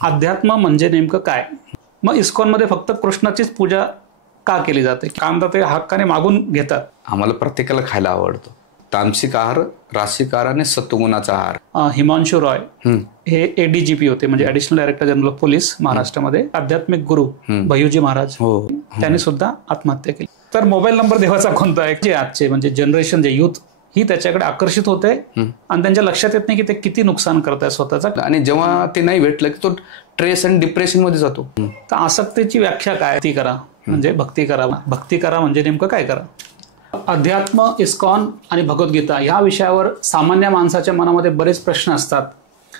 अध्यात्म म्हणजे नेमकं काय? मग इस्कॉनमध्ये फक्त कृष्णाचीच पूजा का केली जाते? का म्हणतात ते हक्काने मागून घेतात? आम्हाला प्रत्येकाला खायला आवडतो. तामसिक आहार, रासिक आहार आणि सत्वगुणाचा आहार. हिमांशु रॉय हे ADGP होते, म्हणजे additional director general of police महाराष्ट्रामध्ये. आध्यात्मिक गुरु भैयूजी महाराज, त्यांनी सुद्धा आत्महत्या केली. तर मोबाईल नंबर देवाचा कोणता आहे? जे आजचे म्हणजे जनरेशन, जे युथ ही त्याच्याकडे आकर्षित होते आणि त्यांच्या लक्षात येत नाही की ते किती नुकसान करत आहे स्वतःचा. आणि जेव्हा ते नाही भेटलं की तो स्ट्रेस आणि डिप्रेशन मध्ये जातो. तर आसक्तीची व्याख्या काय? भक्ती करा म्हणजे भक्ती करा. भक्ती करा म्हणजे नेमकं काय करा? अध्यात्म, इस्कॉन आणि भगवद्गीता ह्या विषयावर सामान्य माणसाच्या मनामध्ये बरेच प्रश्न असतात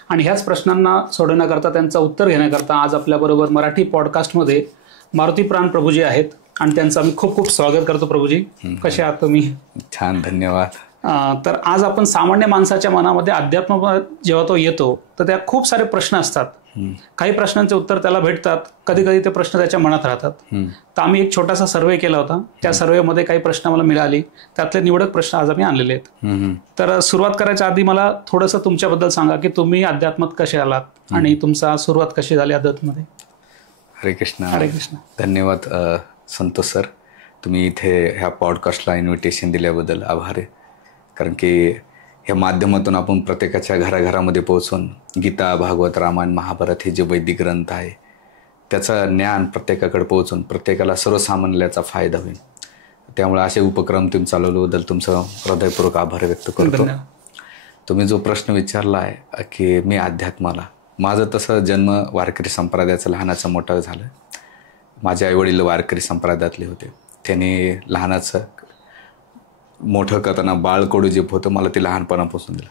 आणि ह्याच प्रश्नांना सोडवण्याकरता, त्यांचं उत्तर घेण्याकरता आज आपल्याबरोबर मराठी पॉडकास्टमध्ये मारुती प्राण प्रभूजी आहेत आणि त्यांचं आम्ही खूप खूप स्वागत करतो. प्रभूजी, कसे आहात तुम्ही? छान, धन्यवाद. तर आज आपण सामान्य माणसाच्या मनामध्ये अध्यात्म जेव्हा तो येतो तर त्या खूप सारे प्रश्न असतात. काही प्रश्नांचे उत्तर त्याला भेटतात, कधी कधी ते प्रश्न त्याच्या मनात राहतात. तर आम्ही एक छोटासा सर्वे केला होता. त्या सर्वेमध्ये काही प्रश्न मला मिळाले, त्यातले निवडक प्रश्न आज आम्ही आणलेले आहेत. तर सुरुवात करायच्या आधी मला थोडंसं तुमच्याबद्दल सांगा की तुम्ही अध्यात्मात कसे आलात आणि तुमचा सुरुवात कशी झाली अध्यात्मामध्ये? हरे कृष्ण. हरे कृष्ण. धन्यवाद संतोष सर, तुम्ही इथे ह्या पॉडकास्टला इन्व्हिटेशन दिल्याबद्दल आभार आहे. कारण की ह्या माध्यमातून आपण प्रत्येकाच्या घराघरामध्ये पोहोचून गीता, भागवत, रामायण, महाभारत हे जे वैदिक ग्रंथ आहे त्याचं ज्ञान प्रत्येकाकडे पोहोचून प्रत्येकाला सर्वसामान्याचा फायदा होईल. त्यामुळे असे उपक्रम तुम्ही चालवल्याबद्दल तुमचं हृदयपूर्वक आभार व्यक्त करतो. तुम्ही जो प्रश्न विचारला आहे की मी अध्यात्माला, माझं तसं जन्म वारकरी संप्रदायाचं लहानाचं मोठं झालं. माझे आईवडील वारकरी संप्रदायातले होते. त्यांनी लहानाचं मोठं करताना बाळकडू जे होतं मला ते लहानपणापासून दिलं.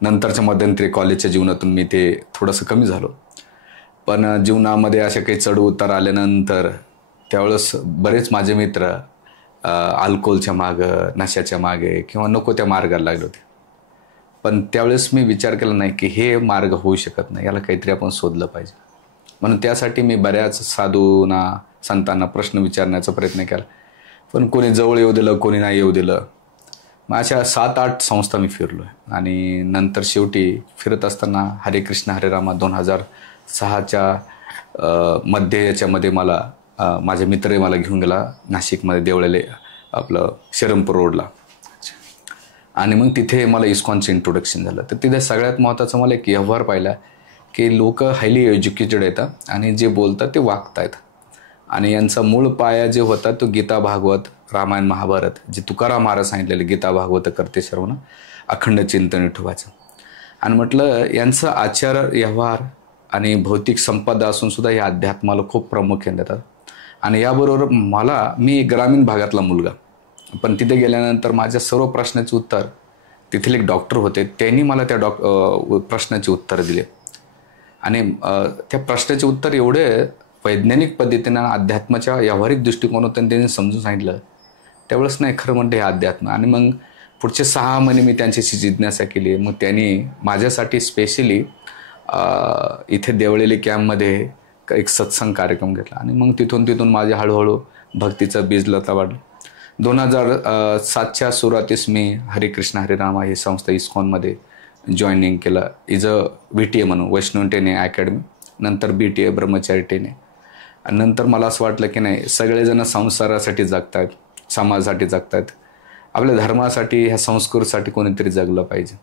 नंतरच्या मध्यंतरी कॉलेजच्या जीवनातून मी ते थोडंसं कमी झालो. पण जीवनामध्ये अशा काही चढ उतार आल्यानंतर त्यावेळेस बरेच माझे मित्र अल्कोहोलच्या मागं, नशाच्या मागे किंवा नको त्या मार्गाला लागले होते. पण त्यावेळेस मी विचार केला नाही की हे मार्ग होऊ शकत नाही, याला काहीतरी आपण शोधलं पाहिजे. म्हणून त्यासाठी मी बऱ्याच साधूंना, संतांना प्रश्न विचारण्याचा प्रयत्न केला. पण कोणी जवळ येऊ दिलं, कोणी नाही येऊ दिलं. मग अशा 7-8 संस्था मी फिरलो आहे. आणि नंतर शेवटी फिरत असताना हरे कृष्ण हरे रामा 2006च्या मध्ये याच्यामध्ये मला माझे मित्र मला घेऊन गेला नाशिकमध्ये देवळाले, आपलं शरमपूर रोडला. आणि मग तिथे मला इस्कॉनचं इंट्रोडक्शन झालं. तर तिथे सगळ्यात महत्त्वाचं मला एक व्यवहार पाहिला की लोक हायली एज्युकेटेड येतात आणि जे बोलतात ते वागतायत. आणि यांचा मूळ पाया जे होता तो गीता, भागवत, रामायण, महाभारत, जे तुकाराम महाराज सांगितलेले गीता भागवत करते श्रवण, अखंड चिंतन विठोबाचं. आणि म्हटलं यांचं आचार, व्यवहार आणि भौतिक संपदा असून सुद्धा या अध्यात्माला खूप प्रामुख्याने देतात. आणि याबरोबर मी ग्रामीण भागातला मुलगा, पण तिथे गेल्यानंतर माझ्या सर्व प्रश्नाचे उत्तर, तिथले एक डॉक्टर होते, त्यांनी मला त्या प्रश्नाचे उत्तर दिले. आणि त्या प्रश्नाचे उत्तर एवढे वैज्ञानिक पद्धतीनं अध्यात्माच्या व्यावहारिक दृष्टिकोनातून त्यांनी समजून सांगितलं. त्यावेळेस नाही खरं म्हणते हे अध्यात्म. आणि मग पुढचे 6 महिने मी त्यांच्याशी जिज्ञासा केली. मग त्यांनी माझ्यासाठी स्पेशली इथे देवळेली कॅम्पमध्ये एक सत्संग कार्यक्रम घेतला. आणि मग तिथून माझे हळूहळू भक्तीचं बीज लता वाढलं. 2007च्या सुरुवातीस मी हरे कृष्ण हरे रामा ही संस्था इस्कॉनमध्ये जॉईनिंग केलं. VTA म्हणून वैष्णव ट्रेनिंग अकॅडमी, नंतर BTA ब्रह्मचारी ट्रेनिंग. आणि नंतर मला असं वाटलं की नाही, सगळेजण संसारासाठी जगतात, समाजासाठी जगतात, आपल्या धर्मासाठी, ह्या संस्कृतीसाठी कोणीतरी जगलं पाहिजे.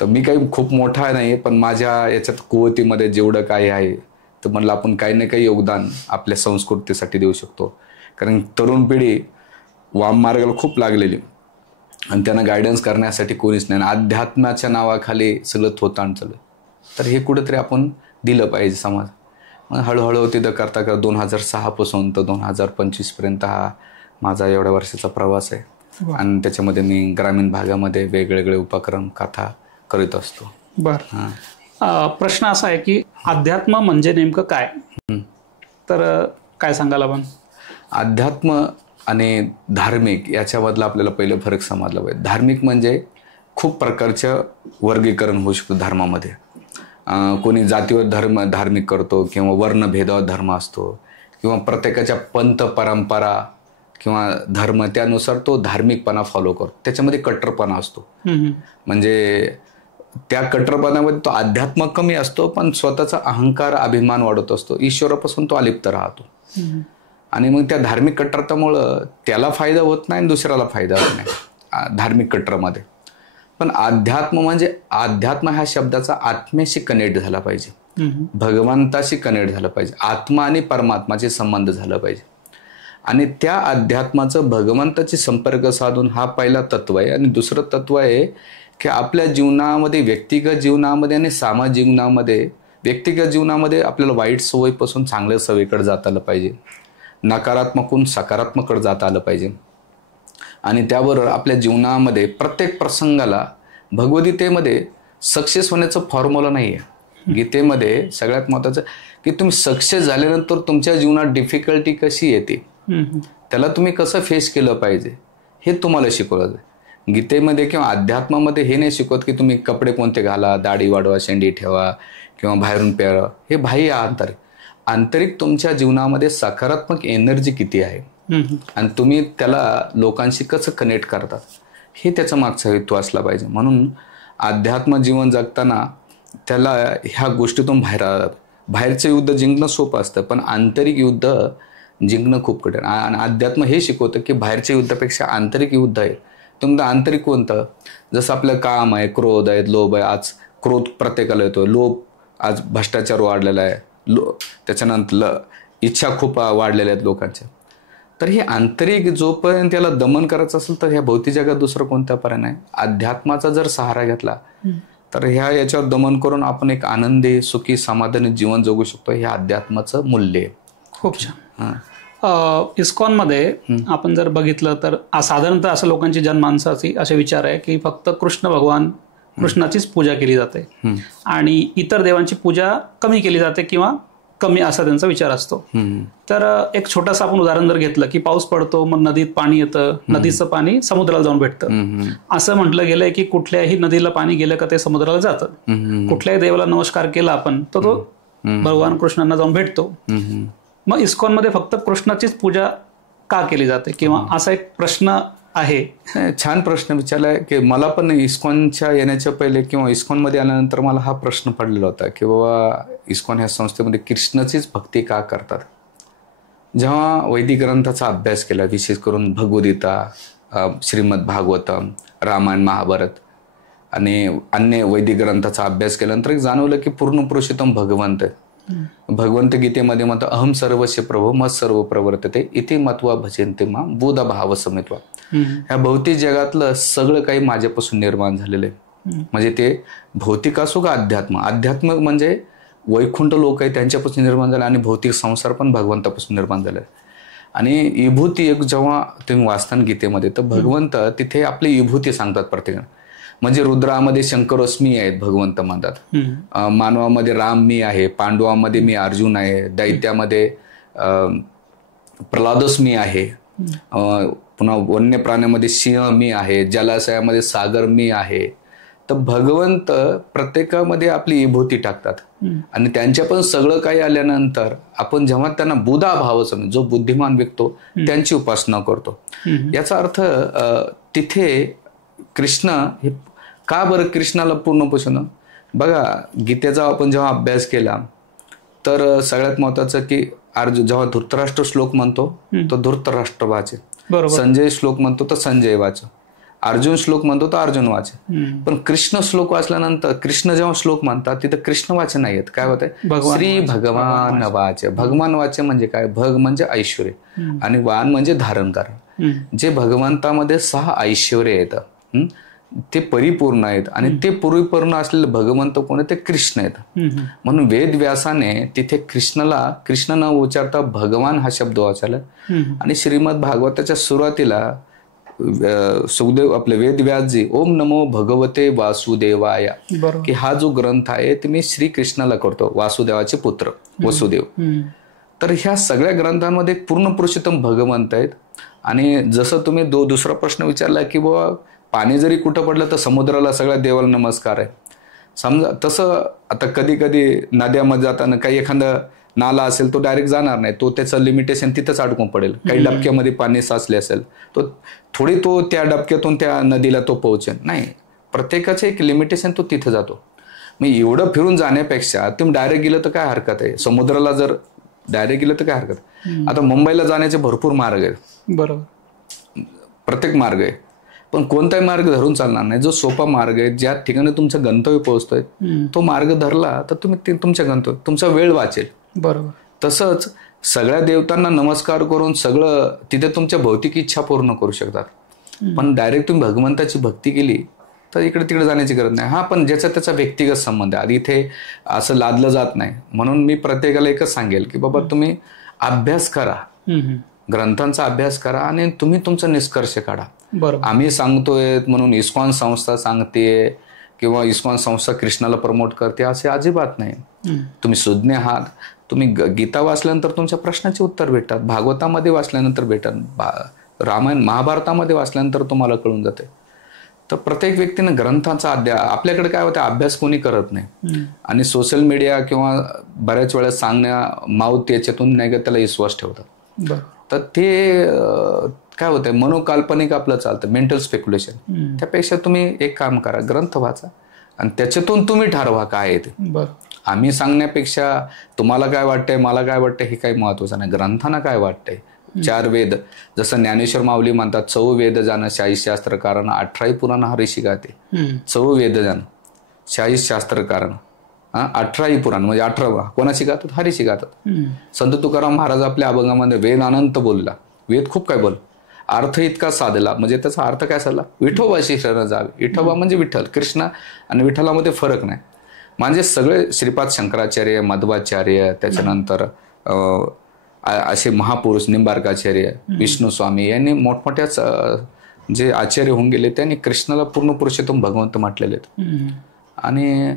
तर मी काही खूप मोठा नाही, पण माझ्या याच्यात कुवतीमध्ये जेवढं काही आहे तर म्हणलं आपण काही ना काही योगदान आपल्या संस्कृतीसाठी देऊ शकतो. कारण तरुण पिढी वाम मार्गाला खूप लागलेली आणि त्यांना गायडन्स करण्यासाठी कोणीच नाही. अध्यात्माच्या नावाखाली सगळं थोतांड चाललं. तर हे कुठेतरी आपण दिलं पाहिजे समाज. मग हळूहळू तिथं करता 2006पासून तर 2025पर्यंत हा माझा एवढ्या वर्षाचा प्रवास आहे. आणि त्याच्यामध्ये मी ग्रामीण भागामध्ये वेगवेगळे उपक्रम, कथा करीत असतो. बरं. प्रश्न असा आहे की अध्यात्म म्हणजे नेमकं काय? तर काय सांगाल आपण? अध्यात्म आणि धार्मिक याच्यामधला आपल्याला पहिलं फरक समजला पाहिजे. धार्मिक म्हणजे खूप प्रकारचं वर्गीकरण होऊ शकतं धर्मामध्ये. कोणी जातीवर धार्मिक करतो किंवा वर्णभेदावर धर्म असतो किंवा प्रत्येकाच्या पंथ परंपरा किंवा धर्म त्यानुसार तो धार्मिकपणा फॉलो करतो. त्याच्यामध्ये कट्टरपणा असतो. म्हणजे त्या कट्टरपणामध्ये तो अध्यात्म कमी असतो, पण स्वतःचा अहंकार अभिमान वाढत असतो, ईश्वरापासून तो अलिप्त राहतो. आणि मग त्या धार्मिक कट्टरतामुळं त्याला फायदा होत नाही आणि दुसऱ्याला फायदा होत नाही धार्मिक कट्टरमध्ये. पण अध्यात्म म्हणजे अध्यात्म ह्या शब्दाचा आत्म्याशी कनेक्ट झाला पाहिजे, भगवंताशी कनेक्ट झालं पाहिजे, आत्मा आणि परमात्माचे संबंध झाला पाहिजे. आणि त्या अध्यात्माचं भगवंताची संपर्क साधून हा पहिला तत्व आहे. आणि दुसरं तत्व आहे की आपल्या जीवनामध्ये, व्यक्तिगत जीवनामध्ये आणि सामाजिक जीवनामध्ये, व्यक्तिगत जीवनामध्ये आपल्याला वाईट सवयीपासून चांगल्या सवयीकडे जाता आलं पाहिजे, नकारात्मकून सकारात्मककडे जाता आलं पाहिजे. आणि त्याबरोबर आपल्या जीवनामध्ये प्रत्येक प्रसंगाला भगवद्गीतेमध्ये सक्सेस होण्याचं फॉर्म्युला नाही आहे. गीतेमध्ये सगळ्यात महत्त्वाचं की तुम्ही सक्सेस झाल्यानंतर तुमच्या जीवनात डिफिकल्टी कशी येते, त्याला तुम्ही कसं फेस केलं पाहिजे हे तुम्हाला शिकवलं जातं. गीतेमध्ये किंवा अध्यात्मामध्ये हे नाही शिकवत की तुम्ही कपडे कोणते घाला, दाढी वाढवा, शेंडी ठेवा किंवा बाहेरून प्यारा. हे बाह्य आंतरिक. आंतरिक तुमच्या जीवनामध्ये सकारात्मक एनर्जी किती आहे आणि तुम्ही त्याला लोकांशी कसं कनेक्ट करतात हे त्याचं मागचं हेतू असला पाहिजे. म्हणून अध्यात्म जीवन जगताना त्याला ह्या गोष्टीतून बाहेरचं युद्ध जिंकणं सोपं असतं, पण आंतरिक युद्ध जिंकणं खूप कठीण. आणि अध्यात्म हे शिकवतं की बाहेरच्या युद्धापेक्षा आंतरिक युद्ध आहे. तुमचं आंतरिक कोणतं, जसं आपलं काम आहे, क्रोध आहे, लोभ आहे. आज क्रोध प्रत्येकाला येतो, लोभ, आज भ्रष्टाचार वाढलेला आहे, त्याच्यानंतर इच्छा खूप वाढलेल्या आहेत लोकांच्या. तर हे आंतरिक जोपर्यंत त्याला दमन करायचं असेल तर ह्या भौतिक जगात दुसरं कोणत्या पर्याय नाही. अध्यात्माचा जर सहारा घेतला तर याच्यावर दमन करून आपण एक आनंदी, सुखी, समाधानी जीवन जगू शकतो. हे अध्यात्माचं मूल्य आहे. खूप छान. इस्कॉनमध्ये आपण जर बघितलं तर साधारणतः असं लोकांची जनमानसाची असे विचार आहे की फक्त कृष्ण भगवान, कृष्णाचीच पूजा केली जाते आणि इतर देवांची पूजा कमी केली जाते किंवा कमी असा त्यांचा विचार असतो. तर एक छोटासा आपण उदाहरण जर घेतलं की पाऊस पडतो, मग नदीत पाणी येतं, नदीचं पाणी समुद्राला जाऊन भेटतं. असं म्हटलं गेलंय की कुठल्याही नदीला पाणी गेलं का ते समुद्राला जातं. कुठल्याही देवाला नमस्कार केला आपण तर तो भगवान कृष्णांना जाऊन भेटतो. मग इस्कॉनमध्ये फक्त कृष्णाचीच पूजा का केली जाते, किंवा असा एक प्रश्न आहे. छान प्रश्न विचारलाय की मला पण इस्कॉनच्या येण्याच्या पहिले किंवा इस्कॉनमध्ये आल्यानंतर मला हा प्रश्न पडलेला होता की बाबा इस्कॉन ह्या संस्थेमध्ये कृष्णाचीच भक्ती का करतात. जेव्हा वैदिक ग्रंथाचा अभ्यास केला, विशेष करून भगवद्गीता, श्रीमद भागवतम, रामायण, महाभारत आणि अन्य वैदिक ग्रंथाचा अभ्यास केल्यानंतर जाणवलं की पूर्ण पुरुषोत्तम भगवंत आहे. भगवंत गीतेमध्ये म्हणतो अहम सर्वस्य प्रभो मत सर्व प्रवर्तते इति मत्वा भजन्ते मां बुध भाव समित्वा. ह्या भौतिक जगातलं सगळं काही माझ्यापासून निर्माण झालेलं आहे. म्हणजे ते भौतिक असो का अध्यात्म. अध्यात्म म्हणजे वैकुंठ लोक आहे त्यांच्यापासून निर्माण झालं आणि भौतिक संसार पण भगवंतापासून निर्माण झालं. आणि विभूती एक जेव्हा तुम्ही वाचताना गीतेमध्ये तर भगवंत तिथे आपली विभूती सांगतात प्रत्येकाने. म्हणजे रुद्रामध्ये शंकरस्मी आहेत भगवंत म्हणतात, मानवामध्ये राम मी आहे, पांडवामध्ये मी अर्जुन आहे, दैत्यामध्ये प्रल्हादस्मी आहे, पुन्हा वन्य प्राण्यामध्ये सिंह मी आहे, जलाशयामध्ये सागर मी आहे. तर भगवंत प्रत्येकामध्ये आपली विभूती टाकतात आणि त्यांच्या पण सगळं काही आल्यानंतर आपण जेव्हा त्यांना बुधा भाव समज, जो बुद्धिमान व्यक्तो त्यांची उपासना करतो. याचा अर्थ तिथे कृष्ण हे का बरं कृष्णाला पूर्ण पोषण. बघा गीतेचा आपण जेव्हा अभ्यास केला तर सगळ्यात महत्वाचं की अर्जुन जेव्हा धृतराष्ट्र श्लोक म्हणतो तो धृतराष्ट्र वाचे, संजय श्लोक म्हणतो तर संजय वाचे, अर्जुन श्लोक म्हणतो तर अर्जुन वाचे. पण कृष्ण श्लोक वाचल्यानंतर कृष्ण जेव्हा श्लोक म्हणतात तिथं कृष्ण वाचे नाही आहेत. काय होत आहे, श्री भगवान वाचे. भगवान वाचे म्हणजे काय, भग म्हणजे ऐश्वर्य आणि वान म्हणजे धारण करण. जे भगवंतामध्ये 6 ऐश्वर्य येतं ते परिपूर्ण आहेत आणि ते परिपूर्ण असलेले भगवंत कोण आहे, ते कृष्ण आहेत. म्हणून वेदव्यासाने तिथे कृष्णाला कृष्ण न उच्चारता भगवान हा शब्द वाचायला. आणि श्रीमद भागवताच्या सुरुवातीला सुखदेव आपले वेदव्यासजी ओम नमो भगवते वासुदेवाय, की हा जो ग्रंथ आहे ते मी श्रीकृष्णाला करतो, वासुदेवाचे पुत्र वसुदेव. तर ह्या सगळ्या ग्रंथांमध्ये पूर्ण पुरुषोत्तम भगवंत आहेत. आणि जसं तुम्ही दुसरा प्रश्न विचारला की बाबा पाणी जरी कुठं पडलं तर समुद्राला सगळ्या देवाला नमस्कार आहे. समजा तसं आता कधी कधी नद्यामध्ये जाताना काही एखादा नाला असेल तो डायरेक्ट जाणार नाही, तो त्याचं लिमिटेशन तिथंच अडकून पडेल. काही डबक्यामध्ये पाणी साचले असेल तो थोडी तो त्या डबक्यातून त्या नदीला तो पोहोचेल नाही. प्रत्येकाचं एक लिमिटेशन तो तिथे जातो. मग एवढं फिरून जाण्यापेक्षा तुम्ही डायरेक्ट गेलं तर काय हरकत आहे. समुद्राला जर डायरेक्ट गेलं तर काय हरकत. आता मुंबईला जाण्याचे भरपूर मार्ग आहेत. बरोबर. प्रत्येक मार्ग आहे, पण कोणताही मार्ग धरून चालणार नाही. जो सोपा मार्ग आहे, ज्या ठिकाणी तुमचं गंतव्य पोहोचतोय तो मार्ग धरला तर तुम्ही तुमच्या गंतव्य, तुमचा वेळ वाचेल. बरोबर. तसंच सगळ्या देवतांना नमस्कार करून सगळं तिथे तुमच्या भौतिक इच्छा पूर्ण करू शकतात. पण डायरेक्ट तुम्ही भगवंताची भक्ती केली तर इकडे तिकडे जाण्याची गरज नाही. हा, पण ज्याचा त्याचा व्यक्तिगत संबंध आहे. आधी इथे असं लादलं जात नाही. म्हणून मी प्रत्येकाला एकच सांगेल की बाबा तुम्ही अभ्यास करा, ग्रंथांचा अभ्यास करा आणि तुम्ही तुमचा निष्कर्ष काढा. बरोबर. आम्ही सांगतोय म्हणून इस्कॉन संस्था सांगते किंवा इस्कॉन संस्था कृष्णाला प्रमोट करते असे अजिबात नाही. तुम्ही सुज्ञ आहात. तुम्ही गीता वाचल्यानंतर तुमच्या प्रश्नाचे उत्तर भेटतात, भागवतामध्ये वाचल्यानंतर भेटतात, रामायण महाभारतामध्ये वाचल्यानंतर तुम्हाला कळून जाते. तर प्रत्येक व्यक्तीने ग्रंथांचा आपल्याकडे काय होतं, अभ्यास कोणी करत नाही. आणि सोशल मीडिया किंवा बऱ्याच वेळा सांगण्या माऊथ याच्यातून नाही का त्याला विश्वास ठेवतात. तर ते काय होतंय, मनोकाल्पनिक आपलं चालतं, मेंटल स्पेक्युलेशन. त्यापेक्षा तुम्ही एक काम करा, ग्रंथ वाचा आणि त्याच्यातून तुम्ही ठरवा काय आहे ते. आम्ही सांगण्यापेक्षा तुम्हाला काय वाटतंय, मला काय वाटतंय हे काही महत्वाचं नाही. ग्रंथांना काय वाटतंय. 4 वेद, जसं ज्ञानेश्वर माऊली म्हणतात, 4 वेद जाणं 40 शास्त्र कारण, 18 पुराण हरीशी गाते. 4 वेद जाणं 40 शास्त्र कारण, 18 पुराण म्हणजे 18 कोणाशी गातात, हरीशी गातात. संत तुकाराम महाराज आपल्या अभंगामध्ये वेद अनंत बोलला. वेद खूप काय बोल, अर्थ इतका साधला. म्हणजे त्याचा अर्थ काय साधला, विठोबाशी शरण जावे. विठोबा म्हणजे विठ्ठल, कृष्ण आणि विठ्ठलामध्ये फरक नाही. म्हणजे सगळे श्रीपाद शंकराचार्य, मध्वाचार्य, त्याच्यानंतर असे महापुरुष निंबार्काचार्य, विष्णू स्वामी यांनी मोठमोठ्याच जे आचार्य होऊन गेले त्यांनी कृष्णाला पूर्ण पुरुषोत्तम भगवंत म्हटलेले आहेत. आणि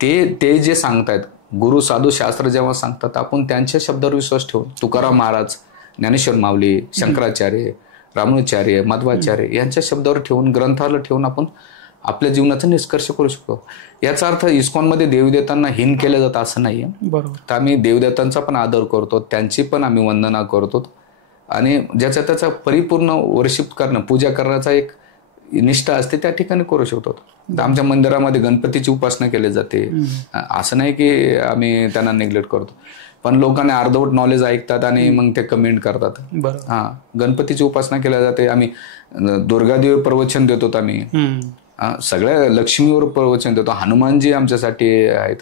ते जे सांगतायत, गुरु साधू शास्त्र जेव्हा सांगतात आपण त्यांच्या शब्दावर विश्वास ठेवून, तुकाराम महाराज, ज्ञानेश्वर माऊली, शंकराचार्य, रामानुचार्य, मध्वाचार्य यांच्या शब्दावर ठेवून, ग्रंथाला ठेवून आपण आपल्या जीवनाचा निष्कर्ष करू शकतो. याचा अर्थ इस्कॉनमध्ये देवदेवतांना हीन केलं जातं असं नाहीये. बरोबर. तर आम्ही देवदेवतांचा पण आदर करतो, त्यांची पण आम्ही वंदना करतो आणि ज्याचा त्याचा परिपूर्ण वर्शिप करणं, पूजा करण्याचा एक निष्ठा असते त्या ठिकाणी करू शकतो. आमच्या मंदिरामध्ये गणपतीची उपासना केली जाते. असं नाही की आम्ही त्यांना निग्लेक्ट करतो, पण लोकांनी अर्धवट नॉलेज ऐकतात आणि मग ते कमेंट करतात. हा, गणपतीची उपासना केली जाते. आम्ही दुर्गादेवी प्रवचन देतो, आम्ही सगळ्या लक्ष्मीवर प्रवचन देतो, हनुमानजी आमच्यासाठी आहेत.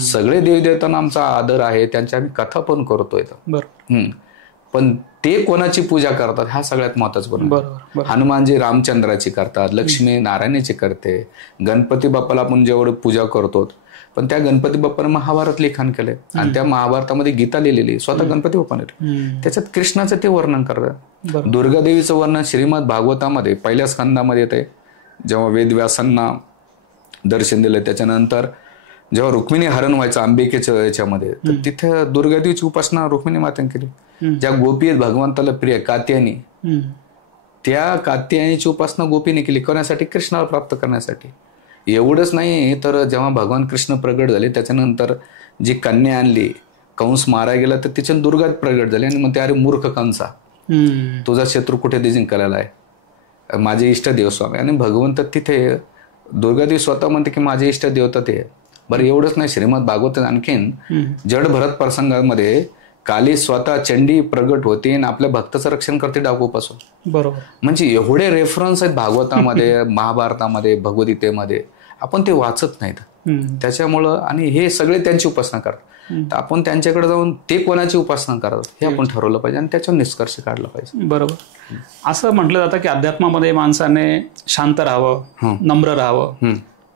सगळे देवदेवतांना आमचा आदर आहे, त्यांच्या आम्ही कथा पण करतोय. पण ते कोणाची पूजा करतात हा सगळ्यात महत्वाचं. हनुमानजी रामचंद्राची करतात, लक्ष्मी नारायणाची करते, गणपती बाप्पाला आपण जेवढं पूजा करतो, पण त्या गणपती बाप्पाने महाभारत लिखाण केलंय आणि त्या महाभारतामध्ये गीता लिहिलेली स्वतः गणपती बाप्पाने. त्याच्यात कृष्णाचं ते वर्णन करतात. दुर्गादेवीचं वर्णन श्रीमद भागवतामध्ये पहिल्या स्कंदामध्ये येते. जेव्हा वेदव्यासांना दर्शन दिलं, त्याच्यानंतर जेव्हा रुक्मिणी हरण व्हायचं अंबिकेच्या याच्यामध्ये, तर तिथे दुर्गादेवीची उपासना रुक्मिणी मातेने केली. ज्या गोपी आहेत भगवंताला प्रिय, कात्यायनी, त्या कात्यायनीची उपासना गोपीने केली. कोणासाठी, कृष्णाला प्राप्त करण्यासाठी. एवढंच नाही तर जेव्हा भगवान कृष्ण प्रगट झाले त्याच्यानंतर जी कन्या आणली, कंस मारा गेला, तर तिच्या दुर्गात प्रगट झाले आणि मग ते, अरे मूर्ख कंसा, तुझा शत्रू कुठे जिंकलेला आहे, माझे इष्ट देव स्वामी. आणि भगवंत तिथे दुर्गादेवी स्वतः म्हणते की माझे इष्ट देवता ते. बरं, एवढंच नाही, श्रीमद भागवत आणखीन जड भरत प्रसंगामध्ये काली स्वतः चंडी प्रगट होते आणि आपल्या भक्ताचं रक्षण करते डाकूपासून. बरोबर. म्हणजे एवढे रेफरन्स आहेत भागवतामध्ये, महाभारतामध्ये, भगवद्गीतेमध्ये, आपण ते वाचत नाहीत. त्याच्यामुळं, आणि हे सगळे त्यांची उपासना करतात, तर आपण त्यांच्याकडे जाऊन ते कोणाची उपासना करतात हे आपण ठरवलं पाहिजे आणि त्याच्यावर निष्कर्ष काढला पाहिजे. बरोबर. असं म्हटलं जातं की अध्यात्मामध्ये माणसाने शांत राहावं, नम्र राहावं,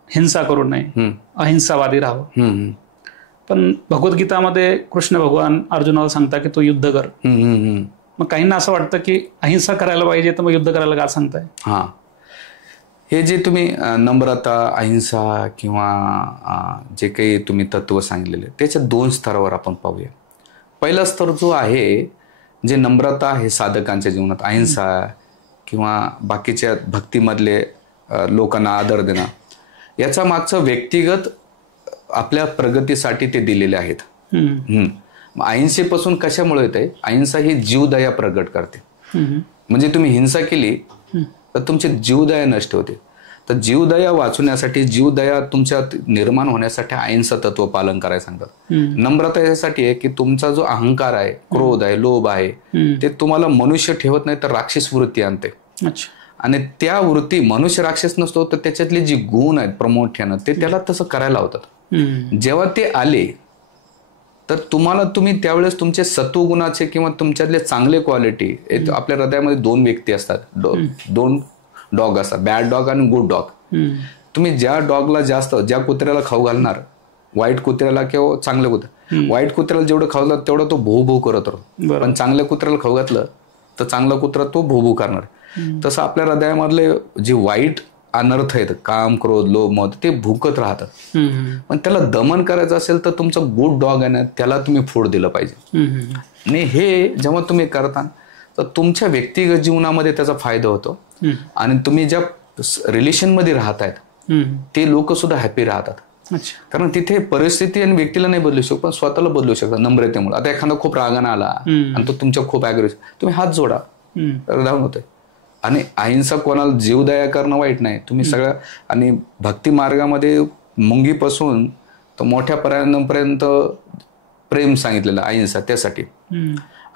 हिंसा करू नये, अहिंसावादी राहावं. पण भगवद्गीतामध्ये कृष्ण भगवान अर्जुनाला सांगता की तू युद्ध कर. मग काहींना असं वाटतं की अहिंसा करायला पाहिजे, तर मग युद्ध करायला का सांगताय? हा, हे जे तुम्ही नम्रता, अहिंसा किंवा जे काही तुम्ही तत्व सांगितलेले, त्याच्या 2 स्तरावर आपण पाहूया. पहिला स्तर जो आहे, जे नम्रता आहे साधकांच्या जीवनात, अहिंसा किंवा बाकीच्या भक्तीमधले लोकांना आदर देणं, याचा मागचं व्यक्तिगत आपल्या प्रगतीसाठी ते दिलेले आहेत. अहिंसेपासून कशामुळे येते, अहिंसा ही जीवदया प्रगट करते. म्हणजे तुम्ही हिंसा केली तर तुमची जीवदया नष्ट होते. तर जीवदया वाचवण्यासाठी, जीवदया तुमच्यात निर्माण होण्यासाठी अहिंसा तत्व पालन करायला सांगतात. नम्रता यासाठी आहे की तुमचा जो अहंकार आहे, क्रोध आहे, लोभ आहे, ते तुम्हाला मनुष्य ठेवत नाही तर राक्षस वृत्ती आणते. आणि त्या वृत्ती, मनुष्य राक्षस नसतो तर त्याच्यातले जे गुण आहेत प्रामुख्यानं ते त्याला तसं करायला होतात. जेव्हा ते आले तर तुम्ही त्यावेळेस तुमचे सत्वगुणाचे किंवा तुमच्यातले चांगले क्वालिटी, आपल्या हृदयामध्ये 2 व्यक्ती असतात, 2 डॉग असतात, बॅड डॉग आणि गुड डॉग. तुम्ही ज्या डॉगला जास्त, ज्या कुत्र्याला खाऊ घालणार, वाईट कुत्र्याला किंवा चांगल्या कुत्र्याला, वाईट कुत्र्याला जेवढं खाऊ घालणार तेवढं तो भू भू करत राहतो, पण चांगल्या कुत्र्याला खाऊ घातलं तर चांगला कुत्रा तो भू भू करणार. तसं आपल्या हृदयामधले जे वाईट अनर्थ आहेत, काम, क्रोध, लोभ, मद, ते भुकत राहतात. पण त्याला दमन करायचं असेल तर तुमचा गुड डॉग आहे ना, त्याला तुम्ही फूड दिलं पाहिजे. आणि हे जेव्हा तुम्ही करता तर तुमच्या व्यक्तिगत जीवनामध्ये त्याचा फायदा होतो. आणि तुम्ही ज्या रिलेशनमध्ये राहतायत ते लोक सुद्धा हॅपी राहतात. कारण तिथे परिस्थिती आणि व्यक्तीला नाही बदलू शकत, पण स्वतःला बदलू शकतात नम्रतेमुळे. आता एखादा खूप रागाने आला आणि तो तुमच्या खूप ॲग्रेसिव्ह, तुम्ही हात जोडा, डाऊन होते. आणि अहिंसा कोणाला जीवदया करणं वाईट नाही. तुम्ही सगळ्या, आणि भक्ती मार्गामध्ये मुंगीपासून तर मोठ्या पर्यंत प्रेम सांगितलेलं अहिंसा त्यासाठी.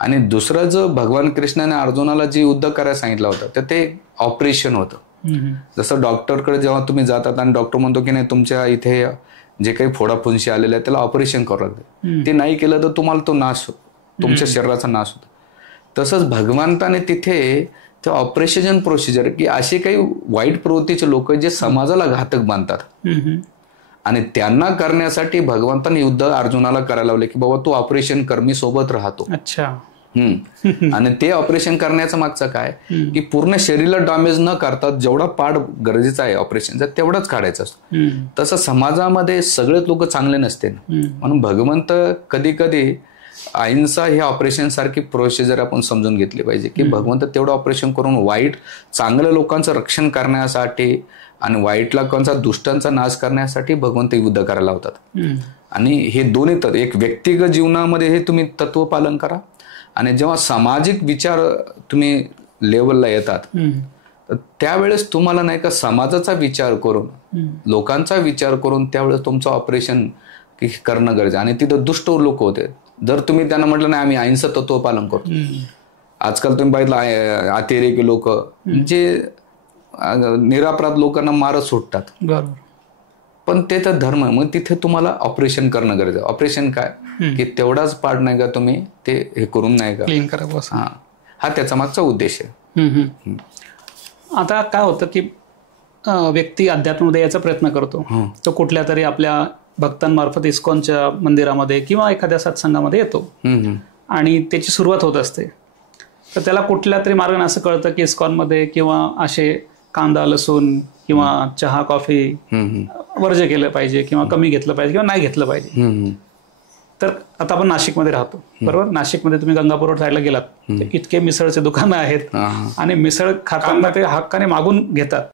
आणि दुसरं जो भगवान कृष्णाने अर्जुनाला जे युद्ध करायला सांगितलं होतं तर ते ऑपरेशन होतं. जसं डॉक्टरकडे जेव्हा तुम्ही जातात आणि डॉक्टर म्हणतो की नाही तुमच्या इथे जे काही फोडाफुंशी आलेले आहे त्याला ऑपरेशन करावं लागतं, ते नाही केलं तर तुम्हाला तो नाश होतो, तुमच्या शरीराचा नाश होतो. तसंच भगवंताने तिथे ते ऑपरेशन प्रोसिजर की असे काही वाईट प्रवृत्तीचे लोक जे समाजाला घातक बांधतात, आणि त्यांना करण्यासाठी भगवंताने युद्ध अर्जुनाला करायला लावले की बाबा तू ऑपरेशन कर, मी सोबत राहतो. आणि ते ऑपरेशन करण्याचं मागचं काय की पूर्ण शरीराला डॅमेज न करता जेवढा पार्ट गरजेचा आहे ऑपरेशनचा तेवढाच काढायचं असतो. तसं समाजामध्ये सगळेच लोक चांगले नसते, म्हणून भगवंत कधी कधी अहिंसा हे ऑपरेशन सारखी प्रोसिजर आपण समजून घेतली पाहिजे की भगवंत तेवढं ऑपरेशन करून वाईट चांगल्या लोकांचं रक्षण करण्यासाठी आणि वाईट लोकांचा, दुष्टांचा नाश करण्यासाठी भगवंत युद्ध करायला लावतात. आणि हे दोन्ही तर एक व्यक्तिगत जीवनामध्ये हे तुम्ही तत्व पालन करा, आणि जेव्हा सामाजिक विचार तुम्ही लेवलला येतात त्यावेळेस तुम्हाला नाही का समाजाचा विचार करून, लोकांचा विचार करून त्यावेळेस तुमचं ऑपरेशन करणं गरजेचं. आणि तिथं दुष्ट लोक होते, जर तुम्ही त्यांना म्हटलं नाही आम्ही अहिंसा तत्व पालन करतो, आजकाल तुम्ही पाहिलं अतिरेकी लोक जे निरापराध लोकांना मारत सुटतात, पण ते तर धर्म, मग तिथे तुम्हाला ऑपरेशन करणं गरजेचं. ऑपरेशन काय की तेवढाच पार्ट नाही का तुम्ही ते हे करून नाही का क्लीन करा, हा त्याचा मागचा उद्देश आहे. आता काय होतं की व्यक्ती अध्यात्मामध्ये याचा प्रयत्न करतो, तो कुठल्या तरी आपल्या भक्तांमार्फत इस्कॉनच्या मंदिरामध्ये किंवा एखाद्या सत्संगामध्ये येतो आणि त्याची सुरुवात होत असते. तर त्याला कुठल्या तरी मार्गाने असं कळतं की इस्कॉनमध्ये किंवा असे कांदा, लसूण किंवा चहा, कॉफी वर्ज्य केलं पाहिजे किंवा कमी घेतलं पाहिजे किंवा नाही घेतलं पाहिजे. तर आता आपण नाशिकमध्ये राहतो, बरोबर. नाशिकमध्ये तुम्ही गंगापूर रोड साईडला गेलात, इतके मिसळचे दुकानं आहेत आणि मिसळ खाताना ते हक्काने मागून घेतात.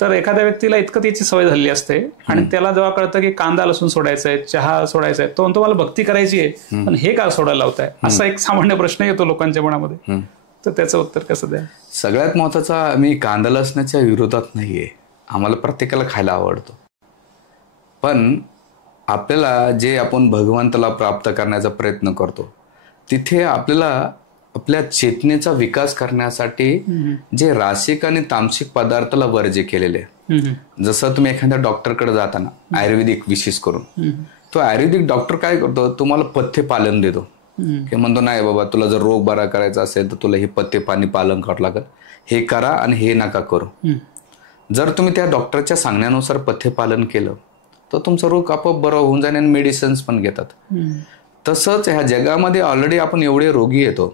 तर एखाद्या व्यक्तीला इतकं त्याची सवय झाली असते आणि त्याला जेव्हा कळतं की कांदा लसूण सोडायचा आहे, चहा सोडायचा आहे, तो म्हणतो मला भक्ती करायची आहे पण हे का सोडायला लावताय, असा एक सामान्य प्रश्न येतो लोकांच्या मनामध्ये. तर त्याचं उत्तर कसं द्या? सगळ्यात महत्वाचा, मी कांदा लसणाच्या विरोधात नाहीये, आम्हाला प्रत्येकाला खायला आवडतो, पण आपल्याला जे आपण भगवंताला प्राप्त करण्याचा प्रयत्न करतो तिथे आपल्याला आपल्या चेतनेचा विकास करण्यासाठी जे रासिक आणि तामसिक पदार्थाला वर्ज्य केलेले, जसं तुम्ही एखाद्या डॉक्टरकडे जाताना आयुर्वेदिक विशेष करून, तो आयुर्वेदिक डॉक्टर काय करतो, तुम्हाला पथ्य पालन देतो की म्हणतो नाही बाबा तुला जर रोग बरा करायचा असेल तर तुला हे पथ्य पाणी पालन करावं लागेल, हे करा आणि हे नका करू. जर तुम्ही त्या डॉक्टरच्या सांगण्यानुसार पथ्य पालन केलं तर तुमचा रोग आपोआप बरा होऊन जाणे आणि मेडिसिन्स पण घेतात. तसंच ह्या जगामध्ये ऑलरेडी आपण एवढे रोगी येतो,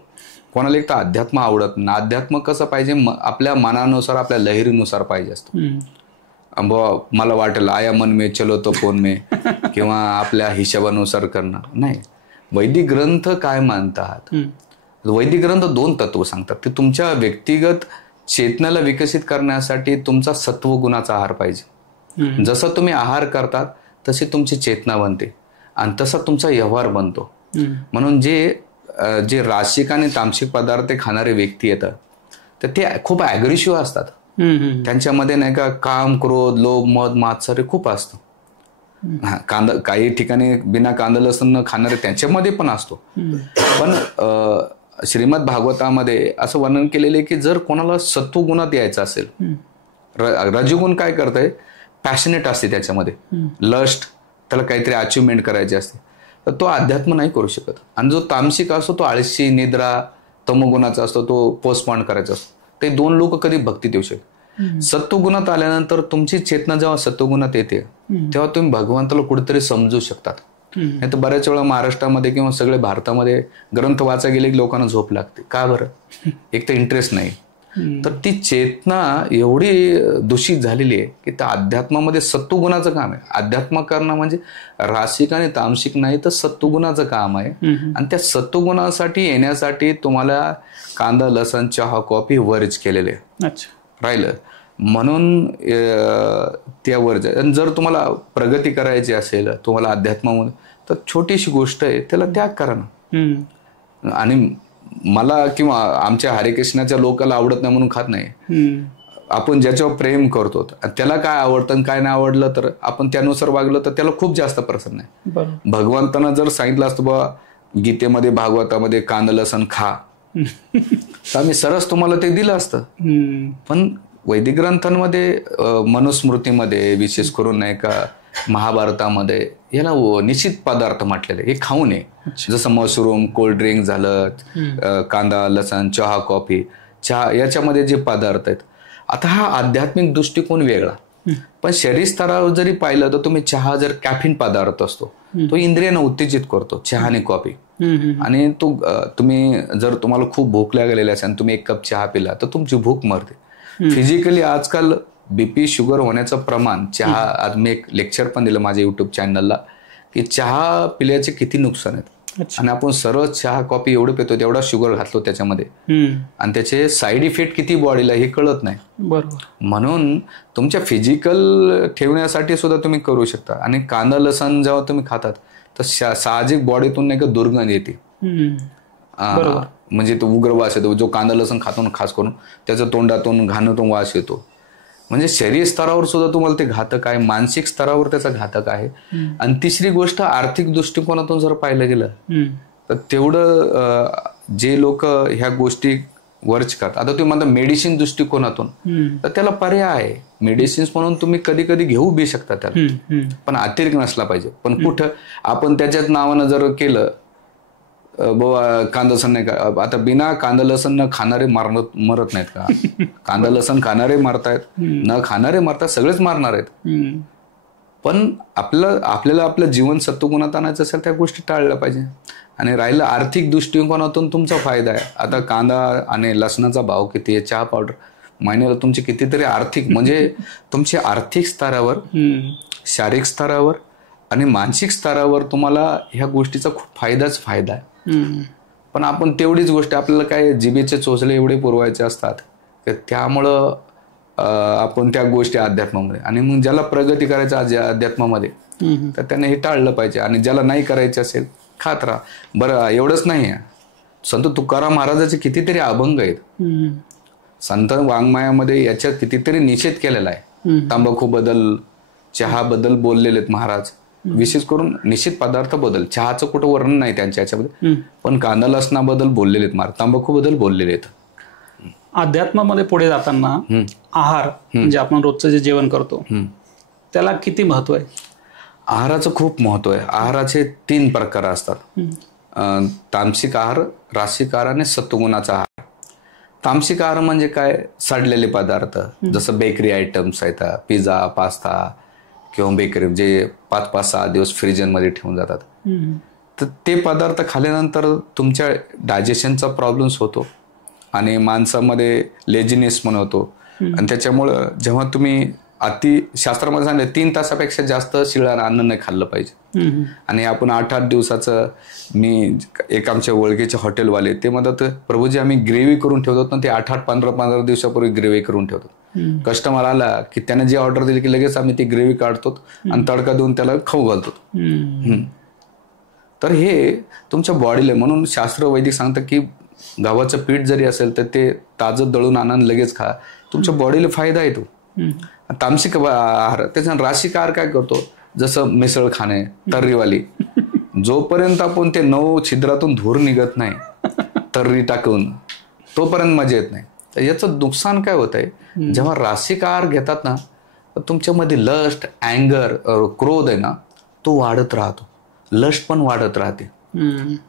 कोणाला एक तर अध्यात्म आवडत नाही. अध्यात्म कसं पाहिजे, आपल्या मनानुसार, आपल्या लहरीनुसार पाहिजे असतं. मला वाटेल आया मन में चलो तो फोन में किंवा आपल्या हिशोबानुसार करणं नाही. वैदिक ग्रंथ काय मानतात, वैदिक ग्रंथ 2 तत्व सांगतात की तुमच्या व्यक्तिगत चेतनाला विकसित करण्यासाठी तुमचा सत्वगुणाचा आहार पाहिजे. जसं तुम्ही आहार करतात तशी तुमची चेतना बनते आणि तसा तुमचा व्यवहार बनतो. म्हणून जे रासिक आणि तामसिक पदार्थ खाणारे व्यक्ती येतात तर ते खूप ॲग्रेसिव्ह असतात, त्यांच्यामध्ये नाही का काम, क्रोध, लोभ, मद, मात्सर्य खूप असतं. कांदा काही ठिकाणी बिना कांदा लसूण न खाणारे त्यांच्यामध्ये पण असतो. पण श्रीमद भागवतामध्ये असं वर्णन केलेलं आहे की जर कोणाला सत्वगुणात यायचं असेल, रजोगुण काय करतंय, पॅशनेट असते त्याच्यामध्ये, लस्ट, त्याला काहीतरी अचिव्हमेंट करायची असते, तर तो अध्यात्म नाही करू शकत. आणि जो तामसिक असतो तो आळशी, निद्रा, तमोगुणाचा असतो, तो पोस्टपोन करायचा असतो. ते दोन लोक कधी भक्तीत येऊ शकतात. सत्वगुणात आल्यानंतर तुमची चेतना जेव्हा सत्वगुणात येते तेव्हा तुम्ही भगवंताला कुठेतरी समजू शकतात. नाही तर बऱ्याच वेळा महाराष्ट्रामध्ये किंवा सगळे भारतामध्ये ग्रंथ वाचा गेले की लोकांना झोप लागते. का बरं? एक तर इंटरेस्ट नाही. तर ती चेतना एवढी दूषित झालेली आहे की त्या अध्यात्मामध्ये सत्वगुणाचं काम आहे. अध्यात्म करणं म्हणजे रासिक आणि तामसिक नाही तर सत्वगुणाचं काम आहे. आणि त्या सत्वगुणासाठी येण्यासाठी तुम्हाला कांदा, लसण, चहा, कॉफी वर्ज केलेले राहिलं. म्हणून त्या वर्ज. जर तुम्हाला प्रगती करायची असेल तुम्हाला अध्यात्मामध्ये, तर छोटीशी गोष्ट आहे, त्याला त्याग करा ना. आणि मला किंवा आमच्या हरेकृष्णाच्या लोकांना आवडत नाही म्हणून खात नाही. आपण ज्याच्यावर प्रेम करतो त्याला काय आवडतं काय नाही आवडलं तर आपण त्यानुसार वागलं तर त्याला खूप जास्त प्रसन्न आहे. भगवंतानं जर सांगितलं असतं बाबा गीतेमध्ये, भागवतामध्ये कांदा लसण खा, तर आम्ही सरस तुम्हाला ते दिलं असतं. पण वैदिक ग्रंथांमध्ये, मनुस्मृतीमध्ये, विशेष करून नाही का महाभारतामध्ये याला निश्चित पदार्थ म्हटलेले, हे खाऊ नये. जसं मशरूम, कोल्ड ड्रिंक झालं, कांदा लसण, चहा, कॉफी, चहा, याच्यामध्ये जे पदार्थ आहेत. आता हा आध्यात्मिक दृष्टिकोन वेगळा. पण शरीर स्तरावर जरी पाहिलं तर तुम्ही चहा जर कॅफिन पदार्थ असतो, तो इंद्रियांना उत्तेजित करतो, चहा आणि कॉफी. आणि तो तुम्ही जर तुम्हाला खूप भूक लागलेली असेल आणि तुम्ही एक कप चहा पिला तर तुमची भूक मरते. फिजिकली आजकाल बीपी, शुगर होण्याचं प्रमाण, चहा, आज मी एक लेक्चर पण दिलं माझ्या युट्यूब चॅनलला की चहा पिल्याचे किती नुकसान आहेत. आणि आपण सरळ चहा, कॉफी एवढं पितो, तेवढा शुगर घातलो त्याच्यामध्ये, आणि त्याचे साईड इफेक्ट किती बॉडीला हे कळत नाही. म्हणून तुमच्या फिजिकल ठेवण्यासाठी सुद्धा तुम्ही करू शकता. आणि कांदा लसण जेव्हा तुम्ही खातात तर साहजिक बॉडीतून नाही का दुर्गंध येते. म्हणजे तो उग्र वास येतो. जो कांदा लसण खातो ना, खास करून त्याच्या तोंडातून घाणातून वास येतो. म्हणजे शरीर स्तरावर सुद्धा तुम्हाला ते घातक आहे, मानसिक स्तरावर त्याचा घातक आहे. आणि तिसरी गोष्ट, आर्थिक दृष्टिकोनातून जर पाहिलं गेलं तर तेवढं जे लोक ह्या गोष्टी वर्च करतात. आता तुम्ही म्हणता मेडिसिन दृष्टिकोनातून, तर त्याला पर्याय आहे. मेडिसिन्स म्हणून तुम्ही कधी कधी घेऊ बी शकता त्याला, पण अतिरेक नसला पाहिजे. पण कुठं आपण त्याच्याच नावानं जर केलं बाबा कांदा लसण नाही का, आता बिना कांदा लसण न खाणारे मरत नाहीत का? कांदा लसण खाणारे मरतायत, न खाणारे मरतात, सगळेच मारणार आहेत. पण आपल्याला आपलं जीवन सत्वगुणात आणायचं असेल त्या गोष्टी टाळल्या पाहिजे. आणि राहिलं आर्थिक दृष्टिकोनातून तुमचा फायदा आहे. आता कांदा आणि लसणाचा भाव किती आहे, चहा पावडर महिन्याला तुमची कितीतरी आर्थिक, म्हणजे तुमच्या आर्थिक स्तरावर, शारीरिक स्तरावर आणि मानसिक स्तरावर तुम्हाला ह्या गोष्टीचा खूप फायदाच फायदा आहे. पण आपण तेवढीच गोष्ट, आपल्याला काय जिभेचे चोचले एवढे पुरवायचे असतात तर त्यामुळं आपण त्या गोष्टी अध्यात्मामध्ये, आणि मग ज्याला प्रगती करायचं अध्यात्मामध्ये तर त्याने हे टाळलं पाहिजे. आणि ज्याला नाही करायचं असेल खात राहा. बरं, एवढंच नाही आहे, संत तुकाराम महाराजाचे कितीतरी अभंग आहेत. संत वाङ्मयामध्ये याच्यात कितीतरी निषेध केलेला आहे. तंबाखू बद्दल, चहा बद्दल बोललेले आहेत महाराज. विशेष करून निश्चित पदार्थ बद्दल, चहाचं कुठं वर्णन नाही त्यांच्या याच्यामध्ये, पण कांदा लसणाबद्दल बोललेले आहेत महाराज, तंबाखू बद्दल बोललेले आहेत. अध्यात्मामध्ये पुढे जाताना आहार, म्हणजे आपण रोजचं जे जेवण करतो त्याला किती महत्व आहे? आहाराचं खूप महत्व आहे. आहाराचे 3 प्रकार असतात, तामसिक आहार, रासिक आहार आणि सत्वगुणाचा आहार. तामसिक आहार म्हणजे काय, सडलेले पदार्थ, जसं बेकरी आयटम्स आहेत, पिझ्झा, पास्ता किंवा बेकरी, जे 5-6 दिवस फ्रीजरमध्ये ठेवून जातात. तर ते पदार्थ खाल्ल्यानंतर तुमच्या डायजेशनचा प्रॉब्लेम्स होतो आणि माणसामध्ये लेझिनेस पण होतो. आणि त्याच्यामुळं जेव्हा तुम्ही शास्त्रामध्ये सांगितलं 3 तासापेक्षा जास्त शिळं अन्न नाही खाल्लं पाहिजे. आणि आपण 8-8 दिवसाचं, मी एक आमच्या ओळखीचे हॉटेलवाले ते म्हणतात, प्रभूजी आम्ही ग्रेव्ही करून ठेवतो ना, ते 8-8, 15-15 दिवसापूर्वी ग्रेव्ही करून ठेवतो. कस्टमर आला की त्याने जे ऑर्डर दिली की लगेच आम्ही ती ग्रेव्ही काढतो आणि तडका देऊन त्याला खाऊ घालतो. तर हे तुमच्या बॉडीला, म्हणून शास्त्र वैदिक सांगतं की गव्हाचं पीठ जरी असेल तर ते ताजं दळून आणून लगेच खा. तुमच्या बॉडीला फायदा आहे तो. तामसिक आहार, त्याच्यानं राशिक आहार काय करतो, जसं मिसळ खाणे तर्रीवाली, जोपर्यंत आपण ते 9 छिद्रातून धूर निघत नाही तर्री टाकून, तोपर्यंत मजा येत नाही. तर याचं नुकसान काय होत आहे, जेव्हा रासिक आहार घेतात ना, तुमच्यामध्ये लस्ट, अँगर, क्रोध आहे ना, तो वाढत राहतो, लस्ट पण वाढत राहते.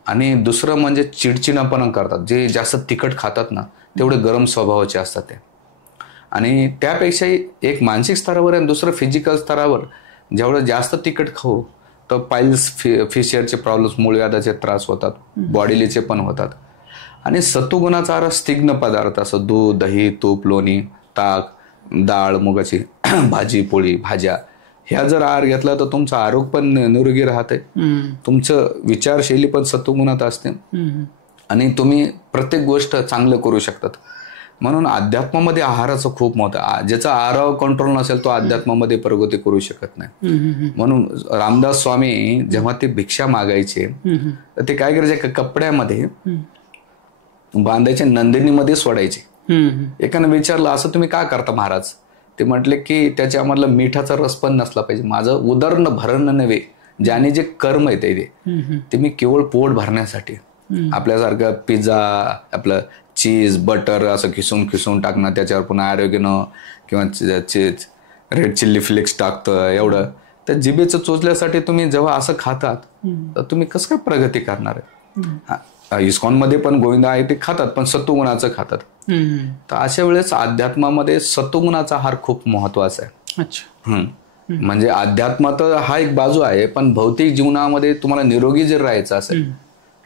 आणि दुसरं म्हणजे चिडचिडापणा करतात. जे जास्त तिखट खातात ना, तेवढे गरम स्वभावाचे असतात ते. आणि त्यापेक्षाही एक मानसिक स्तरावर आणि दुसरं फिजिकल स्तरावर जेवढं जास्त तिखट खाऊ तर पाईल्स, फिशियरचे प्रॉब्लेम्स, मूळव्याधाचे त्रास होतात, बॉडीलीचे पण होतात. आणि सत्वगुणाचा आहार स्निग्ध पदार्थ, असं दूध, दही, तूप, लोणी, ताक, डाळ, मुगाची भाजी, पोळी, भाज्या, ह्या जर आहार घेतला तर तुमचं आरोग्य पण निरोगी राहते, तुमचं विचारशैली पण सत्वगुणात असते आणि तुम्ही प्रत्येक गोष्ट चांगलं करू शकतात. म्हणून अध्यात्मामध्ये आहाराचं खूप महत्व. ज्याचा आहारावर कंट्रोल नसेल तो अध्यात्मामध्ये प्रगती करू शकत नाही. म्हणून रामदास स्वामी जेव्हा ते भिक्षा मागायचे तर ते काय करायचे, कपड्यामध्ये बांधायचे, नंदिनीमध्ये सोडायचे. एकाने विचारलं, असं तुम्ही का करता महाराज? ते म्हटले की त्याच्यामधला मिठाचा रस पण नसला पाहिजे. माझं उदरन भरण नव्हे, ज्याने जे कर्म आहे ते मी केवळ पोट भरण्यासाठी, आपल्यासारखं पिझ्झा, आपलं चीज, बटर असं खिसून टाकणं, त्याच्यावर पुन्हा आरोग्यानं किंवा चीज, रेड चिल्ली फ्लेक्स टाकतं एवढं, तर जिभेचं चोचल्यासाठी तुम्ही जेव्हा असं खातात तर तुम्ही कसं काय प्रगती करणार आहे? इस्कॉनमध्ये पण गोविंदा आहे ते खातात, पण सत्वगुणाचं खातात. तर अशा वेळेस अध्यात्मामध्ये सत्वगुणाचा आहार खूप महत्वाचा आहे. म्हणजे अध्यात्मात हा एक बाजू आहे, पण भौतिक जीवनामध्ये तुम्हाला निरोगी जर राहायचं असेल,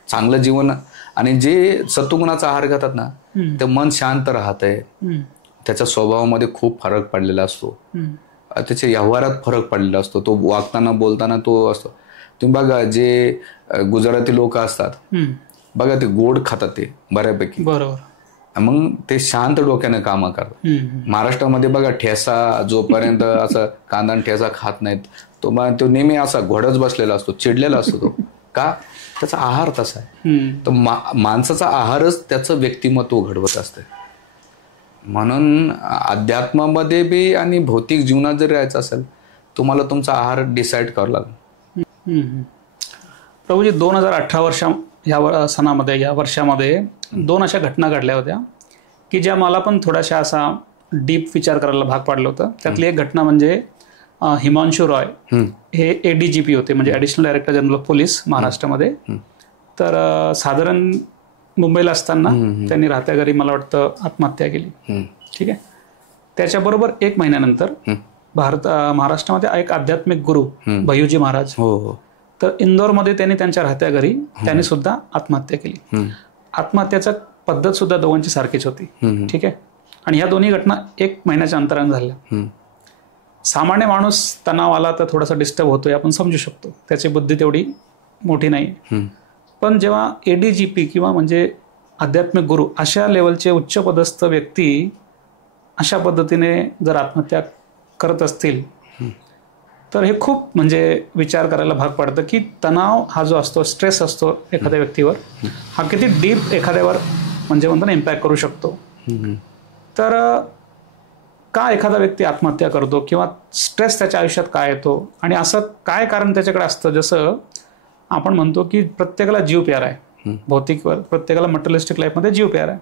चांगलं जीवन, आणि जे सत्वगुणाचा आहार घेतात ना, ते मन शांत राहतंय, त्याच्या स्वभावामध्ये खूप फरक पडलेला असतो, त्याच्या व्यवहारात फरक पडलेला असतो, तो वागताना बोलताना तो असतो. तुम्ही बघा, जे गुजराती लोक असतात बघा, ते गोड खातात ते बऱ्यापैकी, बरोबर, मग ते शांत डोक्यानं कामं करतात. महाराष्ट्रामध्ये बघा, ठेसा जोपर्यंत असं कांदा ठेसा खात नाहीत, तो नेहमी असा घोडच बसलेला असतो, चिडलेला असतो तो. का? त्याचा आहार तसा आहे. तर माणसाचा आहारच त्याचं व्यक्तिमत्व घडवत असते. म्हणून अध्यात्मामध्ये बी आणि भौतिक जीवनात जर राहायचं असेल, तुम्हाला तुमचा आहार डिसाईड करावा लागेल. प्रभूजी, 2018 या सणामध्ये, या वर्षामध्ये 2 अशा घटना घडल्या होत्या की ज्या मला पण थोड्याशा असा डीप विचार करायला भाग पाडलं होतं. त्यातली एक घटना म्हणजे हिमांशु रॉय हे ADGP होते, म्हणजे additional director general of police महाराष्ट्रामध्ये. तर साधारण मुंबईला असताना त्यांनी राहत्या घरी मला वाटतं आत्महत्या केली. ठीक आहे. त्याच्याबरोबर 1 महिन्यानंतर महाराष्ट्रामध्ये एक आध्यात्मिक गुरु भय्यूजी महाराज, तर इंदोरमध्ये त्यांनी त्यांच्या राहत्या घरी त्यांनी सुद्धा आत्महत्या केली. आत्महत्याचा पद्धत सुद्धा दोघांची सारखीच होती. ठीक आहे. आणि ह्या दोन्ही घटना 1 महिन्याच्या अंतराने झाल्या. सामान्य माणूस तणाव आला तर थोडासा डिस्टर्ब होतोय, आपण समजू शकतो, त्याची बुद्धी तेवढी मोठी नाही. पण जेव्हा ADGP किंवा म्हणजे आध्यात्मिक गुरु अशा लेवलचे उच्च पदस्थ व्यक्ती अशा पद्धतीने जर आत्महत्या करत असतील तर हे खूप म्हणजे विचार करायला भाग पडतं की तणाव हा जो असतो, स्ट्रेस असतो एखाद्या व्यक्तीवर, हा किती डीप एखाद्यावर म्हणजे म्हणतो ना इम्पॅक्ट करू शकतो. तर का एखादा व्यक्ती आत्महत्या करतो किंवा स्ट्रेस त्याच्या आयुष्यात काय येतो आणि असं काय कारण त्याच्याकडे असतं? जसं आपण म्हणतो की प्रत्येकाला जीव प्यारा आहे, भौतिकवर प्रत्येकाला मटेरियलिस्टिक लाईफमध्ये जीव प्यारा आहे.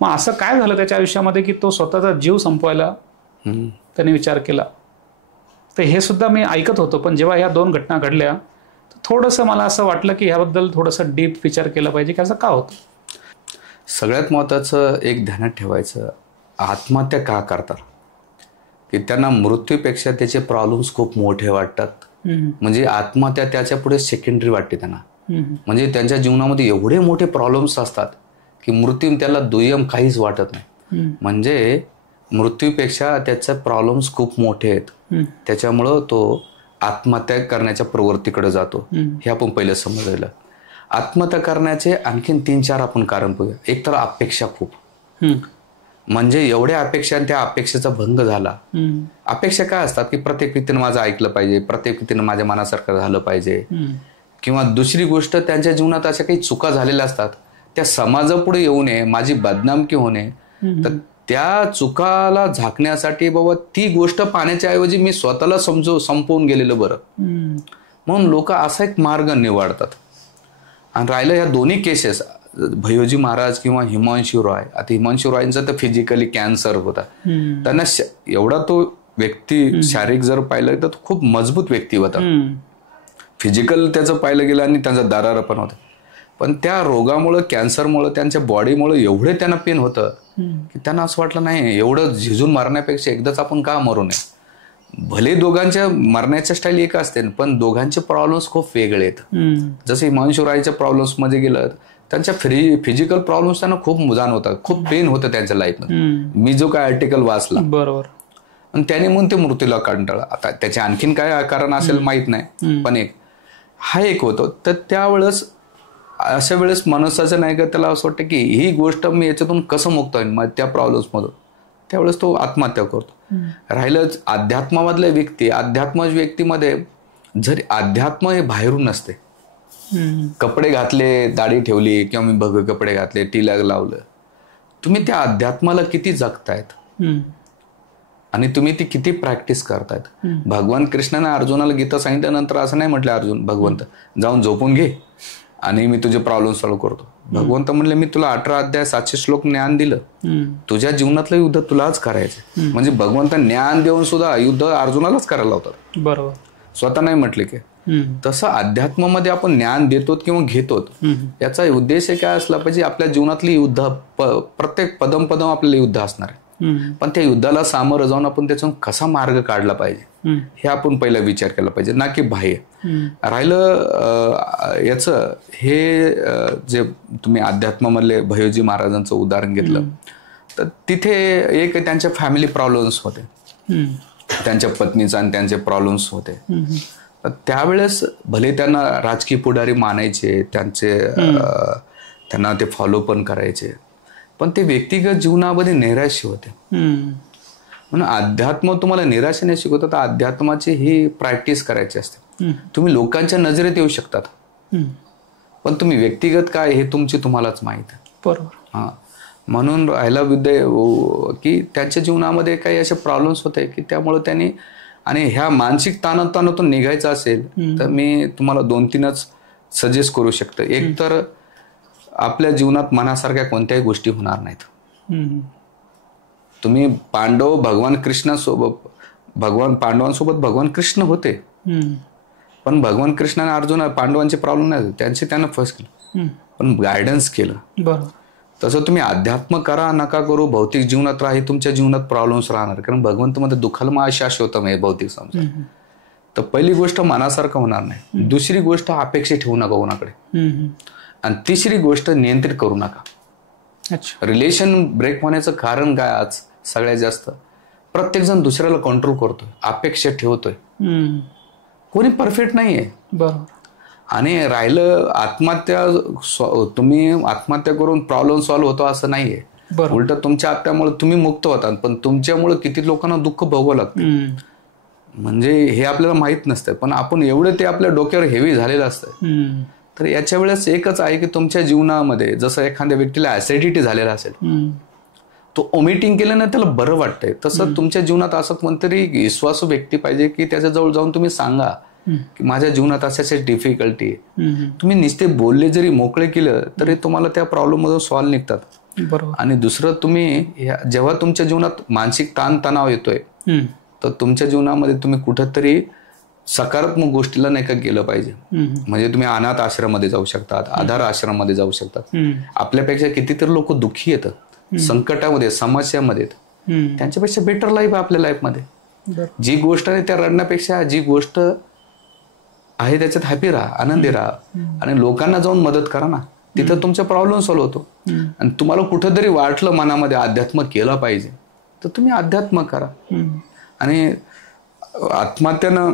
मग असं काय झालं त्याच्या आयुष्यामध्ये की तो स्वतःचा जीव संपवायला त्याने विचार केला? तर हे सुद्धा मी ऐकत होतो, पण जेव्हा ह्या 2 घटना घडल्या तर थोडंसं मला असं वाटलं की ह्याबद्दल थोडंसं डीप विचार केला पाहिजे की असं का होतं. सगळ्यात महत्त्वाचं एक ध्यानात ठेवायचं, आत्महत्या का करतात की त्यांना मृत्यूपेक्षा त्याचे प्रॉब्लेम्स खूप मोठे वाटतात. म्हणजे आत्महत्या त्याच्या पुढे सेकंडरी वाटते त्यांना. म्हणजे त्यांच्या जीवनामध्ये एवढे मोठे प्रॉब्लेम्स असतात की मृत्यू त्याला दुय्यम काहीच वाटत नाही. म्हणजे मृत्यूपेक्षा त्याचे प्रॉब्लेम्स खूप मोठे आहेत, त्याच्यामुळं तो आत्महत्या करण्याच्या प्रवृत्तीकडे जातो. हे आपण पहिलं समजलं. आत्महत्या करण्याचे आणखीन 3-4 आपण कारण बघूया. एक तर अपेक्षा खूप, म्हणजे एवढ्या अपेक्षा त्या अपेक्षेचा भंग झाला. अपेक्षा काय असतात की प्रत्येक व्यक्तीनं माझं ऐकलं पाहिजे, प्रत्येक व्यक्तीनं माझ्या मनासारखं झालं पाहिजे, किंवा दुसरी गोष्ट त्यांच्या जीवनात अशा काही चुका झालेल्या असतात त्या समाजापुढे येऊ नये, माझी बदनामकी होऊ नये, तर त्या चुकाला झाकण्यासाठी बाबा ती गोष्ट पाहण्याच्या ऐवजी मी स्वतःला संपवून गेलेलं बरं, म्हणून लोक असा एक मार्ग निवडतात. आणि राहिलं या दोन्ही केसेस, भैयोजी महाराज किंवा हिमांशू रॉय. आता हिमांशू रॉयचा तर फिजिकली कॅन्सर होता, त्यांना एवढा तो व्यक्ती शारीरिक जर पाहिलं तर खूप मजबूत व्यक्ती होता, फिजिकल त्याचं पाहिलं गेलं आणि त्यांचा दरारा पण होता. पण त्या रोगामुळं, कॅन्सरमुळं, त्यांच्या बॉडीमुळं एवढे त्यांना पेन होतं की त्यांना असं वाटलं नाही एवढं झिजून मारण्यापेक्षा एकदाच आपण का मरू नये. भले दोघांच्या मरण्याच्या स्टाईल एक असते, पण दोघांचे प्रॉब्लेम्स खूप वेगळे आहेत. जसे हिमांशू रायच्या प्रॉब्लेम्स मध्ये गेलं, त्यांच्या फिजिकल प्रॉब्लेम्स त्यांना खूप जाणवतात, खूप पेन होतं त्यांच्या लाईफमध्ये. मी जो काय आर्टिकल वाचला बरोबर, आणि त्याने म्हणून ते मृत्यूला कंटाळा. आता त्याचे आणखीन काय कारण असेल माहित नाही, पण हा एक होतो. तर त्यावेळेस अशा वेळेस माणसाचं नाही का त्याला असं वाटतं की ही गोष्ट मी याच्यातून कसं मुक्त होईन मग त्या प्रॉब्लेम्समधून, त्यावेळेस तो आत्महत्या करतो. राहिलं अध्यात्मामधल्या व्यक्ती, अध्यात्म व्यक्तीमध्ये जर अध्यात्म हे बाहेरून नसते, कपडे घातले, दाढी ठेवली किंवा मी भगवे कपडे घातले, टिलक लावलं, तुम्ही त्या अध्यात्माला किती जगतायत आणि तुम्ही ती किती प्रॅक्टिस करतायत. भगवान कृष्णाने अर्जुनाला गीता सांगितल्यानंतर असं नाही म्हटलं अर्जुन भगवंत जाऊन झोपून घे आणि मी तुझे प्रॉब्लेम सॉल्व्ह करतो. भगवंत म्हणले मी तुला 18 अध्याय 700 श्लोक ज्ञान दिलं, तुझ्या जीवनातलं युद्ध तुलाच करायचं. म्हणजे भगवंत ज्ञान देऊन सुद्धा युद्ध अर्जुनालाच करायला लावतात, बरोबर, स्वतः नाही म्हटले की. तसं अध्यात्मामध्ये आपण ज्ञान देतो किंवा घेतो, याचा उद्देश काय असला पाहिजे, आपल्या जीवनातली युद्ध प्रत्येक पदम आपल्याला युद्ध असणार आहे, पण त्या युद्धाला सामोरं जाऊन आपण त्याच्यातून कसा मार्ग काढला पाहिजे हे आपण पहिला विचार केला पाहिजे, ना की बाह्य. राहिलं याचं हे जे तुम्ही अध्यात्मामधले भैयोजी महाराजांचं उदाहरण घेतलं, तर तिथे एक त्यांच्या फॅमिली प्रॉब्लेम्स होते, त्यांच्या पत्नीचा आणि त्यांचे प्रॉब्लेम्स होते. तर त्यावेळेस भले त्यांना राजकीय पुढारी मानायचे, त्यांना ते फॉलो पण करायचे, पण ते व्यक्तिगत जीवनामध्ये नैराश्य होते. म्हणून अध्यात्म तुम्हाला निराशेने शिकवतं, तर अध्यात्माची ही प्रॅक्टिस करायची असते. तुम्ही लोकांच्या नजरेत येऊ शकतात, पण तुम्ही व्यक्तिगत काय हे तुम्हालाच माहित आहे, बरोबर. हा, म्हणून राहायला विद्या की त्यांच्या जीवनामध्ये काही असे प्रॉब्लेम्स होते की त्यामुळे त्यांनी, आणि ह्या मानसिक ताणातून निघायचं असेल तर मी तुम्हाला 2-3च सजेस्ट करू शकतो. एक तर आपल्या जीवनात मनासारख्या कोणत्याही गोष्टी होणार नाहीत. तुम्ही भगवान पांडवांसोबत भगवान कृष्ण होते, पण भगवान कृष्णाने अर्जुन पांडवांचे प्रॉब्लेम नाही, त्यांना फर्स्ट केलं, पण गायडन्स केलं, बरोबर. तसं तुम्ही अध्यात्म करा नका करू, भौतिक जीवनात राहा, तुमच्या जीवनात प्रॉब्लेम्स राहणार, कारण भगवंत मध्ये दुःखाला मग शाश्वतम आहे भौतिक संसार. तर पहिली गोष्ट मनासारखं होणार नाही, दुसरी गोष्ट अपेक्षा ठेवू नका कोणाकडे, आणि तिसरी गोष्ट नियंत्रित करू नका. रिलेशन ब्रेक होण्याचं कारण काय आज सगळ्यात जास्त, प्रत्येक जण दुसऱ्याला कंट्रोल करतोय, अपेक्षा ठेवतोय, कोणी परफेक्ट नाहीये, बरोबर. आणि राहिलं आत्महत्या, तुम्ही आत्महत्या करून प्रॉब्लेम सॉल्व्ह होतो असं नाहीये, उलट तुमच्या आत्म्यामुळे तुम्ही मुक्त होतात, पण तुमच्यामुळे किती लोकांना दुःख भोगावं लागतं, म्हणजे हे आपल्याला माहित नसतं, पण आपण एवढं ते आपल्या डोक्यावर हेवी झालेलं असतं. तर याच्या वेळेस एकच आहे की तुमच्या जीवनामध्ये जसं एखाद्या व्यक्तीला ऍसिडिटी झालेला असेल, तो ओमिटिंग केलं ना त्याला बरं वाटतंय, तसं तुमच्या जीवनात असं कोणतरी विश्वासू व्यक्ती पाहिजे की त्याच्या जवळ जाऊन तुम्ही सांगा की माझ्या जीवनात अशाच डिफिकल्टी आहे. तुम्ही नुसते बोलले जरी, मोकळे केलं तरी तुम्हाला त्या प्रॉब्लेम मधून सॉल्व्ह निघतात, बरोबर. आणि दुसरं, तुम्ही जेव्हा तुमच्या जीवनात मानसिक ताणतणाव येतोय तर तुमच्या जीवनामध्ये तुम्ही कुठंतरी सकारात्मक गोष्टीला नाही का गेलं पाहिजे. म्हणजे तुम्ही अनाथ आश्रमामध्ये जाऊ शकतात, आधार आश्रमामध्ये जाऊ शकतात. आपल्यापेक्षा कितीतरी लोक दुःखी येतात, संकटामध्ये, समस्यामध्ये, त्यांच्यापेक्षा बेटर लाईफ आहे आपल्या लाईफमध्ये. जी गोष्ट आहे त्या रडण्यापेक्षा जी गोष्ट आहे त्याच्यात हॅपी राहा, आनंदी राहा, आणि लोकांना जाऊन मदत करा ना, तिथं तुमचा प्रॉब्लेम सॉल्व्ह होतो. आणि तुम्हाला कुठंतरी वाटलं मनामध्ये अध्यात्म केलं पाहिजे तर तुम्ही अध्यात्म करा. आणि आत्महत्यानं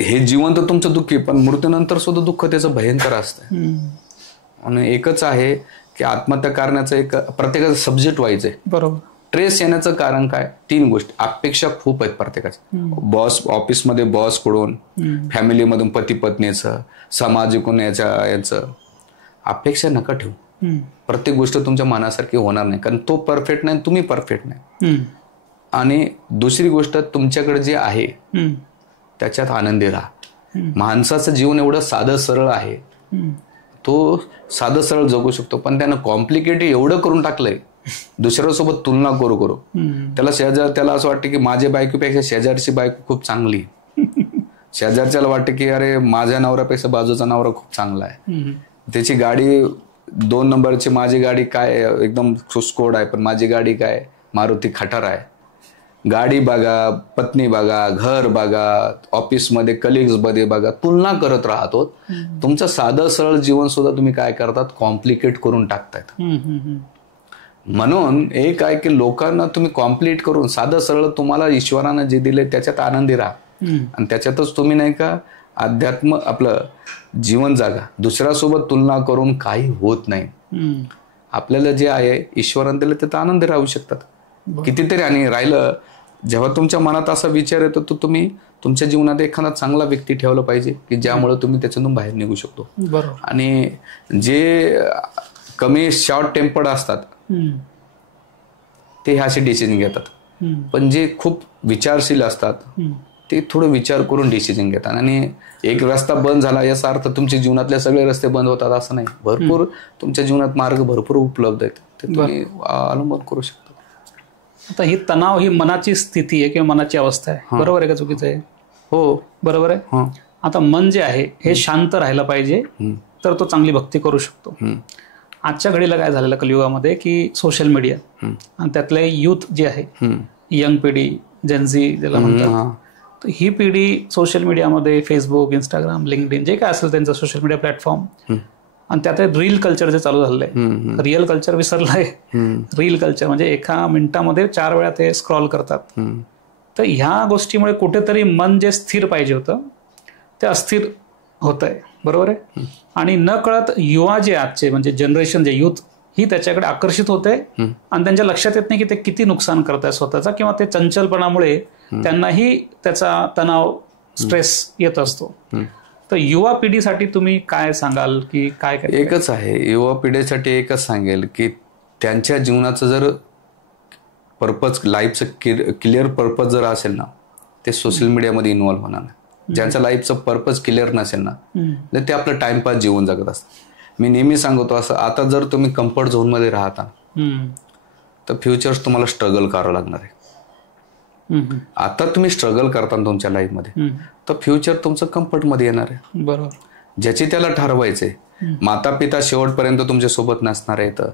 हे जीवन तर तुमचं दुःखी, पण मृत्यूनंतर सुद्धा दुःख त्याचं भयंकर असतं. आणि एकच आहे की आत्महत्या करण्याचं एक प्रत्येकाचं सब्जेक्ट व्हायचंय, बरोबर. ट्रेस येण्याचं कारण काय, 3 गोष्टी. अपेक्षा खूप आहेत प्रत्येकाच्या, बॉस ऑफिसमध्ये बॉस कडून, फॅमिलीमधून पती पत्नीचं, सामाजिकून याचं. अपेक्षा नका ठेवू. प्रत्येक गोष्ट तुमच्या मनासारखी होणार नाही, कारण तो परफेक्ट नाही, तुम्ही परफेक्ट नाही. आणि दुसरी गोष्ट, तुमच्याकडे जे आहे त्याच्यात आनंदी राहा. माणसाचं जीवन एवढं साधं सरळ आहे, तो साधं सरळ जगू शकतो, पण त्यानं कॉम्प्लिकेटेड एवढं करून टाकलंय दुसऱ्यासोबत तुलना करू करू. त्याला असं वाटतं की माझ्या बायकोपेक्षा शेजारची बायको खूप चांगली, शेजारच्याला वाटतं की अरे माझ्या नवऱ्यापेक्षा बाजूचा नवरा खूप चांगला आहे, त्याची गाडी 2 नंबरची, माझी गाडी काय एकदम स्कोड आहे, पण माझी गाडी काय मारुती खटार आहे. गाडी बघा, पत्नी बघा, घर बघा, ऑफिसमध्ये कलिग्स मध्ये बघा, तुलना करत राहतो. तुमचं साधं सरळ जीवन सुद्धा तुम्ही काय करतात, कॉम्प्लिकेट करून टाकतायत. म्हणून एक आहे की लोकांना तुम्ही कॉम्प्लिकेट करून साधं सरळ तुम्हाला ईश्वरानं जे दिले त्याच्यात आनंदी राहा, आणि त्याच्यातच तुम्ही नाही का अध्यात्म आपलं जीवन जागा. दुसऱ्यासोबत तुलना करून काही होत नाही. आपल्याला जे आहे ईश्वरानं दिलं त्यात आनंदी राहू शकतात कितीतरी. आणि राहिलं, जेव्हा तुमच्या मनात असा विचार येतो तर तुम्ही तुमच्या जीवनात एखादा चांगला व्यक्ती ठेवला पाहिजे की ज्यामुळे तुम्ही त्याच्यातून बाहेर निघू शकतो. आणि जे कमी शॉर्ट टेम्पर्ड असतात ते असे डिसिजन घेतात, पण जे खूप विचारशील असतात ते थोडं विचार करून डिसिजन घेतात. आणि एक रस्ता बंद झाला याचा अर्थ तुमच्या जीवनातले सगळे रस्ते बंद होतात असं नाही. भरपूर तुमच्या जीवनात मार्ग भरपूर उपलब्ध आहेत, ते तुम्ही अवलंबन करू शकता. आता ही तणाव ही मनाची स्थिती आहे किंवा मनाची अवस्था आहे, बरोबर आहे का चुकीचं आहे? हो, बरोबर आहे. आता मन जे आहे हे शांत राहायला पाहिजे तर तो चांगली भक्ती करू शकतो. आजच्या घडीला काय झालेलं कलियुगामध्ये की सोशल मीडिया आणि त्यातले युथ जे आहे, यंग पिढी, जेनझी ज्याला म्हणतात, तर ही पिढी सोशल मीडियामध्ये फेसबुक, इंस्टाग्राम, लिंक्डइन जे काय असेल त्यांचं सोशल मीडिया प्लॅटफॉर्म, आणि त्यात रील कल्चर जे चालू झालंय, रिअल कल्चर विसरलंय. रील कल्चर म्हणजे एका मिनिटामध्ये 4 वेळा ते स्क्रॉल करतात. तर ह्या गोष्टीमुळे कुठेतरी मन जे स्थिर पाहिजे होतं ते अस्थिर होत आहे, बरोबर आहे. आणि न कळत युवा जे आजचे म्हणजे जनरेशन जे युथ ही त्याच्याकडे आकर्षित होते आणि त्यांच्या लक्षात येत नाही की ते किती नुकसान करत आहे स्वतःचा, किंवा ते चंचलपणामुळे त्यांनाही त्याचा तणाव, स्ट्रेस येत असतो. तर युवा पिढीसाठी तुम्ही काय सांगाल की काय? एकच आहे, युवा पिढीसाठी एकच सांगेल की त्यांच्या जीवनाचं जर पर्पज, लाईफचं क्लिअर पर्पज जर असेल ना, ते सोशल मीडियामध्ये इन्व्हॉल्व्ह होणार नाही. ज्यांच्या लाईफचं पर्पज क्लिअर नसेल ना, तर ते आपलं टाइमपास जीवन जगत असतात. मी नेहमी सांगतो असं, आता जर तुम्ही कम्फर्ट झोनमध्ये राहता तर फ्युचर्स तुम्हाला स्ट्रगल करावं लागणार आहे. आता तुम्ही स्ट्रगल करता तुमच्या लाईफमध्ये तर फ्युचर तुमचं कम्फर्टमध्ये येणार आहे. बरोबर. ज्याची त्याला ठरवायचंय. माता पिता शेवटपर्यंत तुमच्या सोबत नसणार आहे, तर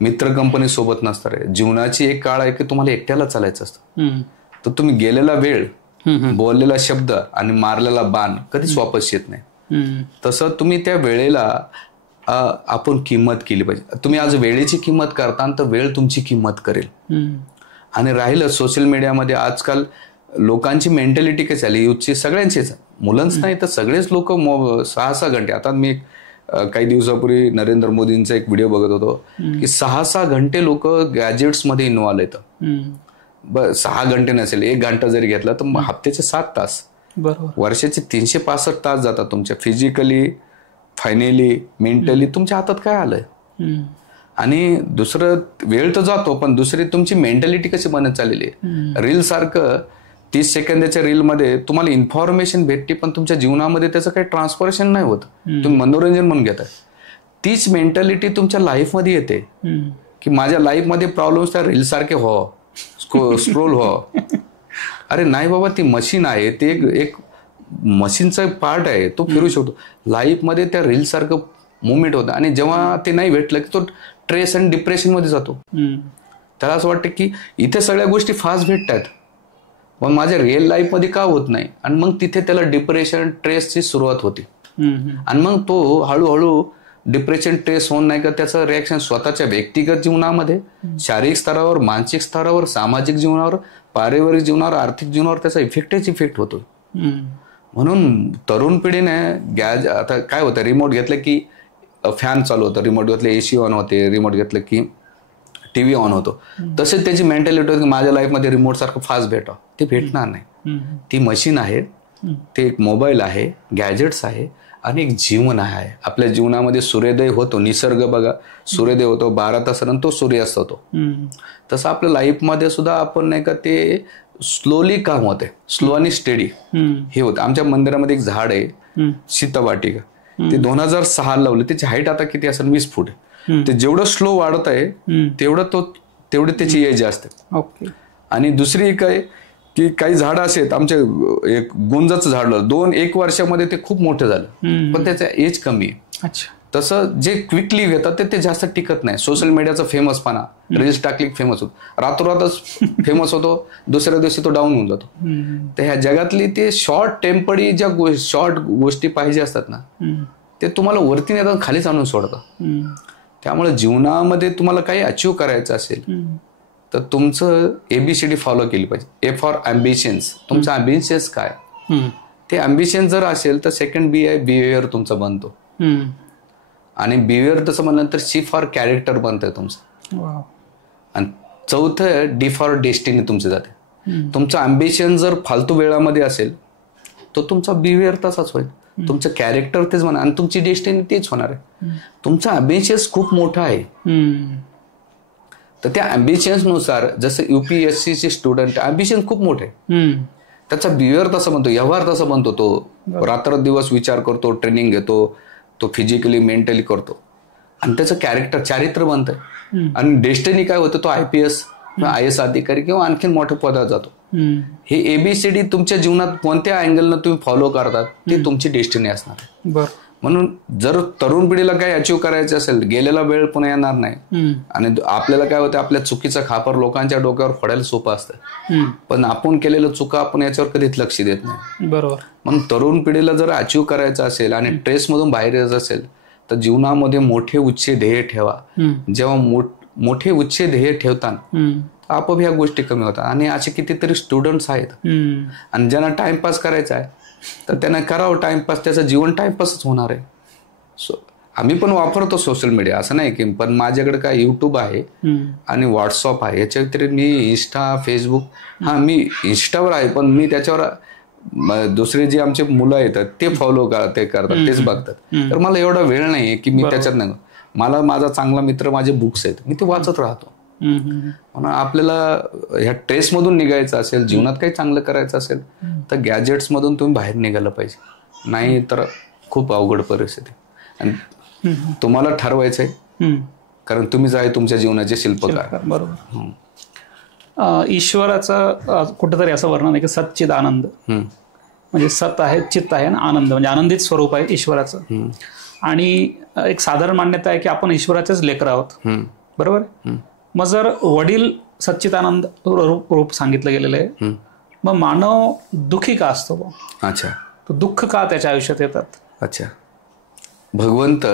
मित्र कंपनी सोबत नसणार आहे. जीवनाची एक काळ आहे की तुम्हाला एकट्याला चालायचं असतं. तर तुम्ही गेलेला वेळ, बोललेला शब्द आणि मारलेला बाण कधीच वापस येत नाही. तसं तुम्ही त्या वेळेला आपण किंमत केली पाहिजे. तुम्ही आज वेळेची किंमत करता तर वेळ तुमची किंमत करेल. आणि राहिलं सोशल मीडियामध्ये आजकाल लोकांची मेंटॅलिटी कशी झाली युथची, सगळ्यांचीच, मुलांच नाही तर सगळेच लोक 6-6 घंटे. आता मी काही दिवसापूर्वी नरेंद्र मोदींचा एक व्हिडिओ बघत होतो की 6-6 घंटे लोक गॅजेट्समध्ये इन्व्हॉल्व येतं. 6 घंटे नसेल, 1 घंटा जरी घेतला तर हप्त्याचे 7 तास, वर्षाचे 365 तास जातात तुमच्या. फिजिकली, फायनली, मेंटली तुमच्या हातात काय आलंय. आणि दुसरं वेळ तर जातो, पण दुसरी तुमची मेंटॅलिटी कशी बनत चाललेली आहे. रील सारखं 30 सेकंदाच्या रीलमध्ये तुम्हाला इन्फॉर्मेशन भेटते, पण तुमच्या जीवनामध्ये त्याचं काही ट्रान्सफॉर्मेशन नाही होत. तुम्ही मनोरंजन म्हणून घेताय. तीच मेंटॅलिटी तुमच्या लाईफमध्ये येते की माझ्या लाईफमध्ये प्रॉब्लेम्स त्या रील सारखे व्हावं, स्क्रोल व्हावं. अरे नाही बाबा, ती मशीन आहे, ते एक मशीनचा पार्ट आहे, तो फिरू शकतो. लाईफमध्ये त्या रील सारखं मुवमेंट होतं. आणि जेव्हा ते नाही भेटलं की तो ट्रेस आणि डिप्रेशन मध्ये जातो. त्याला असं वाटतं की इथे सगळ्या गोष्टी फास्ट भेटतात, पण माझ्या रिअल लाईफ मध्ये का होत नाही. आणि मग तिथे त्याला डिप्रेशन, ट्रेसची सुरुवात होते. आणि मग तो हळूहळू डिप्रेशन, ट्रेस होऊन नाही का त्याचं रिॲक्शन स्वतःच्या व्यक्तिगत जीवनामध्ये, शारीरिक स्तरावर, मानसिक स्तरावर, सामाजिक जीवनावर, पारिवारिक जीवनावर, आर्थिक जीवनावर त्याचा इफेक्ट होतो. म्हणून तरुण पिढीने आता काय होतं, रिमोट घेतलं की फॅन चालू होतं, रिमोट घेतलं एसी ऑन होते, रिमोट घेतलं की टीव्ही ऑन होतो. तसेच त्याची मेंटॅलिटी होती की माझ्या लाईफमध्ये रिमोट सारखं फास्ट भेटावं. ते भेटणार नाही. ती मशीन आहे, ते एक मोबाईल आहे, गॅजेट्स आहे, आणि एक जीवन आहे. आपल्या जीवनामध्ये सूर्योदय होतो, निसर्ग बघा, सूर्योदय होतो 12 तासानंतर सूर्यास्त होतो. तसं आपल्या लाईफमध्ये सुद्धा आपण नाही का ते स्लोली काम होते, स्लो आणि स्टेडी हे होतं. आमच्या मंदिरामध्ये एक झाड आहे सीतावाटिका, ते 2006 लावलं. त्याची हाईट आता किती असेल 20 फूट. ते जेवढं स्लो वाढत आहे तेवढी त्याची एज असते. आणि दुसरी काय की काही झाडं असे आहेत, आमच्या एक गुंजाचं झाड 1 वर्षामध्ये ते खूप मोठं झालं, पण त्याचं एज कमी आहे. तसं जे क्विकली घेतात ते जास्त टिकत नाही. सोशल मीडियाचा फेमसपणा, रील्स टाकली फेमस होतो, रातोरातच फेमस होतो, दुसऱ्या दिवशी तो डाऊन होऊन जातो. तर ह्या जगातली ते शॉर्ट टेम्परी ज्या शॉर्ट गोष्टी पाहिजे असतात ना, ते तुम्हाला वरती नेतात, खालीच आणून सोडतात. त्यामुळे जीवनामध्ये तुम्हाला काही अचीव करायचं असेल तर तुमचं ABCD फॉलो केली पाहिजे. A for ambitions. तुमचं अम्बिशन्स काय, ते अम्बिशन जर असेल तर सेकंड B आहे बिहेवियर तुमचा बनतो. आणि बिहेवियर तसं म्हणलं तर C फॉर कॅरेक्टर बनतंय तुमचं. आणि चौथं D फॉर डेस्टिनी तुमचं जाते. तुमचं अम्बिशन जर फालतू वेळामध्ये असेल तर तुमचा बिहेवियर तसाच होईल, तुमचं कॅरेक्टर तेच म्हणा आणि तुमची डेस्टिनी तेच होणार आहे. तुमचा अम्बिशन्स खूप मोठा आहे. तर त्या अम्बिशन्सनुसार जसं UPSCचे स्टुडंट अम्बिशन खूप मोठे, त्याचा बिहेवियर तसा बनतो, व्यवहार तसा बनतो. तो रात्रदिवस विचार करतो, ट्रेनिंग घेतो, तो फिजिकली मेंटली करतो आणि त्याचं कॅरेक्टर चारित्र्य बनतंय. आणि डेस्टिनी काय होतं, तो IPS IAS अधिकारी किंवा आणखीन मोठ्या पदावर जातो. हे ABCD तुमच्या जीवनात कोणत्या अँगलनं तुम्ही फॉलो करतात ते तुमची डेस्टिनी असणार आहे. म्हणून जर तरुण पिढीला काही अचीव करायचं असेल, गेलेला वेळ पुन्हा येणार नाही. आणि आपल्याला काय होतं, आपल्या चुकीचा खापर लोकांच्या डोक्यावर फोडायला सोपं असतं, पण आपण केलेलं चुका आपण याच्यावर कधीच लक्ष देत नाही. बरोबर. म्हणून तरुण पिढीला जर अचीव करायचं असेल आणि स्ट्रेसमधून बाहेर यायचं असेल तर जीवनामध्ये मोठे उच्च ध्येय ठेवा. जेव्हा मोठे उच्च ध्येय ठेवताना आपोआप ह्या गोष्टी कमी होतात. आणि असे कितीतरी स्टुडंट्स आहेत आणि ज्यांना टाइमपास करायचा आहे तर त्यांना करावं टाइमपास, त्याचं जीवन टाइमपासच होणार आहे. आम्ही पण वापरतो सोशल मीडिया, असं नाही की, पण माझ्याकडे काय YouTube आहे आणि व्हॉट्सअप आहे. याच्या व्यतिरिक्त मी इंस्टा, फेसबुक, मी इंस्टावर आहे, पण मी त्याच्यावर दुसरे जे आमचे मुलं येतात ते फॉलो करतात, तेच बघतात. तर मला एवढा वेळ नाही की मी त्याच्यात नाही. मला माझा चांगला मित्र, माझे बुक्स आहेत, मी ते वाचत राहतो. म्हणून आपल्याला ह्या ट्रेसमधून निघायचं असेल, जीवनात काही चांगलं करायचं असेल तर गॅजेट्स मधून तुम्ही बाहेर निघालं पाहिजे, नाही तर खूप अवघड परिस्थिती. आणि तुम्हाला ठरवायचंय, कारण तुम्हीच आहे तुमच्या जीवनाचे शिल्पकार. बरोबर. ईश्वराचं कुठेतरी असं वर्णन आहे की सच्चिद आनंद, म्हणजे सत आहे, चित्त आहे आणि आनंद म्हणजे आनंदित स्वरूप आहे ईश्वराचं. आणि एक साधारण मान्यता आहे की आपण ईश्वराचेच लेकर आहोत. बरोबर. मग जर वडील सच्चिदानंद रूप सांगितलं गेलेलं आहे, मग मानव दुःखी का असतो? अच्छा. तो दुःख का त्याच्या आयुष्यात येतात? अच्छा. भगवंत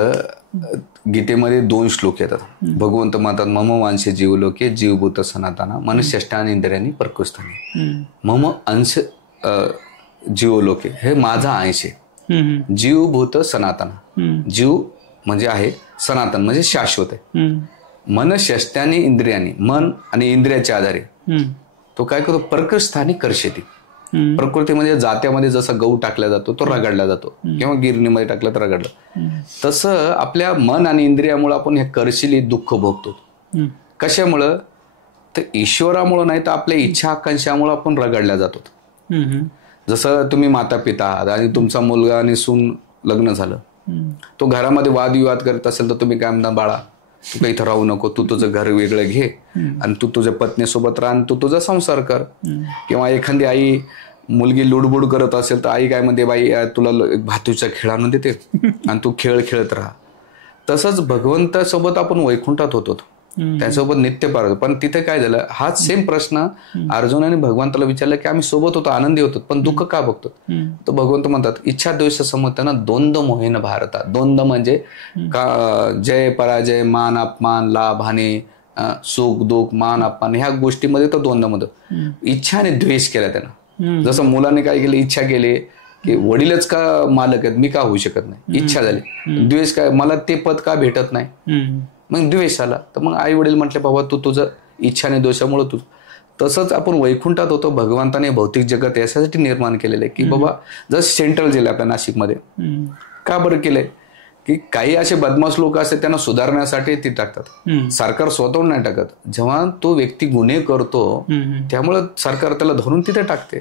गीतेमध्ये 2 श्लोक येतात. भगवंत म्हणतात, मम वांशे जीवलोके जीवभूत सनातना मनुष्यष्टानी इंद्रियांनी प्रकृष्ठानी. मम अंश जीवलोके, हे माझा अंश आहे. जीवभूत सनातना, जीव म्हणजे आहे, सनातन म्हणजे शाश्वत आहे. मन षष्ट्यानी इंद्रियांनी, मन आणि इंद्रियाच्या आधारे तो काय करतो, प्रकृष्ठानी कर्षती. प्रकृती म्हणजे जात्यामध्ये जसा गहू टाकला जातो तो रगडला जातो, किंवा गिरणीमध्ये टाकला तर रगडला. तसं आपल्या मन आणि इंद्रियामुळे आपण हे कर्शिली दुःख भोगतो. कशामुळं? तर ईश्वरामुळं नाही तर आपल्या इच्छा आकांक्षामुळे आपण रगडल्या जातो. जसं तुम्ही माता पिता आहात आणि तुमचा मुलगा आणि सून लग्न झालं, तो घरामध्ये वादविवाद करत असेल तर तुम्ही काय म्हणता, बाळा तू काही इथं राहू नको, तू तुझं घर वेगळं घे आणि तू तुझ्या पत्नीसोबत राहा आणि तू तुझा संसार कर. किंवा एखादी आई मुलगी लुडबुड करत असेल तर आई काय म्हणते, बाई तुला भातूचा खेळ आणून देते आणि तू खेळ खेळत राहा. तसंच भगवंतासोबत आपण वैकुंठात होतो, त्यासोबत नित्य पार. पण तिथे काय झालं, हाच सेम प्रश्न अर्जुनाने भगवंताला विचारला की आम्ही सोबत होतो, आनंदी होतो, पण दुःख का बघतो? तर भगवंत म्हणतात, इच्छा द्वेष समजताना द्वंद्व मोहेन भारता. द्वंद्व म्हणजे का, जय पराजय, मान अपमान, लाभ हानी, सुख दुःख, मान अपमान, ह्या गोष्टीमध्ये तो द्वंद्वमध्ये इच्छा आणि द्वेष केला त्यानं. जसं मुलाने काय केलं, इच्छा केली की वडीलच का मालक आहेत, मी का होऊ शकत नाही, इच्छा झाली. द्वेष काय, मला ते पद का भेटत नाही, मग द्वेष आला. तर मग आई वडील म्हटले, बाबा तू तुझं इच्छा आणि दोषामुळे तू. तसंच आपण वैकुंठात होतो. भगवंताने भौतिक जगत यासाठी निर्माण केलेलं आहे की बाबा, जसं सेंट्रल जेल आपल्या नाशिकमध्ये, का बरं केलंय की काही असे बदमाश लोक असतात त्यांना सुधारण्यासाठी ती टाकतात. सरकार स्वतःहून नाही टाकत. जेव्हा तो व्यक्ती गुन्हे करतो त्यामुळं सरकार त्याला धरून तिथे टाकते.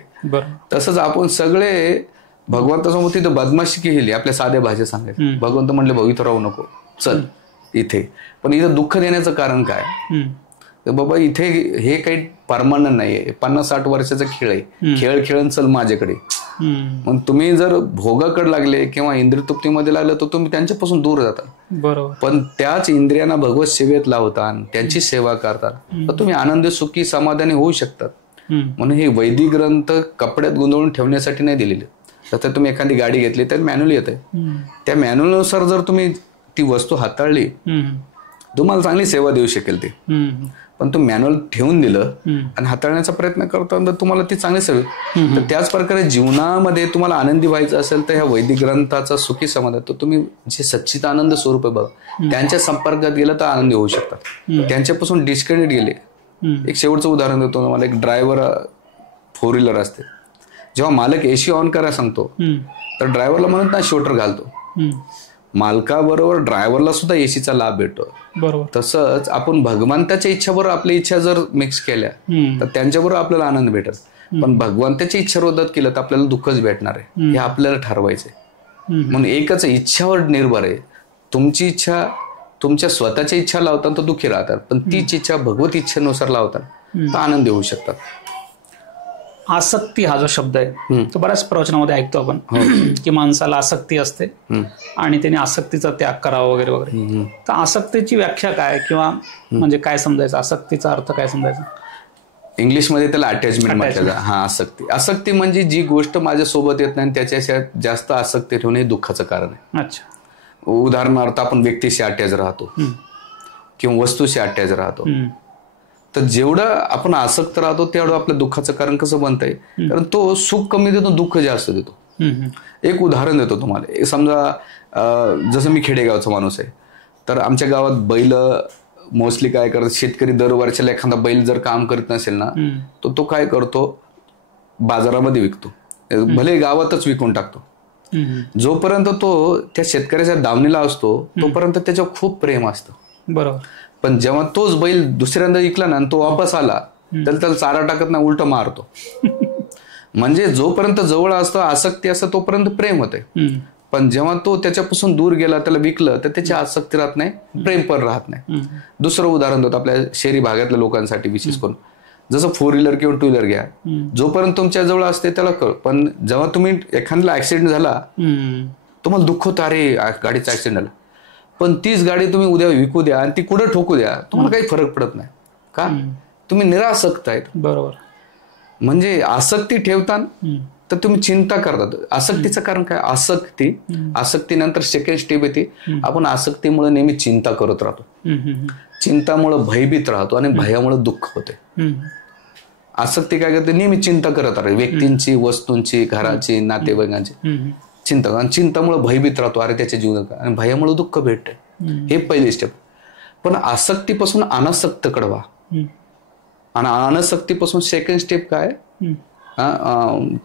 तसंच आपण सगळे भगवंतासमोर तिथे बदमाशी केली. आपल्या साध्या भाषेत सांगायचं, भगवंत म्हणले भाऊ इथं राहू नको, चल इथे. पण इथं दुःख देण्याचं कारण काय? तर बाबा इथे हे काही परमानंट नाहीये, 50-60 वर्षाचा खेळ आहे, खेळ खेळून चल माझ्याकडे. मग तुम्ही जर भोगाकडे लागले किंवा इंद्रियतृप्तीमध्ये लागले तर तुम्ही त्यांच्यापासून दूर जाता. बरोबर. पण त्याच इंद्रियांना भगवत सेवेत लावता, त्यांची सेवा करता, तर तुम्ही आनंदी सुखी समाधानी होऊ शकतात. म्हणून हे वैदिक ग्रंथ कपड्यात गुंतवून ठेवण्यासाठी नाही दिलेले. तर तुम्ही एखादी गाडी घेतली तर मॅन्युअल येते, त्या मॅन्युअलनुसार जर तुम्ही ती वस्तू हाताळली तुम्हाला चांगली सेवा देऊ शकेल ती. पण तू मॅन्युअल ठेवून दिलं आणि हाताळण्याचा प्रयत्न करता तुम्हाला ती चांगली सवय. तर त्याच प्रकारे जीवनामध्ये तुम्हाला आनंदी व्हायचं असेल तर ह्या वैदिक ग्रंथाचा सुखी समाधान, तर तुम्ही जे सच्चित आनंद स्वरूप आहे बघ त्यांच्या संपर्कात गेलं तर आनंदी होऊ शकतात. त्यांच्यापासून डिस्कनेक्ट गेले. एक शेवटचं उदाहरण देतो मला. एक ड्रायव्हर 4 व्हीलर असते, जेव्हा मालक एसी ऑन करायला सांगतो तर ड्रायव्हरला म्हणत नाही शोटर घालतो. मालकाबरोबर ड्रायव्हरला सुद्धा एसीचा लाभ भेटतो. बरोबर. तसंच आपण भगवंताच्या इच्छाबरोबर आपल्या इच्छा जर मिक्स केल्या तर त्यांच्याबरोबर आपल्याला आनंद भेटेल. पण भगवंताच्या इच्छाविरोधात केलं तर आपल्याला दुःखच भेटणार आहे. हे आपल्याला ठरवायचंय. म्हणून एकच इच्छावर निर्भर आहे. तुमची इच्छा तुमच्या स्वतःच्या इच्छा लावतात तर दुःखी राहतात, पण तीच इच्छा भगवत इच्छेनुसार लावतात तर आनंदी होऊ शकतात. आसक्ती हा जो शब्द आहे तो बऱ्याच प्रवचनामध्ये ऐकतो आपण की माणसाला आसक्ती असते आणि त्याने आसक्तीचा त्याग करावा वगैरे वगैरे. तर आसक्तीची व्याख्या काय किंवा म्हणजे काय समजायचं, आसक्तीचा अर्थ काय समजायचा? इंग्लिशमध्ये त्याला अटॅचमेंट म्हटलं जातं. हा, आसक्ती. आसक्ती म्हणजे जी गोष्ट माझ्या सोबत येत नाही त्याच्या जास्त आसक्ती ठेवणे हे दुःखाचं कारण आहे. अच्छा. उदाहरणार्थ आपण व्यक्तीशी अटॅच राहतो किंवा वस्तूशी अटॅच राहतो, तर जेवढं आपण आसक्त राहतो तेवढं आपलं दुःखाचं कारण कसं बनतंय? कारण तो सुख कमी देतो, दुःख जास्त देतो. एक उदाहरण देतो तुम्हाला. समजा जसं मी खेडेगावचा माणूस आहे, तर आमच्या गावात बैल मोस्टली काय करतात, शेतकरी दर वर्षाला एखादा बैल जर काम करत नसेल ना तर तो काय करतो, बाजारामध्ये विकतो, भले गावातच विकून टाकतो. जोपर्यंत तो त्या शेतकऱ्याच्या दावणीला असतो तोपर्यंत त्याच्यावर खूप प्रेम असतं. बरोबर. पण जेव्हा तोच बैल दुसऱ्यांदा विकला ना तो वापस आला तर त्याला चारा टाकत नाही, उलट मारतो. म्हणजे जोपर्यंत जवळ असतो, आसक्ती असतं, तोपर्यंत प्रेम होते. पण जेव्हा तो त्याच्यापासून दूर गेला, त्याला विकलं, तर त्याची आसक्ती राहत नाही, प्रेम पण राहत नाही. दुसरं उदाहरण देतो आपल्या शहरी भागातल्या लोकांसाठी विशेष करून. जसं 4 व्हीलर किंवा 2 व्हीलर घ्या, जोपर्यंत तुमच्या जवळ असते त्याला कळ. पण जेव्हा तुम्ही एखाद्याला ऍक्सिडेंट झाला तुम्हाला दुःख होतं, अरे गाडीचा ऍक्सिडेंट झाला. पण तीच गाडी तुम्ही उद्या विकू द्या आणि ती कुठं ठोकू द्या, तुम्हाला काही फरक पडत नाही. का? तुम्ही निरासक्त आहेत. बरोबर. म्हणजे आसक्ती ठेवताना तर तुम्ही चिंता करतात. आसक्तीचं कारण काय? आसक्तीनंतर सेकंड स्टेप येते, आपण आसक्तीमुळे नेहमी चिंता करत राहतो. चिंतामुळे भयभीत राहतो आणि भयामुळे दुःख होते. आसक्ती काय करते? नेहमी चिंता करत राहते, व्यक्तींची, वस्तूंची, घराची, नातेवाईकांची चिंता. आणि चिंतामुळे भयभीत राहतो, अरे त्याच्या जीवनात, आणि भयामुळे दुःख भेटते. हे पहिली स्टेप. पण आसक्तीपासून अनासक्तकडे व्हा, आणि अनासक्तीपासून सेकंड स्टेप काय?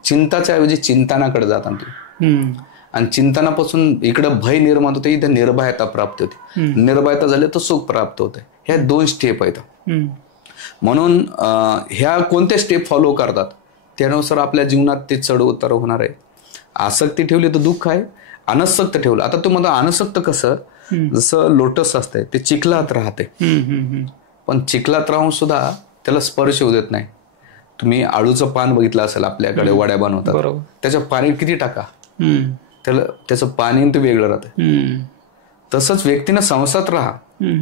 चिंताच्या ऐवजी चिंतनाकडे जाता तुम्ही. आणि चिंतनापासून इकडे भय निर्माण होते, इथे निर्भयता प्राप्त होते. निर्भयता झाली तर सुख प्राप्त होते. ह्या 2 स्टेप आहेत. म्हणून ह्या कोणत्या स्टेप फॉलो करतात त्यानुसार आपल्या जीवनात ते चढ उतार होणार आहे. आसक्ती ठेवली तर दुःख आहे, अनासक्त ठेवलं. आता तुम्हाला अनासक्त कसं, जसं लोटस असतंय ते चिखलात राहते, पण चिखलात राहून सुद्धा त्याला स्पर्श होऊ देत नाही. तुम्ही आळूचं पान बघितलं असेल, आपल्याकडे वड्या बनवतात, त्याच्या पाणी किती टाका, त्याला त्याचं पाणी ते वेगळं राहतं. तसंच व्यक्तीनं संसारात राहा,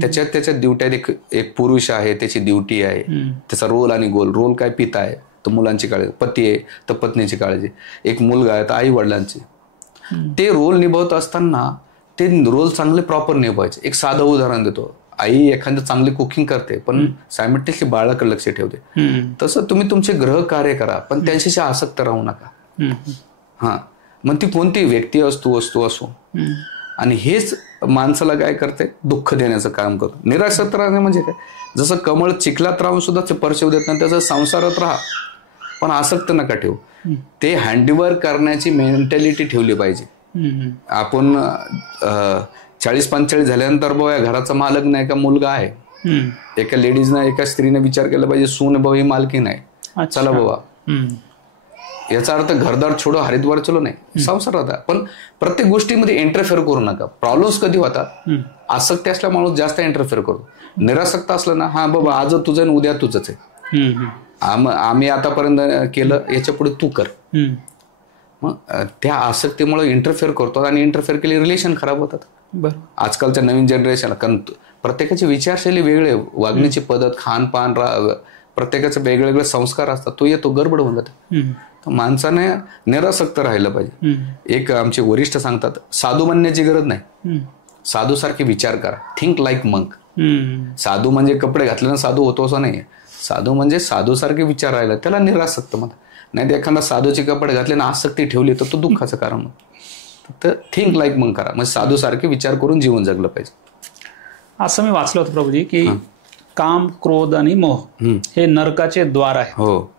त्याच्या ड्युट्यात एक पुरुष आहे, त्याची ड्युटी आहे, त्याचा रोल आणि गोल. रोल काय? पिता आहे तर मुलांची काळजी, पती आहे तर पत्नीची काळजी, एक मुलगा आहे तर आई वडिलांची. ते रोल निभावत असताना ते रोल चांगले प्रॉपर निभावायचे. एक साधं उदाहरण देतो. आई एखादं चांगली कुकिंग करते पण सायमल्टेनियसली बाळाकडे लक्ष ठेवते. तसं तुम्ही तुमचे ग्रह कार्य करा, पण त्यांच्याशी आसक्त राहू नका. हा, मग ती कोणती व्यक्ती असतो, वस्तू असो. आणि हेच माणसाला काय करते? दुःख देण्याचं काम करतो. निरासक्त राहणे म्हणजे काय? जसं कमळ चिखलात राहून सुद्धा ते परशेव देत नाही, त्याचं संसारात राहा पण आसक्त नका ठेवू. ते हँडवर्क करण्याची मेंटॅलिटी ठेवली पाहिजे. आपण 40-45 झाल्यानंतर बाबा घराचा मालक नाही का मुलगा आहे. एका लेडीजनं एका स्त्रीने विचार केला पाहिजे सून भाऊ ही मालकी नाही, चला बाबा. याचा अर्थ घरदार छोडो हरिद्वार चलो नाही, संसार राहता. पण प्रत्येक गोष्टीमध्ये इंटरफेअर करू नका. प्रॉब्लेम्स कधी होतात, आसक्ती असल्या माणूस जास्त इंटरफेअर करतो. निरासक्त असलं ना, हा बाबा आज तुझं आणि उद्या तुझंच आहे, आम्ही आतापर्यंत केलं याच्या पुढे तू कर. मग त्या आसक्तीमुळे इंटरफेअर करतो आणि इंटरफेअर केले रिलेशन खराब होतात. आजकालच्या नवीन जनरेशनला, कारण प्रत्येकाची विचारशैली वेगळे, वागण्याची पद्धत, खानपान, प्रत्येकाचे वेगवेगळे संस्कार असतात. तो येतो गडबड होऊन जातो. माणसाने निरासक्त राहिलं पाहिजे. एक आमचे वरिष्ठ सांगतात, साधू बनण्याची गरज नाही, साधू सारखे विचार करा. Think like monk. साधू म्हणजे कपडे घातल्यानं साधू होतो असं नाही. साधू म्हणजे साधू सारखे विचार राहिला त्याला निरासक्त म्हणतात. नाही तर एखादा साधूचे कपडे घातले ना आसक्ती ठेवली तर तो दुःखाचं कारण. तर थिंक लाईक मंक करा, म्हणजे साधू सारखे विचार करून जीवन जगलं पाहिजे. असं मी वाचलं होतं प्रभूजी की काम, क्रोध आणि मोह हे नरकाचे द्वार आहे. हो,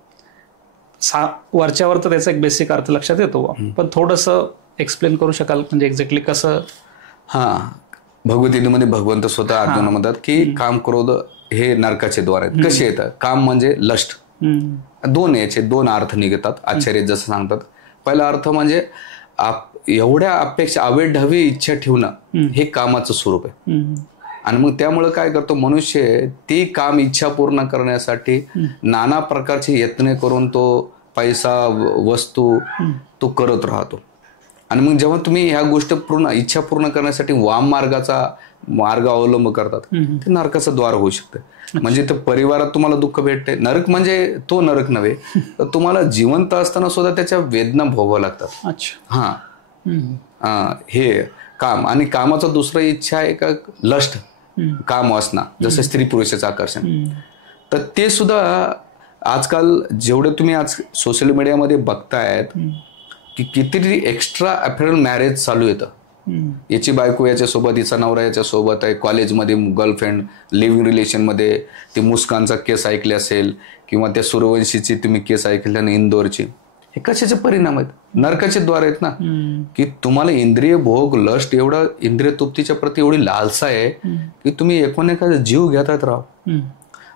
वरच्यावर तर त्याचा एक बेसिक अर्थ लक्षात येतो, पण थोडंसं एक्सप्लेन करू शकाल, म्हणजे एक्झॅक्टली कसं? भगवद्गीतेमध्ये भगवंत स्वतः अर्जुना म्हणतात की काम, क्रोध हे नरकाचे द्वार आहेत. कसे येतात? काम म्हणजे लस्ट. दोन अर्थ निघतात आचार्य जसं सांगतात. पहिला अर्थ म्हणजे एवढ्या अपेक्षा, अवेढवी इच्छा ठेवणं हे कामाचं स्वरूप आहे. आणि मग त्यामुळे काय करतो मनुष्य, ती काम इच्छा पूर्ण करण्यासाठी नाना प्रकारचे यत्न करून तो पैसा, वस्तू तो करत राहतो. आणि मग जेव्हा तुम्ही ह्या गोष्ट इच्छा पूर्ण करण्यासाठी वाम मार्गाचा मार्ग अवलंब करतात, ते नरकाचं द्वार होऊ शकते. म्हणजे तर परिवारात तुम्हाला दुःख भेटते. नरक म्हणजे तो नरक नव्हे, तर तुम्हाला जिवंत असताना सुद्धा त्याच्या वेदना भोगाव्या लागतात. हे काम. आणि कामाचा दुसरा इच्छा आहे का लस्ट, काम वासना, जसं स्त्री पुरुषाचं आकर्षण. तर ते सुद्धा आजकाल जेवढे तुम्ही आज सोशल मीडियामध्ये बघतायत की कितीतरी एक्स्ट्रा अफेअर मॅरेज चालू येतं. याची बायको याच्यासोबत, हिचा नवरा याच्यासोबत आहे, कॉलेजमध्ये गर्लफ्रेंड, लिव्हिंग रिलेशनमध्ये. ती मुस्कानचा केस ऐकले असेल किंवा त्या सूर्यवंशीची तुम्ही केस ऐकल्या ना, इंदोरची. हे कशाचे परिणाम आहेत? नरकाचे द्वार आहेत ना. की तुम्हाला इंद्रिय भोग, लस्ट, एवढा इंद्रिय तृप्तीच्या प्रती एवढी लालसा आहे की तुम्ही एकोणेकाचा जीव घेतात राहा.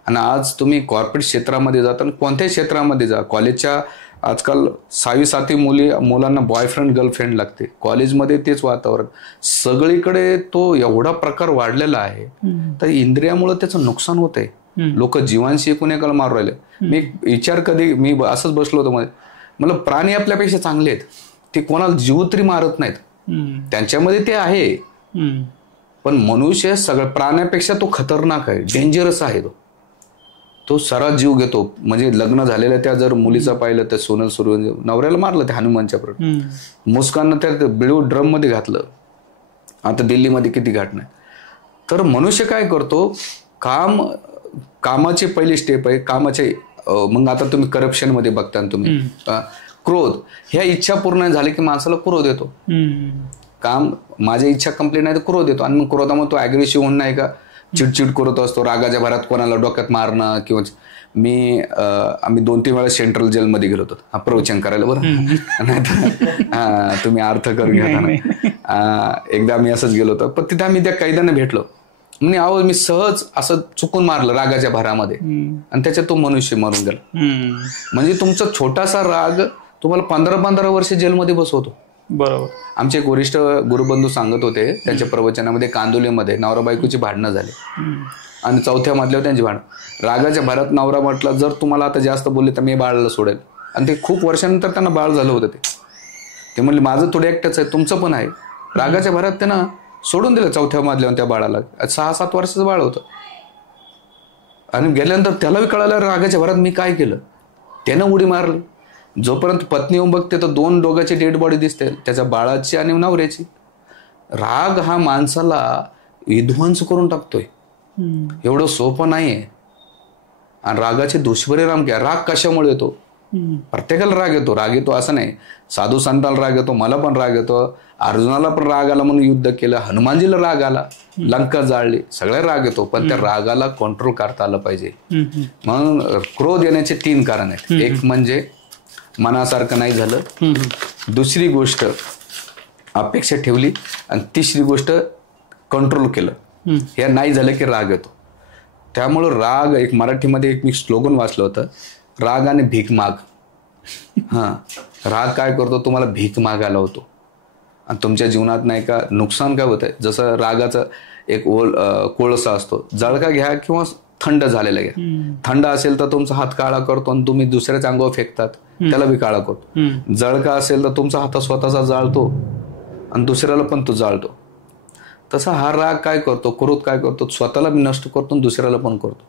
आणि आज तुम्ही कॉर्पोरेट क्षेत्रामध्ये जाता, कोणत्याही क्षेत्रामध्ये जा, कॉलेजच्या आजकाल 6वी-7वी मुलांना बॉयफ्रेंड, गर्लफ्रेंड लागते. कॉलेजमध्ये तेच वातावरण, सगळीकडे तो एवढा प्रकार वाढलेला आहे. तर इंद्रियामुळे त्याचं नुकसान होत आहे. लोक जीवांशी एकोणेकाला मारू राहिले. मी विचार कधी, मी असंच बसलो होतो, मला प्राणी आपल्यापेक्षा चांगले आहेत, ते कोणाला जीव तरी मारत नाहीत, त्यांच्यामध्ये ते आहे. पण मनुष्य सगळ्या प्राण्यापेक्षा तो खतरनाक आहे, डेंजरस आहे. तो सरळ जीव घेतो. म्हणजे लग्न झालेल्या त्या जर मुलीचा पाहिलं तर सोनल सूर्यवंशी, नवऱ्याला मारलं त्या हनुमानच्या प्रति, मुस्काननं त्या बिळू ड्रम मध्ये घातलं. आता दिल्लीमध्ये किती घटना आहे. तर मनुष्य काय करतो, कामाची पहिली स्टेप आहे कामाचे. मग आता तुम्ही करप्शन मध्ये बघता, तुम्ही क्रोध, ह्या इच्छा पूर्ण झाली की माणसाला क्रोध येतो. काम, माझी इच्छा कंप्लीट नाही तर क्रोध येतो. आणि मग क्रोधामध्ये तो अग्रेसिव्ह होऊन नाही का चिडचिड करत असतो, रागाच्या भरात कोणाला डोक्यात मारणं. किंवा आम्ही 2-3 वेळा सेंट्रल जेलमध्ये गेलो होतो प्रवचन करायला, बरं. तुम्ही अर्थ करून घेताना एकदा आम्ही असंच गेलो होतो. पण तिथे आम्ही त्या कैद्यांना भेटलो. म्हणजे आहो, मी सहज असं चुकून मारलं रागाच्या भरामध्ये, आणि त्याच्यात तो मनुष्य मरून गेला. म्हणजे तुमचा छोटासा राग तुम्हाला 15-15 वर्ष जेलमध्ये बसवतो. बरोबर. आमचे एक वरिष्ठ गुरुबंधू सांगत होते, त्यांच्या प्रवचनामध्ये कांदोलीमध्ये नवरा बायकोची भांडणं झाली आणि 4थ्या मजल्यावर त्यांची भांडणं. रागाच्या भरात नवरा म्हटला, जर तुम्हाला आता जास्त बोलले तर मी बाळाला सोडेल. आणि ते खूप वर्षानंतर त्यांना बाळ झालं होतं. ते म्हणले, माझं थोडं एकटंच आहे, तुमचं पण आहे. रागाच्या भरात त्यानं सोडून दिलं 4थ्या मजल्यावर त्या बाळाला. 6-7 वर्षाचं बाळ होतं. आणि गेल्यानंतर त्यालाही कळालं रागाच्या भरात मी काय केलं. त्यानं उडी मारली. जोपर्यंत पत्नी येऊन बघते तर 2 दोघांची डेड बॉडी दिसते, त्याच्या बाळाची आणि नवऱ्याची. राग हा माणसाला विध्वंस करून टाकतोय. एवढं सोपं नाहीये. आणि रागाचे दुष्परिणाम काय? राग कशामुळे येतो? प्रत्येकाला राग येतो असं नाही. साधू संतांना राग येतो, मला पण राग येतो, अर्जुनाला पण राग आला म्हणून युद्ध केलं, हनुमानजीला राग आला, लंका जाळली, सगळ्या राग येतो. पण त्या रागाला कंट्रोल करता आलं पाहिजे. म्हणून क्रोध येण्याचे 3 कारण आहेत. एक म्हणजे मनासारखं नाही झालं. दुसरी गोष्ट अपेक्षा ठेवली, आणि तिसरी गोष्ट कंट्रोल केलं. हे नाही झालं की राग येतो. त्यामुळं राग, एक मराठीमध्ये एक मी स्लोगन वाचलं होतं, राग आणि भीक माग. हां, राग काय करतो, तुम्हाला भीक मागायला होतो, आणि तुमच्या जीवनात नाही का नुकसान काय होत आहे. जसं रागाचं एक कोळसा असतो, जळका घ्या किंवा थंड झालेला घ्या. थंड असेल तर तुमचा हात काळा करतो आणि तुम्ही दुसऱ्याच्या अंगावर फेकतात, त्याला बी काळा करतो. जळका असेल तर तुमचा हात स्वतःचा जाळतो आणि दुसऱ्याला पण तो जाळतो. तसा हा राग काय करतो, क्रोध काय करतो, स्वतःला बी नष्ट करतो आणि दुसऱ्याला पण करतो.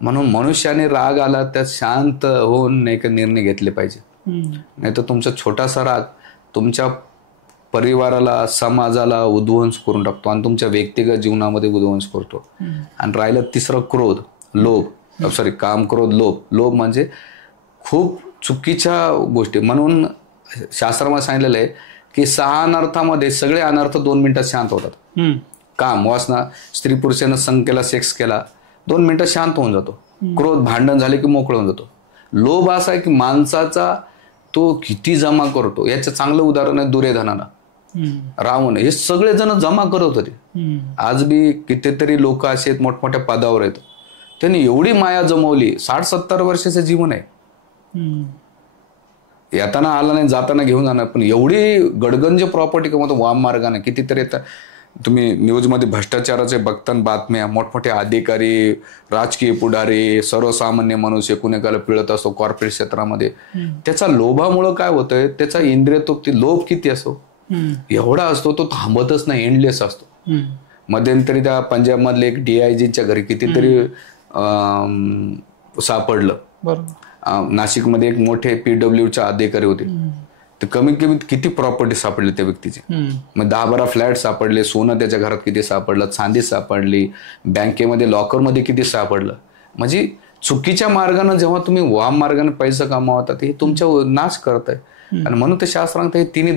म्हणून मनुष्याने राग आला त्यात शांत होऊन नाही का निर्णय घेतले पाहिजे. नाही तर तुमचा छोटासा राग तुमच्या परिवाराला, समाजाला उद्ध्वंस करून टाकतो आणि तुमच्या व्यक्तिगत जीवनामध्ये उद्ध्वंस करतो. आणि राहिलं तिसरं क्रोध, लोभ, काम, क्रोध, लोभ. लोभ म्हणजे खूप चुकीच्या गोष्टी. म्हणून शास्त्रामध्ये सांगितलेलं आहे की 6 अनर्थामध्ये सगळे अनर्थ 2 मिनिटात शांत होतात. काम, वासना, स्त्री पुरुषानं संग केला, सेक्स केला, 2 मिनिटात शांत होऊन जातो. क्रोध, भांडण झाले की मोकळं होऊन जातो. लोभ असा आहे की माणसाचा तो किती जमा करतो. याचं चांगलं उदाहरण आहे दुर्योधनाला, रावण. हे सगळे जण जमा करत होते. आज बी कितीतरी लोक असे आहेत मोठमोठ्या पदावर आहेत, त्यांनी एवढी माया जमवली. 60-70 वर्षाचं जीवन आहे. येताना आला नाही, जाताना घेऊन जाणार, पण एवढी गडगंज प्रॉपर्टी कमवतो वाम मार्गाने. कितीतरी येतात, तुम्ही न्यूजमध्ये भ्रष्टाचाराचे बघताना बातम्या, मोठमोठे अधिकारी, राजकीय पुढारी, सर्वसामान्य मनुष्य कुणेकाला पिळत असतो कॉर्पोरेट क्षेत्रामध्ये. त्याचा लोभामुळं काय होतंय, त्याचा इंद्रिय तृप्ती, लोभ किती असतो, एवढा असतो, तो थांबतच नाही, एंडलेस असतो. मध्यंतरी त्या पंजाब मधले एक DIGच्या घरी कितीतरी सापडलं. नाशिकमध्ये एक मोठे PWच्या अधिकारी होते, तर कमीत कमी किती प्रॉपर्टी सापडली त्या व्यक्तीची. मग 10-12 फ्लॅट सापडले, सोनं त्याच्या घरात किती सापडलं, चांदी सापडली, बँकेमध्ये लॉकरमध्ये किती सापडलं. म्हणजे चुकीच्या मार्गाने जेव्हा तुम्ही वाम मार्गाने पैसा कमावतात, हे तुमच्या नाश करत आहे. आणि म्हणून ते शास्त्रांत हे 3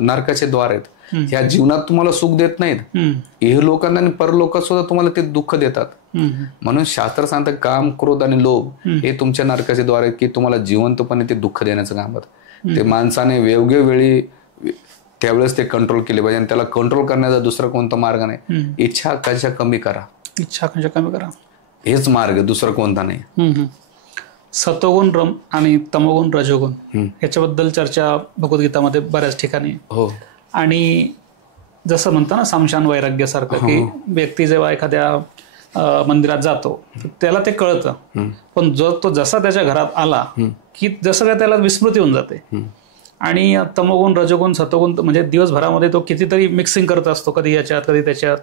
नरकाचे द्वार आहेत. ह्या जीवनात तुम्हाला सुख देत नाहीत, हे लोकांना आणि परलोकात सुद्धा तुम्हाला ते दुःख देतात. म्हणून शास्त्र सांगतं काम, क्रोध आणि लोभ हे तुमच्या नरकाचे द्वार आहेत, की तुम्हाला जिवंतपणे ते दुःख देण्याचं काम करतात. ते माणसाने योग्य वेळी त्यावेळेस ते कंट्रोल केले पाहिजे. आणि त्याला कंट्रोल करण्याचा दुसरा कोणता मार्ग नाही. इच्छा आकांक्षा कमी करा, हेच मार्ग, दुसरा कोणता नाही. सतोगुण आणि तमोगुण, रजोगुण याच्याबद्दल चर्चा भगवद्गीतामध्ये बऱ्याच ठिकाणी. हो. आणि जसं म्हणतो ना समशान वैराग्यासारखं, की व्यक्ती जेव्हा एखाद्या मंदिरात जातो त्याला ते कळतं, पण तो जसा त्याच्या घरात आला की जसं काय त्याला विस्मृती होऊन जाते. आणि तमोगुण, रजोगुण, सतोगुण म्हणजे दिवसभरामध्ये तो कितीतरी मिक्सिंग करत असतो, कधी याच्यात कधी त्याच्यात.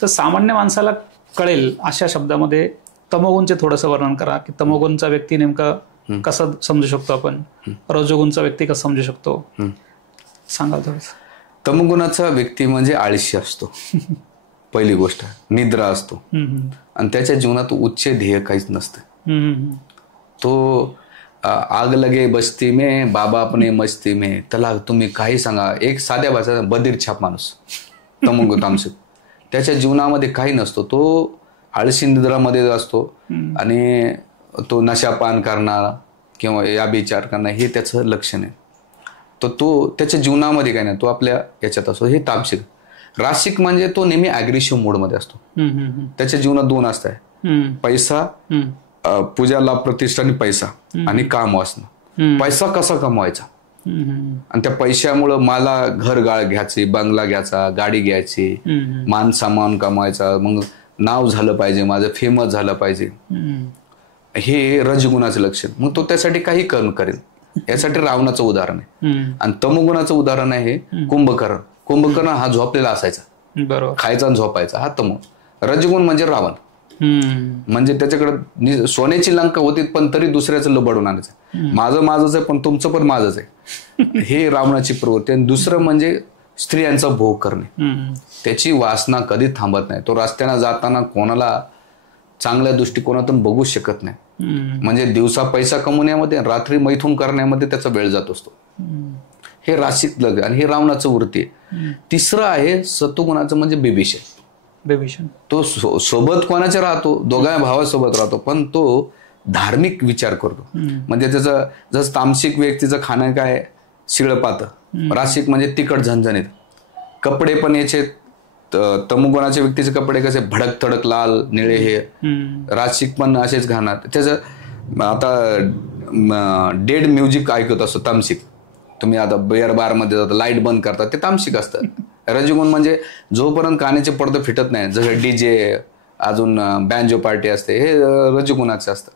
तर सामान्य माणसाला कळेल अशा शब्दामध्ये तमोगुणचे थोडंसं वर्णन करा, की तमोगुणचा व्यक्ती नेमका कसा समजू शकतो आपण, रजोगुणचा व्यक्ती कसा समजू शकतो, सांगा थोडंसं. तमोगुणाचा व्यक्ती म्हणजे आळशी असतो, पहिली गोष्ट. निद्रा असतो आणि त्याच्या जीवनात उच्च ध्येय काहीच नसतं. तो आग लगे बस्ती में बाबा अपने मस्ती में, त्याला तुम्ही काही सांगा, एक साध्या भाषेचा बधीर छाप माणूस तमोगुण तामसिक. त्याच्या जीवनामध्ये काही नसतो, तो आळशी निद्रामध्ये असतो आणि तो नशापान करणारा किंवा याभिचार करणार हे त्याचं लक्षण आहे. तर तो त्याच्या जीवनामध्ये काय नाही, तो आपल्या याच्यात असतो, हे तामसिक. रासिक म्हणजे तो नेहमी अग्रेसिव्ह मोडमध्ये असतो. त्याच्या जीवनात 2 असतात, पैसा, पूजा, लाभ, प्रतिष्ठा आणि पैसा, आणि काम, वासना. पैसा कसा कमवायचा, आणि त्या पैशामुळं मला घरगाळ घ्यायची, बंगला घ्यायचा, गाडी घ्यायची, मान सन्मान कमवायचा, मग नाव झालं पाहिजे, माझं फेमस झालं पाहिजे, हे रजगुणाचं लक्षण. मग तो त्यासाठी काही करेल. यासाठी रावणाचं उदाहरण आहे. आणि तमोगुणाचं उदाहरण आहे कुंभकर्ण. कुंभकर्ण हा झोपलेला असायचा, बरोबर, खायचा आणि झोपायचा, हा तमो. रजगुण म्हणजे रावण, म्हणजे त्याच्याकडे सोन्याची लंका होती पण तरी दुसऱ्याचं लबडून आणायचं, माझंच आहे पण तुमचं पण माझंच आहे, हे रावणाची प्रवृत्ती. आणि दुसरं म्हणजे स्त्रियांचा भोग करणे. त्याची वासना कधी थांबत नाही. तो रस्त्यानं जाताना कोणाला चांगल्या दृष्टिकोनातून बघू शकत नाही. म्हणजे दिवसा पैसा कमवण्यामध्ये, रात्री मैथून करण्यामध्ये त्याचा वेळ जात असतो. हे राशीत लग आणि हे रावणाचं वृत्ती आहे. तिसरं आहे सत्वगुणाचं म्हणजे बिभीषण. तो सोबत कोणाच्या राहतो, दोघा भावासोबत राहतो, पण तो धार्मिक विचार करतो. म्हणजे त्याचं जसं तामसिक व्यक्तीचं खाणं काय शिळपात, रासिक म्हणजे तिखट झणझणीत, कपडे पण याचे तमोगुणाच्या व्यक्तीचे कपडे कसे भडक थडक लाल निळे हे, राशिक पण असेच घालणार. त्याचं आता डेड म्युझिक ऐकत असतो तामसिक. तुम्ही आता बिअर बारमध्ये जाता लाईट बंद करतात ते तामसिक असतं. रजोगुण म्हणजे जोपर्यंत कानेचे पडदे फिटत नाही, जसं डीजे अजून बँजो पार्टी असते, हे रजोगुणाचं असतं.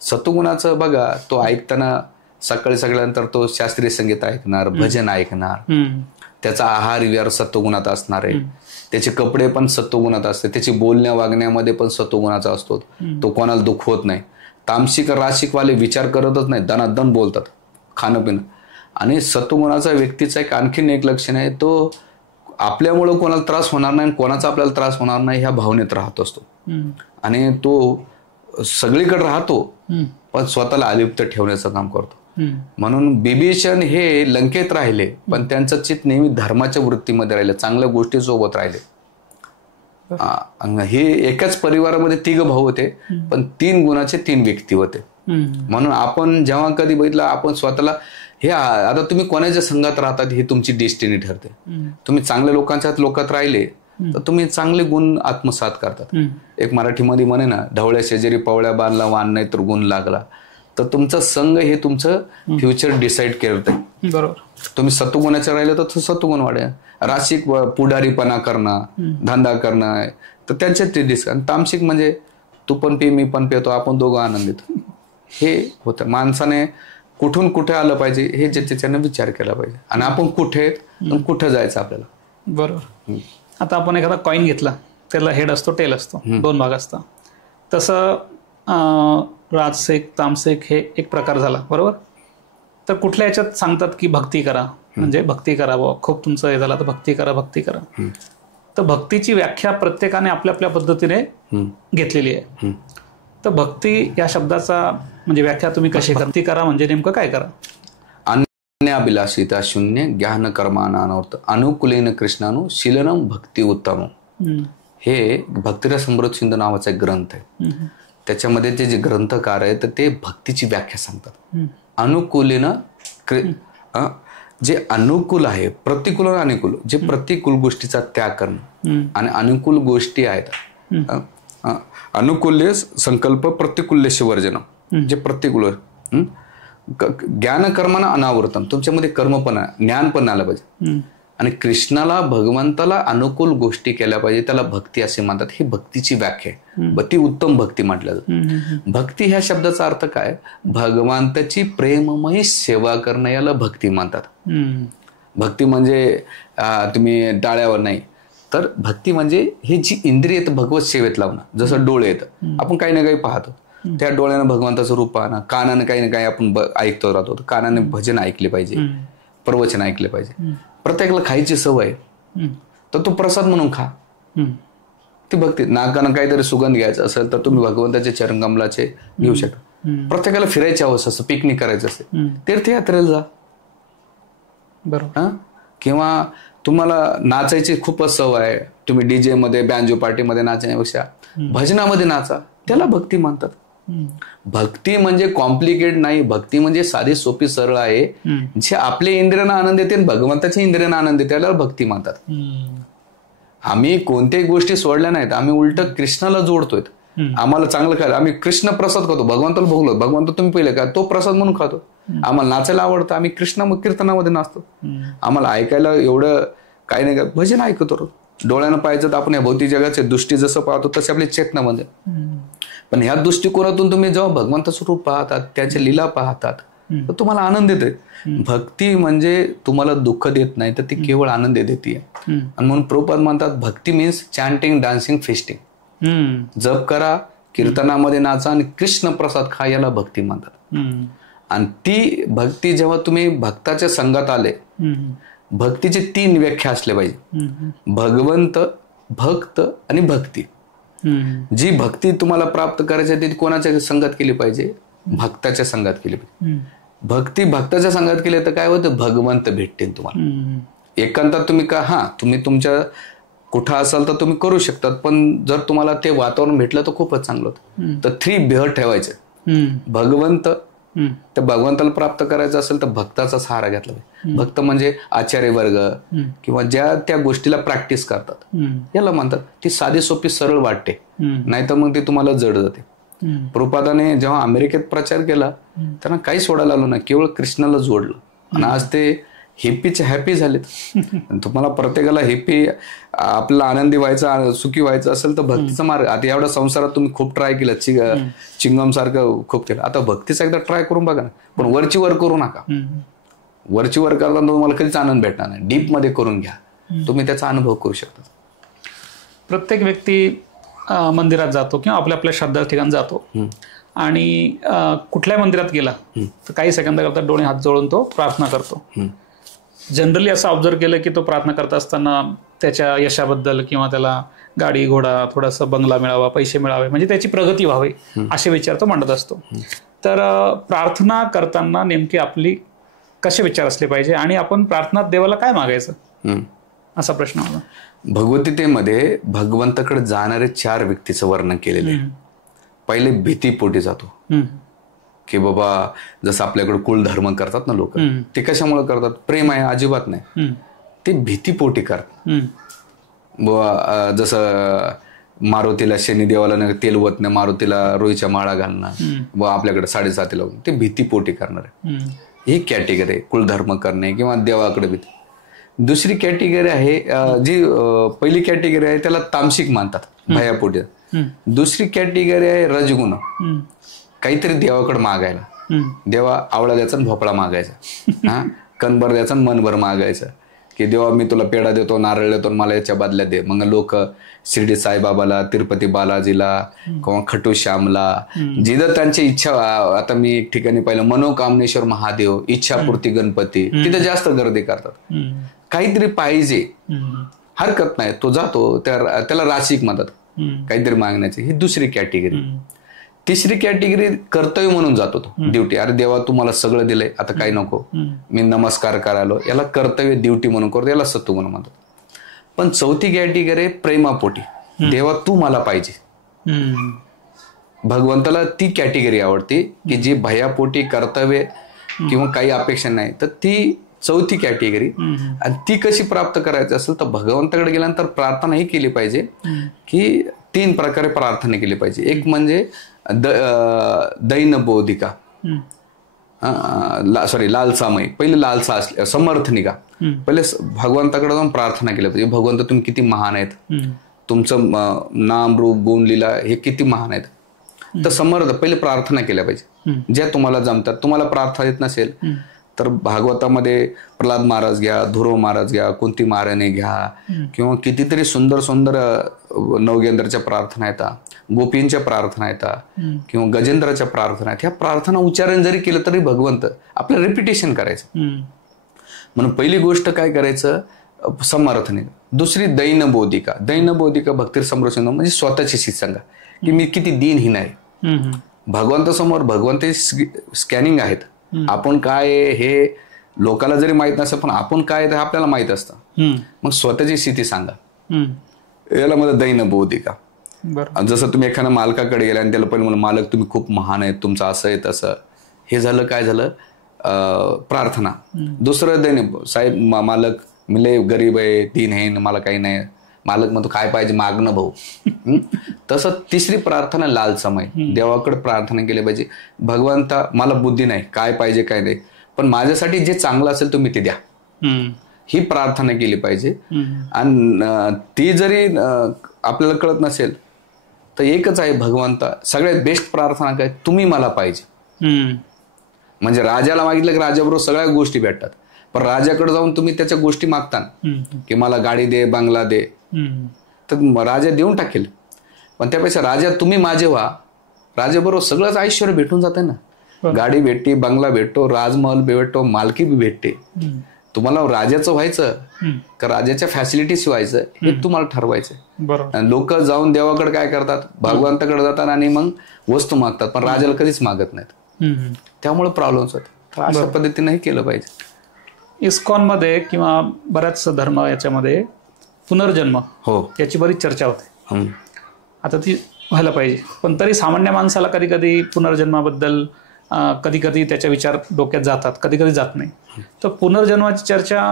सत्वगुणाचं बघा, तो ऐकताना सकाळी सगळ्यानंतर तो शास्त्रीय संगीत ऐकणार, भजन ऐकणार, त्याचा आहार विहार सत्वगुणात असणार आहे, त्याचे कपडे पण सत्वगुणात असते, त्याची बोलण्या वागण्यामध्ये पण सत्वगुणाचा असतो, तो कोणाला दुखवत नाही. तामसिक राशिकवाले विचार करतच नाही, दनादन बोलतात, खाणं पिणं. आणि सत्वगुणाचा व्यक्तीचा आणखीन एक लक्षण आहे, तो आपल्यामुळं कोणाला त्रास होणार नाही, कोणाचा आपल्याला त्रास होणार नाही ह्या भावनेत राहत असतो. आणि तो सगळीकडे राहतो पण स्वतःला अलिप्त ठेवण्याचं काम करतो. म्हणून बिभीषण हे लंकेत राहिले पण त्यांचं चित्त नेहमी धर्माच्या वृत्तीमध्ये राहिलं, चांगल्या गोष्टी सोबत राहिले. हे एकाच परिवारामध्ये 3 भाऊ होते पण 3 गुणाचे 3 व्यक्ती होते. म्हणून आपण जेव्हा कधी बघितलं, आपण स्वतःला हे आता तुम्ही कोणाच्या संघात राहतात हे तुमची डेस्टिनी ठरते. तुम्ही चांगल्या लोकात राहिले तर तुम्ही चांगले गुण आत्मसात करतात. एक मराठीमध्ये म्हणे ना, ढवळ्या शेजारी पवळ्या बांधला वाण नाही तर गुण लागला. तर तुमचा संघ हे तुमचं फ्युचर डिसाईड करतंय. बरोबर. तुम्ही सत्वगुणाचे राहिले तर सत्वगुण वाढेल. राशिक पुढारीपणा करणं, धंदा करणं, तर त्यांच्यात ते दिसत. आणि तामसिक म्हणजे तू पण पी मी पण पितो, आपण दोघं आनंदित, हे होतं. माणसाने कुठून कुठे आलं पाहिजे हे ज्याच्याने विचार केला पाहिजे. आणि आपण कुठे कुठे जायचं आपल्याला. बरोबर. आता आपण एखादा कॉईन घेतला, त्याला हेड असतो टेल असतो, 2 भाग असतात. तसं राजसिक तामसिक हे एक प्रकार झाला. बरोबर. तर कुठल्या याच्यात सांगतात की भक्ती करा, म्हणजे भक्ती करा बुवा, खूप तुमचं हे झालं तर भक्ती करा. तर भक्तीची व्याख्या प्रत्येकाने आपल्या आपल्या पद्धतीने घेतलेली आहे. तर भक्ती या शब्दाचा म्हणजे व्याख्या तुम्ही कशी, भक्ती करा म्हणजे नेमकं काय करा? अन्याभिलाषिता शून्य ज्ञान कर्मानानर्थ अनुकूलेन कृष्णानु शीलनम भक्ती उत्तम. हे भक्तिरस अमृत सिंधू नावाचा एक ग्रंथ आहे. त्याच्यामध्ये ते जे ग्रंथकार आहे तर ते भक्तीची व्याख्या सांगतात. अनुकूलेन, जे अनुकूल आहे, प्रतिकूल आणि अनुकूल, जे प्रतिकूल गोष्टीचा त्याग करणं आणि अनुकूल गोष्टी आहेत. अनुकूल्य संकल्प, प्रतिकूल्यश वर्जन, जे प्रतिकूल. ज्ञान कर्माना अनावर्तन, तुमच्यामध्ये कर्म पण ज्ञान पण आलं पाहिजे. आणि कृष्णाला, भगवंताला अनुकूल गोष्टी केल्या पाहिजे, त्याला भक्ती असे म्हणतात. ही भक्तीची व्याख्या आहे. ती उत्तम भक्ती म्हटलं जातं. भक्ती ह्या शब्दाचा अर्थ काय? भगवंताची प्रेममयी सेवा करणं, याला भक्ती म्हणतात. भक्ती म्हणजे तुम्ही टाळ्यावर नाही, तर भक्ती म्हणजे हे जी इंद्रिय आहेत भगवत सेवेत लावणं. जसं डोळे आहेत, आपण काही ना काही पाहतो, त्या डोळ्यानं भगवंताचं रूप पाहणं, कानानं काही ना काही आपण ऐकतो राहतो, कानाने भजन ऐकले पाहिजे, प्रवचन ऐकले पाहिजे. प्रत्येकाला खायची सवय तर तो प्रसाद म्हणून खा, ती भक्ती. नाकानं काहीतरी सुगंध घ्यायचा असेल तर तुम्ही भगवंताचे चरणकमलाचे घेऊ शकता. प्रत्येकाला फिरायची हवस असतं, पिकनिक करायचं असते, तीर्थयात्रेला जा. बरोबर. किंवा तुम्हाला नाचायची खूपच सवय आहे, तुम्ही डीजे मध्ये बँजो पार्टीमध्ये नाचण्यापेक्षा भजनामध्ये नाचा, त्याला भक्ती म्हणतात. भक्ती म्हणजे कॉम्प्लिकेट नाही, भक्ती म्हणजे साधी सोपी सरळ आहे. जे आपल्या इंद्रियांना आनंद देते, भगवंताच्या इंद्रियांना आनंद देते, त्याला भक्ती म्हणतात. आम्ही कोणत्याही गोष्टी सोडल्या नाहीत, आम्ही उलट कृष्णाला जोडतोय. आम्हाला चांगलं खायला आम्ही कृष्ण प्रसाद खातो, भगवंताला भोगलो, भगवंत तुम्ही पहिले का तो प्रसाद म्हणून खातो. आम्हाला नाचायला आवडतं, आम्ही कृष्ण कीर्तनामध्ये नाचतो. आम्हाला ऐकायला एवढं काही नाही का, भजन ऐकतो. डोळ्यानं पाहायचं तर आपण या भौतिक जगाचे दृष्टी जसं पाहतो तसे आपली चेतना म्हणजे. पण ह्या दृष्टिकोनातून तुम्ही जेव्हा भगवंताचं रूप पाहतात, त्याच्या लीला पाहतात, तर तुम्हाला आनंद येते. भक्ती म्हणजे तुम्हाला दुःख देत नाही, तर ती केवळ आनंद देते. आणि म्हणून प्रभुपाद म्हणतात भक्ती मीन्स चॅन्टिंग, डान्सिंग, फेस्टिंग. जप करा, कीर्तनामध्ये नाचा आणि कृष्ण प्रसाद खा, याला भक्ती म्हणतात. आणि ती भक्ती जेव्हा तुम्ही भक्ताच्या संघात आले, भक्तीचे 3 व्याख्या असल्या पाहिजे: भगवंत, भक्त आणि भक्ती. जी भक्ती तुम्हाला प्राप्त करायची ती कोणाच्या संगत केली पाहिजे? भक्ताच्या संगत केली पाहिजे. भक्ती भक्ताच्या संगत केली तर काय होतं? भगवंत भेटतील तुम्हाला. एकांतात तुम्ही तुम्ही तुमच्या कुठं असाल तर तुम्ही करू शकतात, पण जर तुम्हाला ते वातावरण भेटलं तर खूपच चांगलं होतं. तर 3 भेट ठेवायचे: भगवंत, तर भगवंताला प्राप्त करायचं असेल तर भक्ताचा सहारा घेतला पाहिजे. भक्त म्हणजे आचार्य वर्ग किंवा ज्या त्या गोष्टीला प्रॅक्टिस करतात याला म्हणतात. ती साधी सोपी सरळ वाटते, नाहीतर मग ती तुम्हाला जड जाते. प्रभुपादाने जेव्हा अमेरिकेत प्रचार केला त्यांना काही सोडायला आलो ना, केवळ कृष्णाला जोडलं आणि आज ते हिप्पीचे हॅपी झालेत. तुम्हाला प्रत्येकाला हिप्पी आपल्याला आनंदी व्हायचं, सुखी व्हायचं असेल तर भक्तीचा मार्ग. आता एवढ्या संसारात तुम्ही खूप ट्राय केलं, चिंगम सारखं खूप केलं, आता भक्तीचा एकदा ट्राय करून बघा ना. पण वरची वर करू नका. वरची वर करताना तुम्हाला कधीच आनंद भेटणार नाही. डीप मध्ये करून घ्या, तुम्ही त्याचा अनुभव करू शकता. प्रत्येक व्यक्ती मंदिरात जातो किंवा आपल्या आपल्या श्रद्धा ठिकाणी जातो आणि कुठल्या मंदिरात गेला तर काही सेकंदाकरता डोळे हात जोडून तो प्रार्थना करतो. जनरली असं ऑब्झर्व केलं की तो प्रार्थना करत असताना त्याच्या यशाबद्दल किंवा त्याला गाडी घोडा थोडासा बंगला मिळावा, पैसे मिळावे, म्हणजे त्याची प्रगती व्हावी असे विचार तो मांडत असतो. तर प्रार्थना करताना नेमकी आपली कसे विचार असले पाहिजे आणि आपण प्रार्थनात देवाला काय मागायचं असा प्रश्न होता. भगवद्गीतेमध्ये भगवंताकडे जाणारे 4 व्यक्तीचं वर्णन केलेलं आहे. पहिले भीतीपोटी जातो की बाबा जसं आपल्याकडे कुलधर्म करतात ना लोक, ते कशामुळे करतात? प्रेम आहे अजिबात नाही, ते भीतीपोटी करतात. जसं मारुतीला शनिदेवाला तेल ओतणं, मारुतीला रोईच्या माळा घालणं व आपल्याकडे 7.5 लावून, ते भीतीपोटी करणार आहे. ही कॅटेगरी आहे कुलधर्म करणे किंवा देवाकडे भीती. दुसरी कॅटेगरी आहे जी पहिली कॅटेगरी आहे त्याला तामसिक मानतात, भयापोटी. दुसरी कॅटेगरी आहे रजगुण, काहीतरी देवाकडे मागायला. देवा आवळा द्यायचा भोपळा मागायचा, कणभर द्यायचा मनभर मागायचं की देवा मी तुला पेढा देतो, नारळ देतो, मला याच्या बदल्यात दे. मग लोक शिर्डी साईबाबाला, तिरुपती बालाजीला किंवा खटू श्यामला, जिथं त्यांची इच्छा. आता मी एक ठिकाणी पाहिलं मनोकामनेश्वर महादेव, इच्छापूर्ती गणपती, तिथे जास्त गर्दी करतात. काहीतरी पाहिजे, हरकत नाही, तो जातो, त्याला राशिक म्हणतात, काहीतरी मागण्याची. ही दुसरी कॅटेगरी. तिसरी कॅटेगरी कर्तव्य म्हणून जातो तो, ड्युटी. अरे देवा तू मला सगळं दिलंय, आता काही नको, मी नमस्कार करायलो, याला कर्तव्य ड्युटी म्हणून करतो, याला सत्तू म्हणून म्हणतात. पण चौथी कॅटेगरी प्रेमापोटी, देवा तू मला पाहिजे. भगवंताला ती कॅटेगरी आवडते की जी भयापोटी, कर्तव्य किंवा काही अपेक्षा नाही, तर ती चौथी कॅटेगरी. आणि ती कशी प्राप्त करायची असेल तर भगवंताकडे गेल्यानंतर प्रार्थना ही केली पाहिजे की 3 प्रकारे प्रार्थना केली पाहिजे. एक म्हणजे दैनबोधिका, लालसामयी. पहिले लालसा असले, समर्थनिका, पहिले भगवंताकडे जाऊन प्रार्थना केली पाहिजे. भगवंत तुम्ही किती महान आहेत, तुमचं नाम रूप गुण लीला हे किती महान आहेत. तर समर्थ पहिले प्रार्थना केल्या पाहिजे, ज्या तुम्हाला जमतात. तुम्हाला प्रार्थना येत नसेल तर भागवतामध्ये प्रल्हाद महाराज घ्या, ध्रुव महाराज घ्या, कुंती महाराणी घ्या, किंवा कितीतरी सुंदर सुंदर नवगेंद्रच्या प्रार्थना येतात, गोपींच्या प्रार्थना येतात किंवा गजेंद्राच्या प्रार्थना आहेत. ह्या प्रार्थना उच्चारण जरी केलं तरी भगवंत आपलं रिपिटेशन करायचं. म्हणून पहिली गोष्ट काय करायचं, समर्थने. दुसरी दैनबोधिका. दैनबोधिका भक्ती संप्रोषण म्हणजे स्वतःची शीत सांगा की मी किती दिनहीन आहे. भगवंतासमोर भगवंत स्कॅनिंग आहेत. आपण काय हे लोकांना जरी माहित नसतं, पण आपण काय हे आपल्याला माहित असतं. मग स्वतःची स्थिती सांगा, याला मला दैनबोधिका. जसं तुम्ही एखाद्या मालकाकडे गेला आणि त्याला पहिले म्हणून मालक तुम्ही खूप महान आहेत, तुमचं असं आहे तसं, हे झालं काय झालं, प्रार्थना. दुसरं दैन, साहेब मालक मी लय गरीब आहे, दीनहीन, मला काही नाही. मालक म्हणतो काय पाहिजे मागणं भाऊ. तसं तिसरी प्रार्थना लालसामय, देवाकडे प्रार्थना केली पाहिजे. भगवंता मला बुद्धी नाही, काय पाहिजे काय नाही, पण माझ्यासाठी जे चांगलं असेल तुम्ही ते द्या, ही प्रार्थना केली पाहिजे. आणि ती जरी आपल्याला कळत नसेल तर एकच आहे, भगवंता सगळ्यात बेस्ट प्रार्थना काय, तुम्ही मला पाहिजे. म्हणजे राजाला मागितलं की राजाबरोबर सगळ्या गोष्टी भेटतात, पण राजाकडे जाऊन तुम्ही त्याच्या गोष्टी मागता की मला गाडी दे, बंगला दे, तर राजा देऊन टाकेल. पण त्यापेक्षा राजा तुम्ही माझे व्हा, राजाबरोबर सगळंच ऐश्वर भेटून जाते ना. गाडी भेटते, बंगला भेटतो, राजमहल भेटतो, मालकी बी भेटते. तुम्हाला राजाचं व्हायचं का राजाच्या फॅसिलिटीज व्हायचं हे तुम्हाला ठरवायचं. लोक जाऊन देवाकडे काय करतात, भगवंताकडे जातात आणि मग वस्तू मागतात, पण राजाला कधीच मागत नाहीत. त्यामुळे प्रॉब्लेम्स होतात. तर अशा पद्धतीनेही केलं पाहिजे. इस्कॉनमध्ये किंवा बऱ्याच धर्म याच्यामध्ये पुनर्जन्म याची बरीच चर्चा होते. आता ती व्हायला पाहिजे, पण तरी सामान्य माणसाला कधी कधी पुनर्जन्माबद्दल कधी कधी त्याचे विचार डोक्यात जातात, कधी कधी जात नाही. तर पुनर्जन्माची चर्चा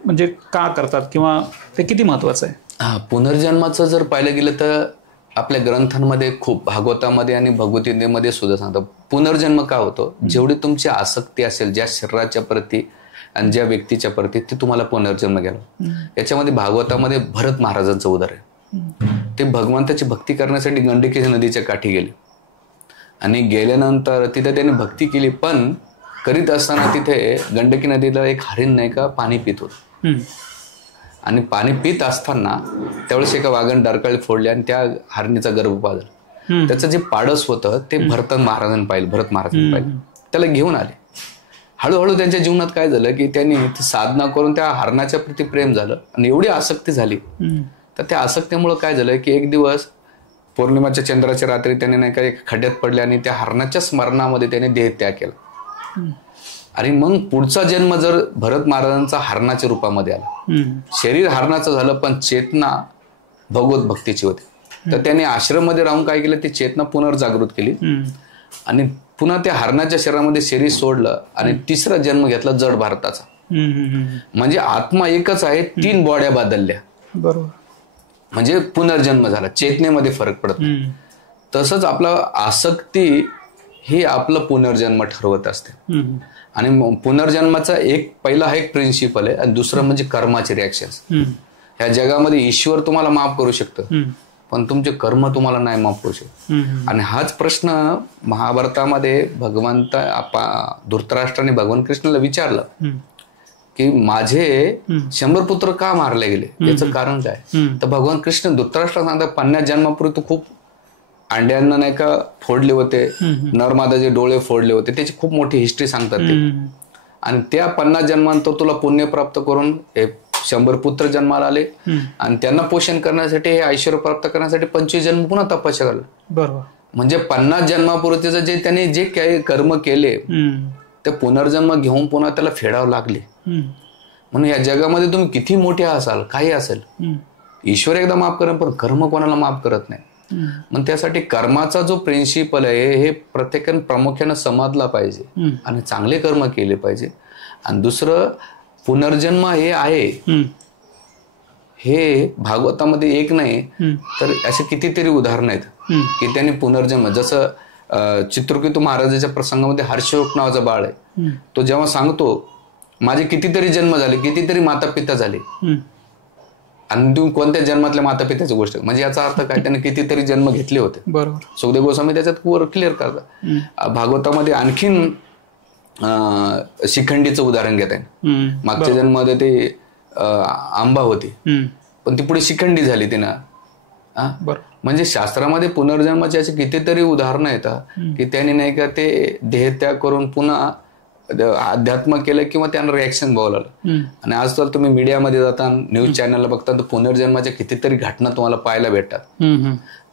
म्हणजे का करतात किंवा ते किती महत्वाचं आहे? पुनर्जन्माचं जर पाहिलं गेलं तर आपल्या ग्रंथांमध्ये खूप, भागवतामध्ये आणि भगवद्गीतेमध्ये सुद्धा सांगतात पुनर्जन्म का होतो. जेवढी तुमची आसक्ती असेल ज्या शरीराच्या प्रती आणि ज्या व्यक्तीच्या प्रती, ते तुम्हाला पुनर्जन्म घ्यावा. याच्यामध्ये भागवतामध्ये भरत महाराजांचं उदाहरण, ते भगवंताची भक्ती करण्यासाठी गंडकी नदीच्या काठी गेले आणि गेल्यानंतर तिथे त्यांनी भक्ती केली, पण करीत असताना तिथे गंडकी नदीला एक हरिण नाही का पाणी पित होत आणि पाणी पित असताना त्यावेळेस एका वाघाने डरकाळी फोडली आणि त्या हरणीचा गर्भपात झाला. त्याचं जे पाडस होतं ते भरत महाराजांनी पाहिलं, त्याला घेऊन आले. हळूहळू त्यांच्या जीवनात काय झालं की त्यांनी साधना करून त्या हरणाच्या प्रती प्रेम झालं आणि एवढी आसक्ती झाली, तर त्या आसक्तीमुळे काय झालं की एक दिवस पौर्णिमाच्या चंद्राच्या रात्री त्याने नाही का एक खड्ड्यात पडले आणि त्या हरणाच्या स्मरणामध्ये त्याने देह त्याग केला. आणि मग पुढचा जन्म जर भरत महाराजांचा हरणाच्या रूपामध्ये आला, शरीर हरणाचं झालं पण चेतना भगवत भक्तीची होती. तर त्याने आश्रममध्ये राहून काय केलं, ती चेतना पुनर्जागृत केली आणि पुन्हा त्या हरणाच्या शरीरामध्ये शरीर सोडलं आणि तिसरा जन्म घेतला जड भारताचा. म्हणजे आत्मा एकच आहे, 3 बॉड्या बदलल्या, बरोबर, म्हणजे पुनर्जन्म झाला, चेतनेमध्ये फरक पडत नाही. तसंच आपला आसक्ती ही आपलं पुनर्जन्म ठरवत असते. आणि पुनर्जन्माचा पहिला हा एक प्रिन्सिपल आहे आणि दुसरं म्हणजे कर्माचे रिॲक्शन्स. ह्या जगामध्ये ईश्वर तुम्हाला माफ करू शकतं, पण तुमचे कर्म तुम्हाला नाही माफ करू शकत. आणि हाच प्रश्न महाभारतामध्ये भगवंत धृतराष्ट्राने भगवान कृष्णाला विचारलं की माझे 100 पुत्र का मारले गेले, याचं कारण काय. तर भगवान कृष्ण धृतराष्ट्र सांगतात 50 जन्मापूर्वी तू खूप अंड्यांना नाही का फोडले होते, नरमादाचे डोळे फोडले होते, त्याची खूप मोठी हिस्ट्री सांगतात ते. आणि त्या 50 जन्मानंतर तुला पुण्य प्राप्त करून हे 100 पुत्र जन्माला आले आणि त्यांना पोषण करण्यासाठी, हे ऐश्वर्य प्राप्त करण्यासाठी 25 जन्म पुन्हा तपस्या करला. बरोबर, म्हणजे 50 जन्मापूर्वीचं जे त्याने जे काही कर्म केले ते पुनर्जन्म घेऊन पुन्हा त्याला फेडावं लागले. म्हणून या जगामध्ये तुम्ही किती मोठे असाल, काही असेल, ईश्वर एकदा माफ करेल पण कर्म कोणाला माफ करत नाही. मग त्यासाठी कर्माचा जो प्रिन्सिपल आहे हे प्रत्येकाने प्रामुख्याने समजला पाहिजे आणि चांगले कर्म केले पाहिजे. आणि दुसरं पुनर्जन्म हे आहे, हे भागवतामध्ये एक नाही तर असे कितीतरी उदाहरण आहेत की त्यांनी पुनर्जन्म, जसं चित्रकेतू महाराजाच्या प्रसंगामध्ये हर्षयोग नावाचा बाळ आहे, तो जेव्हा सांगतो माझे कितीतरी जन्म झाले, कितीतरी माता पिता झाले, आणि तुम्ही कोणत्या जन्मातल्या माता पित्याची गोष्ट, म्हणजे याचा अर्थ काय, त्याने कितीतरी जन्म घेतले होते. बरोबर, सुखदेव गोस्वामी त्याच्यात क्लिअर करतात. भागवतामध्ये आणखीन शिखंडीचं उदाहरण घेत आहे. मागच्या जन्मामध्ये ते आंबा होती पण ती पुढे शिखंडी झाली तिनं. म्हणजे शास्त्रामध्ये पुनर्जन्माची अशी कितीतरी उदाहरणं येतात की त्याने नाही का ते देहत्याग करून पुन्हा अध्यात्म केलं किंवा त्यांना रिॲक्शन बघवलं. आणि आजकाल तुम्ही मीडियामध्ये जाता, न्यूज चॅनलला बघता, तर पुनर्जन्माच्या कितीतरी घटना तुम्हाला पाहायला भेटतात.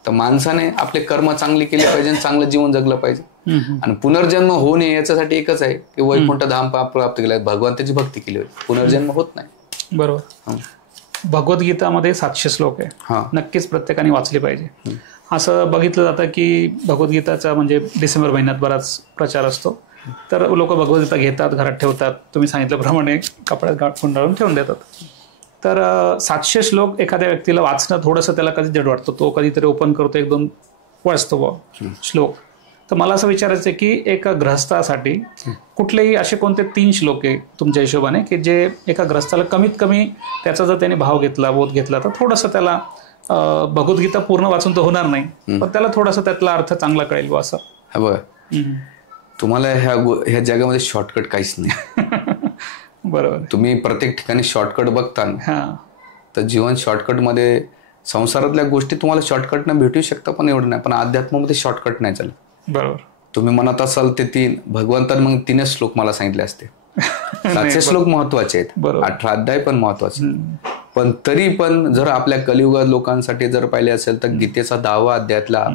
तर माणसाने आपले कर्म चांगले केले पाहिजे, चांगलं जीवन जगलं पाहिजे. आणि पुनर्जन्म होऊ नये याच्यासाठी एकच आहे की वैकुंठ धाम प्राप्त केलं, भगवंताची भक्ती केली, पुनर्जन्म होत नाही. बरोबर. भगवद्गीतामध्ये 700 श्लोक आहे, नक्कीच प्रत्येकाने वाचले पाहिजे. असं बघितलं जातं की भगवद्गीताचा म्हणजे डिसेंबर महिन्यात बराच प्रचार असतो, तर लोक भगवद्गीता घेतात, घरात ठेवतात, तुम्ही सांगितल्याप्रमाणे कपड्यात गुंडाळून ठेवून देतात. तर 700 श्लोक एखाद्या व्यक्तीला वाचणं थोडंसं त्याला कधी जड वाटतं, तो कधीतरी ओपन करतो, 1-2 वाचतो श्लोक. तर मला असं विचारायचं आहे की एका ग्रहस्थासाठी कुठलेही असे कोणते 3 श्लोक आहे तुमच्या हिशोबाने की जे एका ग्रहस्थाला कमीत कमी त्याचा जर त्याने भाव घेतला, बोध घेतला, तर थोडंसं त्याला भगवद्गीता पूर्ण वाचून तर होणार नाही, पण त्याला थोडासा त्यातला अर्थ चांगला कळेल बा असं. तुम्हाला ह्या जगामध्ये शॉर्टकट काहीच नाही. बरोबर, तुम्ही प्रत्येक ठिकाणी शॉर्टकट बघता तर जीवन शॉर्टकट मध्ये, संसारातल्या गोष्टी तुम्हाला शॉर्टकटनं भेटू शकतात पण एवढं नाही, पण अध्यात्मामध्ये शॉर्टकट नाही चालत. बरोबर, तुम्ही म्हणत असाल ते 3 भगवंतान मग 3च श्लोक मला सांगितले असते. 700 श्लोक महत्वाचे आहेत, 18 अध्याय पण महत्वाचे, पण तरी पण जर आपल्या कलियुगात लोकांसाठी जर पाहिले असेल तर गीतेचा 10वा अध्यायातला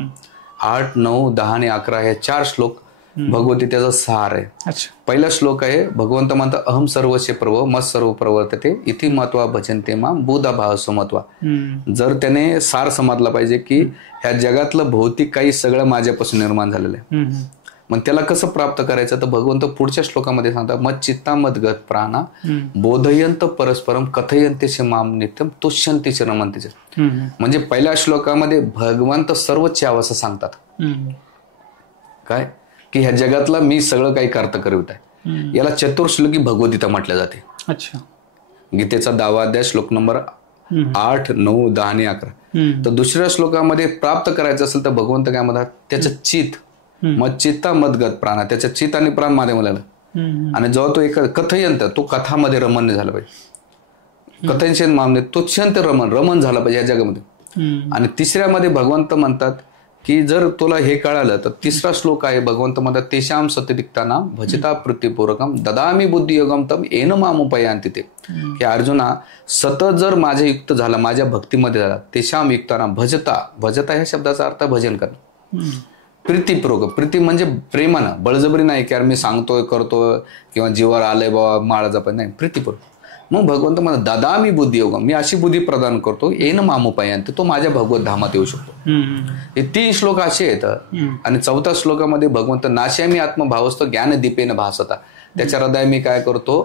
8, 9, 10 आणि 11 हे 4 श्लोक भगवद्गीतेचा सार आहे. पहिला श्लोक आहे, भगवंत म्हणतात अहम सर्वस्य प्रभव मत सर्व प्रवर्तते इति मत्वा भजन्ते माम बुधा भाव समत्वा. जर त्याने सार समजला पाहिजे की ह्या जगातलं भौतिक काही सगळं माझ्यापासून निर्माण झालेलं आहे, मग त्याला कसं प्राप्त करायचं तर भगवंत पुढच्या श्लोकामध्ये सांगतात, मत चित्ता मदगत प्राणा बोधयंत परस्परम कथयंते माम नित्यम तुष्यंती च रमंती च. म्हणजे पहिल्या श्लोकामध्ये भगवंत सर्वच यावं असं सांगतात. काय की ह्या जगातला मी सगळं काही कार्य करत आहे. याला चतुर्श्लोकी भगवद्गीता म्हटल्या जाते. अच्छा. गीतेचा 10वा अध्याय श्लोक नंबर 8, 9, 10 आणि 11. तर दुसऱ्या श्लोकामध्ये प्राप्त करायचं असेल तर भगवंत काय म्हणतात, त्याचं चित मत चित्ता मदगत प्राणा, त्याच्या चित आणि प्राण माझ्या मुलाला. आणि जेव्हा तो एक कथयंत, तो कथामध्ये रमण झाला पाहिजे. कथयंत मामने तो क्षंत रमण झाला पाहिजे या जगामध्ये. आणि तिसऱ्यामध्ये भगवंत म्हणतात की जर तुला हे कळालं तर तिसरा श्लोक आहे, भगवंत म्हणतात तेशाम सत्यदिक्ताना भजता प्रतिपूरकम ददामी बुद्धियोगम तम येन मामुपयांती ते. की अर्जुना सतत जर माझ्या युक्त झाला, माझ्या भक्तीमध्ये झाला, तेशाम युक्ताना भजता ह्या शब्दाचा अर्थ भजन करणं. प्रीतीपूर्वक, प्रीती म्हणजे प्रेमानं, बळजबरी नाही की यार मी सांगतोय करतोय किंवा जीवावर आलंय बाबा माळा जपत नाही, प्रीतीपूर्वक. मग भगवंत म्हणतात दादा मी बुद्धियोगम, मी अशी बुद्धी प्रदान करतो येन मामुपयांती, तो माझ्या भगवत धामात येऊ शकतो. हे 3 श्लोक असे आहेत. आणि 4थ्या श्लोकामध्ये भगवंत नाश्यामी आत्मभावस्तो ज्ञान दीपेन भासता, त्याच्या हृदय मी काय करतो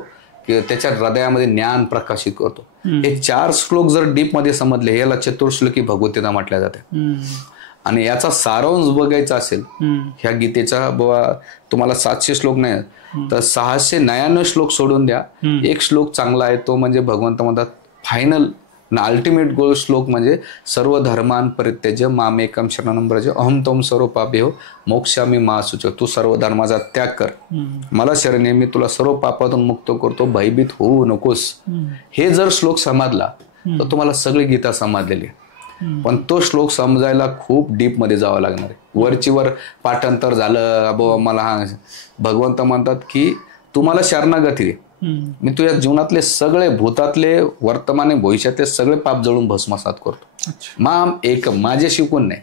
की त्याच्या हृदयामध्ये ज्ञान प्रकाशित करतो. हे 4 श्लोक जर डीप मध्ये समजले, याला चतुर्श्लोकी भगवद्गीता म्हटल्या जाते. आणि याचा सारांश बघायचा असेल ह्या गीतेचा, बाबा तुम्हाला 700 श्लोक नाही तर 699 श्लोक सोडून द्या, एक श्लोक चांगला आहे, तो म्हणजे भगवंत म्हणतात फायनल अल्टिमेट गोल श्लोक म्हणजे सर्व धर्मान परित्यज्य मामेकम शरणं व्रज अहम त्वं सर्व पापेहो मोक्षामी मा शुच. तू सर्व धर्माचा त्याग कर, मला शरण ये, मी तुला सर्व पापातून मुक्त करतो, भयभीत होऊ नकोस. हे जर श्लोक समजला तर तुम्हाला सगळी गीता समजलेली आहे. पण तो श्लोक समजायला खूप डीप मध्ये जावं लागणार आहे. वरची वर पाठांतर झालं बाबा मला हा, भगवंत म्हणतात की तुम्हाला शरणागती, मी तुझ्या जीवनातले सगळे भूतातले वर्तमाने भविष्यातले सगळे पाप जळून भस्मसात करतो. माम एक, माझे शिकून नाही.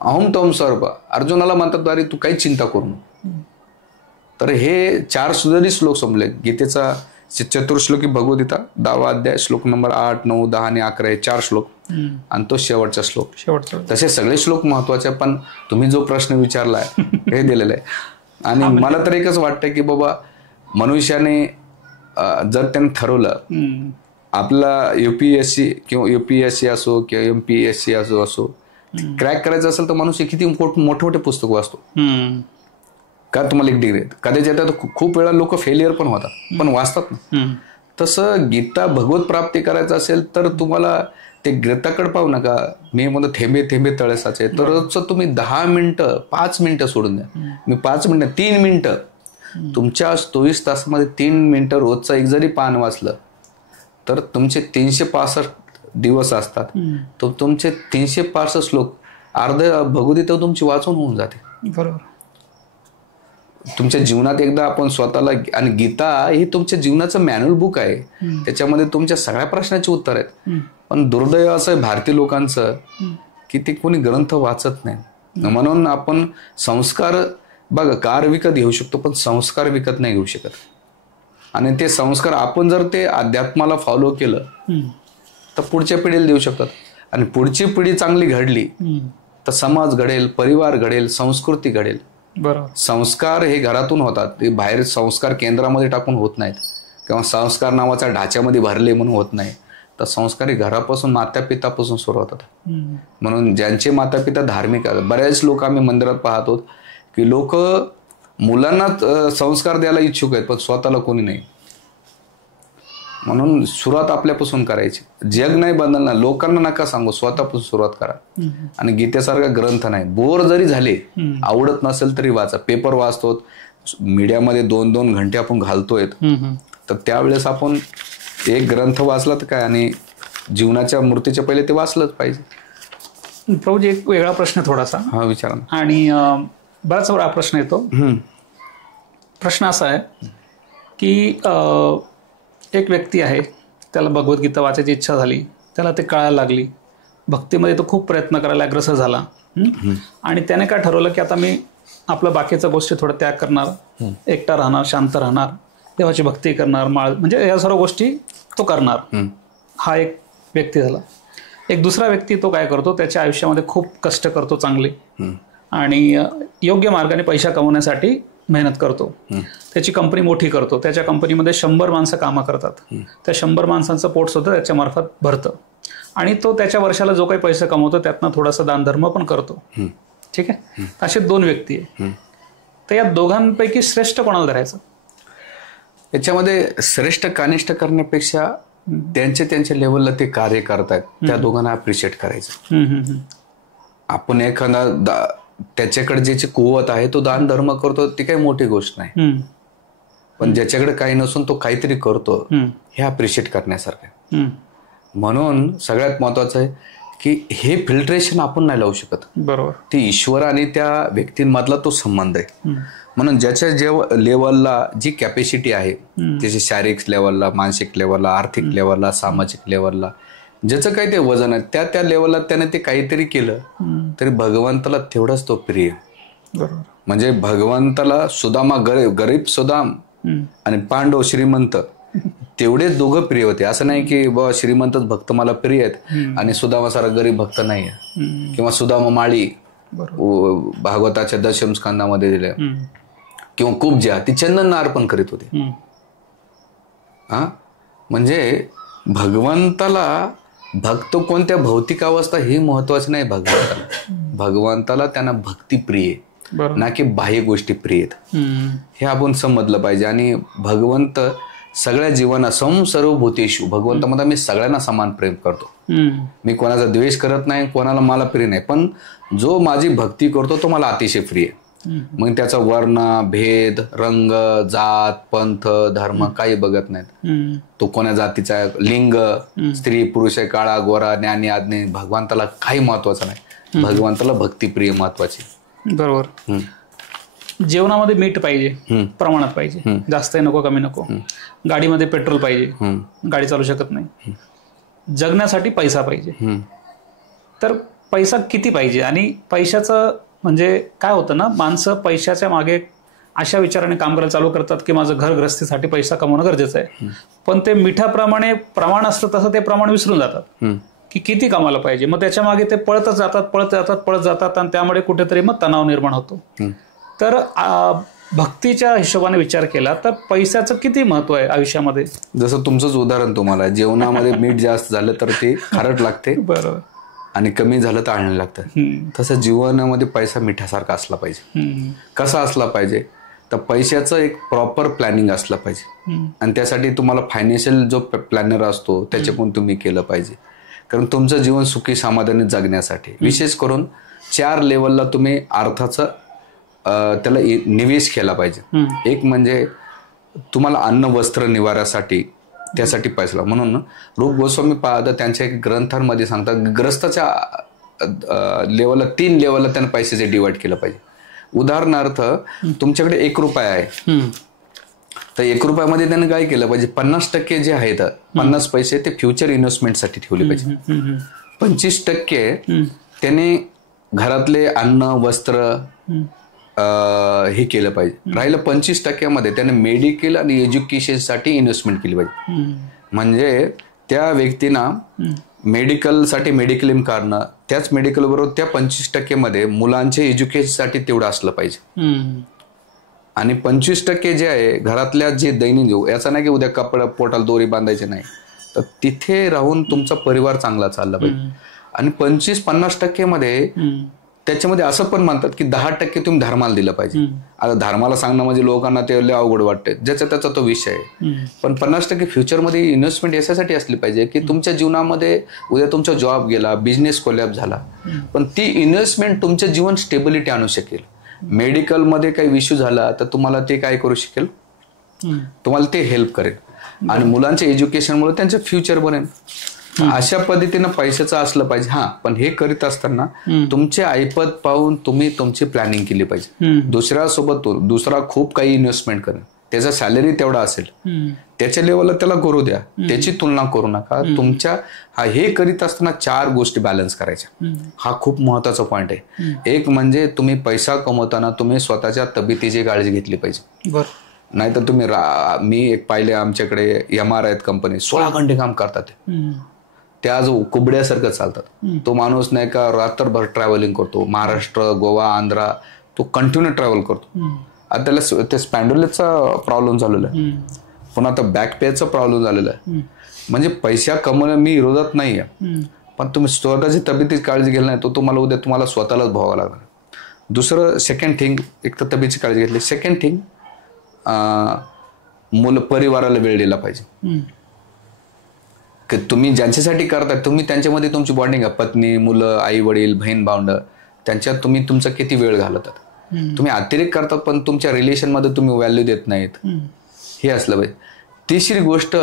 अहम त्वं सर्व, अर्जुनाला म्हणतात अरे तू काही चिंता करू नको. तर हे 4 जरी श्लोक समजले गीतेचा चतुर्श्लोकी भगवद्गीता 10वा अध्याय श्लोक नंबर 8, 9, 10 आणि 11 हे 4 श्लोक. आणि तो शेवटचा श्लोक. तसे सगळे श्लोक महत्वाचे, पण तुम्ही जो प्रश्न विचारलाय हे दिलेलं आहे. आणि मला तर एकच वाटतं की बाबा मनुष्याने जर त्याने ठरवलं आपला UPSC किंवा UPSC असो किंवा MPSC असो क्रॅक करायचं असेल तर मनुष्य किती मोठे मोठे पुस्तक वाचतो. का तुम्हाला एक डिग्री कदाचित येतात, खूप वेळा लोक फेलियर पण होतात पण वाचतात ना. तसं गीता भगवत प्राप्ती करायचं असेल तर तुम्हाला ते गीताकडे पाहू नका. मी म्हणतो थेंबे थेंबे तळे साचे. तर रोजचं तुम्ही 10 मिनिटं 5 मिनिटं सोडून द्या. मी 5 मिनिटं 3 मिनिटं तुमच्या 24 तासामध्ये 3 मिनिटं रोजचं एक जरी पान वाचलं तर तुमचे 365 दिवस असतात. तर तुमचे 365 श्लोक अर्ध भगवद्गीता तुमची वाचून होऊन जाते. बरोबर. तुमच्या जीवनात एकदा आपण स्वतःला, आणि गीता ही तुमच्या जीवनाचं मॅन्युअल बुक आहे, त्याच्यामध्ये तुमच्या सगळ्या प्रश्नाची उत्तर आहेत. पण दुर्दैव असं आहे भारतीय लोकांचं की ते कोणी ग्रंथ वाचत नाही. म्हणून आपण संस्कार बघा कार विकत घेऊ शकतो पण संस्कार विकत नाही घेऊ शकत. आणि ते संस्कार आपण जर ते अध्यात्माला फॉलो केलं तर पुढच्या पिढीला देऊ शकतात. आणि पुढची पिढी चांगली घडली तर समाज घडेल, परिवार घडेल, संस्कृती घडेल. बरोबर. संस्कार हे घरातून होतात, ते बाहेर संस्कार केंद्रामध्ये टाकून होत नाहीत किंवा संस्कार नावाच्या ढाच्यामध्ये भरले म्हणून होत नाही. तर संस्कार हे घरापासून मातापितापासून सुरू होतात. म्हणून ज्यांचे मातापिता धार्मिक आहेत, बऱ्याच लोक आम्ही मंदिरात पाहतो की लोक मुलांना संस्कार द्यायला इच्छुक आहेत पण स्वतःला कोणी नाही. म्हणून सुरुवात आपल्यापासून करायची. जग नाही बदलणार, लोकांना नका सांगू, स्वतःपासून सुरुवात करा. आणि गीतेसारखा ग्रंथ नाही, बोर जरी झाले, आवडत नसेल तरी वाचा. पेपर वाचतो, मीडियामध्ये 2-2 घंटे आपण घालतोय, तर त्यावेळेस आपण एक ग्रंथ वाचला तर काय, आणि जीवनाच्या मूर्तीच्या पहिले ते वाचलंच पाहिजे. प्रभूजी एक वेगळा प्रश्न थोडासा. हा विचारा ना. आणि बराच वेळा प्रश्न येतो. प्रश्न असा आहे की एक व्यक्ती आहे, त्याला भगवद्गीता वाचायची इच्छा झाली, त्याला ते कळायला लागली, भक्तीमध्ये तो खूप प्रयत्न करायला अग्रसर झाला, आणि त्याने काय ठरवलं की आता मी आपल्या बाकीच्या गोष्टी थोडं त्याग करणार, एकटा राहणार, शांत राहणार, देवाची भक्ती करणार, माळ, म्हणजे या सर्व गोष्टी तो करणार. हा एक व्यक्ती झाला. एक दुसरा व्यक्ती तो काय करतो, त्याच्या आयुष्यामध्ये खूप कष्ट करतो चांगले, आणि योग्य मार्गाने पैसा कमवण्यासाठी मेहनत करतो. त्याची कंपनी मोठी करतो. त्याच्या कंपनीमध्ये 100 माणसं कामं करतात. त्या 100 माणसांचं पोट सुद्धा त्याच्यामार्फत भरतं आणि तो त्याच्या वर्षाला जो काही पैसा कमवतो त्यातनं थोडासा दानधर्म पण करतो. ठीक आहे. असे 2 व्यक्ती आहे. तर या दोघांपैकी श्रेष्ठ कोणाला धरायचं? याच्यामध्ये श्रेष्ठ कानिष्ठ करण्यापेक्षा त्यांच्या लेवलला ते कार्य करतायत त्या दोघांना अप्रिशिएट करायचं. आपण एखादा त्याच्याकडे ज्याची कुवत आहे तो दान धर्म करतो ती काही मोठी गोष्ट नाही, पण ज्याच्याकडे काही नसून तो काहीतरी करतो हे अप्रिशिएट करण्यासारखं. म्हणून सगळ्यात महत्वाचं आहे की हे फिल्ट्रेशन आपण नाही लावू शकत. बरोबर. ती ईश्वर आणि त्या व्यक्तींमधला तो संबंध आहे. म्हणून ज्याच्या लेवलला जी कॅपॅसिटी आहे, त्याच्या शारीरिक लेवलला, मानसिक लेवलला, आर्थिक लेवलला, सामाजिक लेवलला, ज्याचं काही ते वजन आहे त्या लेवलला त्याने ते काहीतरी केलं तरी भगवंताला तेवढंच तो प्रिय. म्हणजे भगवंताला सुदामा गरीब सुदाम आणि पांडव श्रीमंत तेवढेच दोघं प्रिय होते. असं नाही की बाबा श्रीमंतच भक्त मला प्रिय आहेत आणि सुदामा सारा गरीब भक्त नाही आहे, किंवा सुदामा माळी भागवताच्या दशम स्कंदामध्ये दिल्या, किंवा कुब्जा ती चंदन अर्पण करीत होती. म्हणजे भगवंताला भक्त कोणत्या भौतिक अवस्था ही महत्वाची नाही. भगवंताला त्यांना भक्ती प्रिय ना की बाह्य गोष्टी प्रिय आहेत. हे आपण समजलं पाहिजे. आणि भगवंत सगळ्या जीवांना सर्व भूतेषु, भगवंतामध्ये मी सगळ्यांना समान प्रेम करतो. मी कोणाचा द्वेष करत नाही, कोणाला मला प्रिय नाही, पण जो माझी भक्ती करतो तो मला अतिशय प्रिय. मग त्याचा वर्ण, भेद, रंग, जात, पंथ, धर्म काही बघत नाहीत. तो कोणा जातीचा, लिंग, स्त्री पुरुष आहे, काळा गोरा, ज्ञानी आज्ञे, भगवंताला काही महत्वाचं नाही. भगवंताला भक्तिप्रिय महत्वाची. बरोबर. जेवणामध्ये मीठ पाहिजे, प्रमाणात पाहिजे, जास्त नको कमी नको. गाडीमध्ये पेट्रोल पाहिजे, गाडी चालू शकत नाही. जगण्यासाठी पैसा पाहिजे. तर पैसा किती पाहिजे? आणि पैशाचं म्हणजे काय होतं ना, माणसं पैशाच्या मागे अशा विचाराने काम करायला चालू करतात की माझं घर गृहस्थीसाठी पैसा कमवणं गरजेचं आहे, पण ते मिठाप्रमाणे प्रमाण असतं तसं ते प्रमाण विसरून जातात की किती कमायला पाहिजे. मग त्याच्या मागे ते पळत जातात आणि त्यामुळे कुठेतरी मग तणाव निर्माण होतो. तर भक्तीच्या हिशोबाने विचार केला तर पैशाचं किती महत्व आहे आयुष्यामध्ये? जसं तुमचंच उदाहरण, तुम्हाला जेवणामध्ये मीठ जास्त झालं तर ते खारट लागते. बरोबर. आणि कमी झालं तर आणलं लागतं. तसं जीवनामध्ये पैसा मिठासारखा असला पाहिजे. कसा असला पाहिजे तर पैशाचं एक प्रॉपर प्लॅनिंग असलं पाहिजे. आणि त्यासाठी तुम्हाला फायनान्शियल जो प्लॅनर असतो त्याच्याकडून तुम्ही केलं पाहिजे. कारण तुमचं जीवन सुखी समाधानी जगण्यासाठी विशेष करून 4 लेवलला तुम्ही अर्थाचं त्याला निवेश केला पाहिजे. एक म्हणजे तुम्हाला अन्न वस्त्र निवाऱ्यासाठी त्यासाठी पैसा. म्हणून रूप गोस्वामी पाहता त्यांच्या एक ग्रंथांमध्ये सांगतात ग्रस्ताच्या लेवलला 3 लेवलला त्यांना पैशाचे डिवाइड केलं पाहिजे. उदाहरणार्थ तुमच्याकडे 1 रुपया आहे तर 1 रुपयामध्ये त्याने काय केलं पाहिजे, 50% जे आहेत 50 पैसे ते फ्युचर इन्व्हेस्टमेंटसाठी ठेवले पाहिजे. 25% त्याने घरातले अन्न वस्त्र हे केलं पाहिजे. राहिलं 25% त्याने मेडिकल आणि एज्युकेशनसाठी इन्व्हेस्टमेंट केली पाहिजे. म्हणजे त्या व्यक्तींना मेडिकलसाठी मेडिक्लेम काढणं, त्याच मेडिकल बरोबर त्या 25% मुलांच्या एज्युकेशनसाठी तेवढं असलं पाहिजे. आणि 25% जे आहे घरातल्या जे दैनंदिन, याचा नाही की उद्या कपडा पोटाला दोरी बांधायचे नाही, तर तिथे राहून तुमचा परिवार चांगला चालला पाहिजे. आणि 25-50% त्याच्यामध्ये असं पण म्हणतात की 10% तुम्ही धर्माला दिलं पाहिजे. आता धर्माला सांगणं म्हणजे लोकांना ते लय अवघड वाटते, ज्याचा त्याचा तो विषय आहे. पण 50% फ्युचरमध्ये इन्व्हेस्टमेंट याच्यासाठी असली पाहिजे की तुमच्या जीवनामध्ये उद्या तुमचा जॉब गेला, बिझनेस कोलॅप्स झाला, पण ती इन्व्हेस्टमेंट तुमचं जीवन स्टेबिलिटी आणू शकेल. मेडिकलमध्ये काही इश्यू झाला तर तुम्हाला ते काय करू शकेल, तुम्हाला ते हेल्प करेल. आणि मुलांच्या एज्युकेशनमुळे त्यांचं फ्युचर बनेल. अशा पद्धतीनं पैशाचं असलं पाहिजे. पण हे करीत असताना तुमचे ऐपत पाहून तुम्ही तुमची प्लॅनिंग केली पाहिजे. दुसरा खूप काही इन्व्हेस्टमेंट करेल, त्याचा सॅलरी तेवढा असेल, त्याच्या लेवलला त्याला करू द्या, त्याची तुलना करू नका. तुमच्या हे करीत असताना 4 गोष्टी बॅलन्स करायच्या. हा खूप महत्वाचा पॉइंट आहे. एक म्हणजे तुम्ही पैसा कमवताना तुम्ही स्वतःच्या तब्येतीची काळजी घेतली पाहिजे. नाहीतर तुम्ही मी एक पाहिले आमच्याकडे MR आहेत कंपनी 16 घंटे काम करतात. ते आज कुबड्यासारखं चालतात. तो माणूस नाही का रात्रभर ट्रॅव्हलिंग करतो, महाराष्ट्र, गोवा, आंध्रा, तो कंटिन्यू ट्रॅव्हल करतो. आता त्याला ते स्पँडोलिसचा प्रॉब्लेम झालेला आहे, पुन्हा आता बॅक पेनचा प्रॉब्लेम झालेला आहे. म्हणजे पैसा कमवणं मी विरोधात नाही आहे, पण तुम्ही स्वतःची तब्येतीची काळजी घ्यायला नाही, तो तुम्हाला उद्या तुम्हाला स्वतःलाच भोगावं लागणार. दुसरं सेकंड थिंग, एक तर तब्येतीची काळजी घेतली. सेकंड थिंग, मुलं परिवाराला वेळ दिला पाहिजे. की तुम्ही ज्यांच्यासाठी करताय तुम्ही त्यांच्यामध्ये तुमची बॉन्डिंग आहे, पत्नी, मुलं, आई वडील, बहीण भावंड, त्यांच्यात तुम्ही तुमचा किती वेळ घालतात. तुम्ही अतिरेक करतात पण तुमच्या रिलेशनमध्ये तुम्ही व्हॅल्यू देत नाहीत, हे असलं पाहिजे. तिसरी गोष्ट,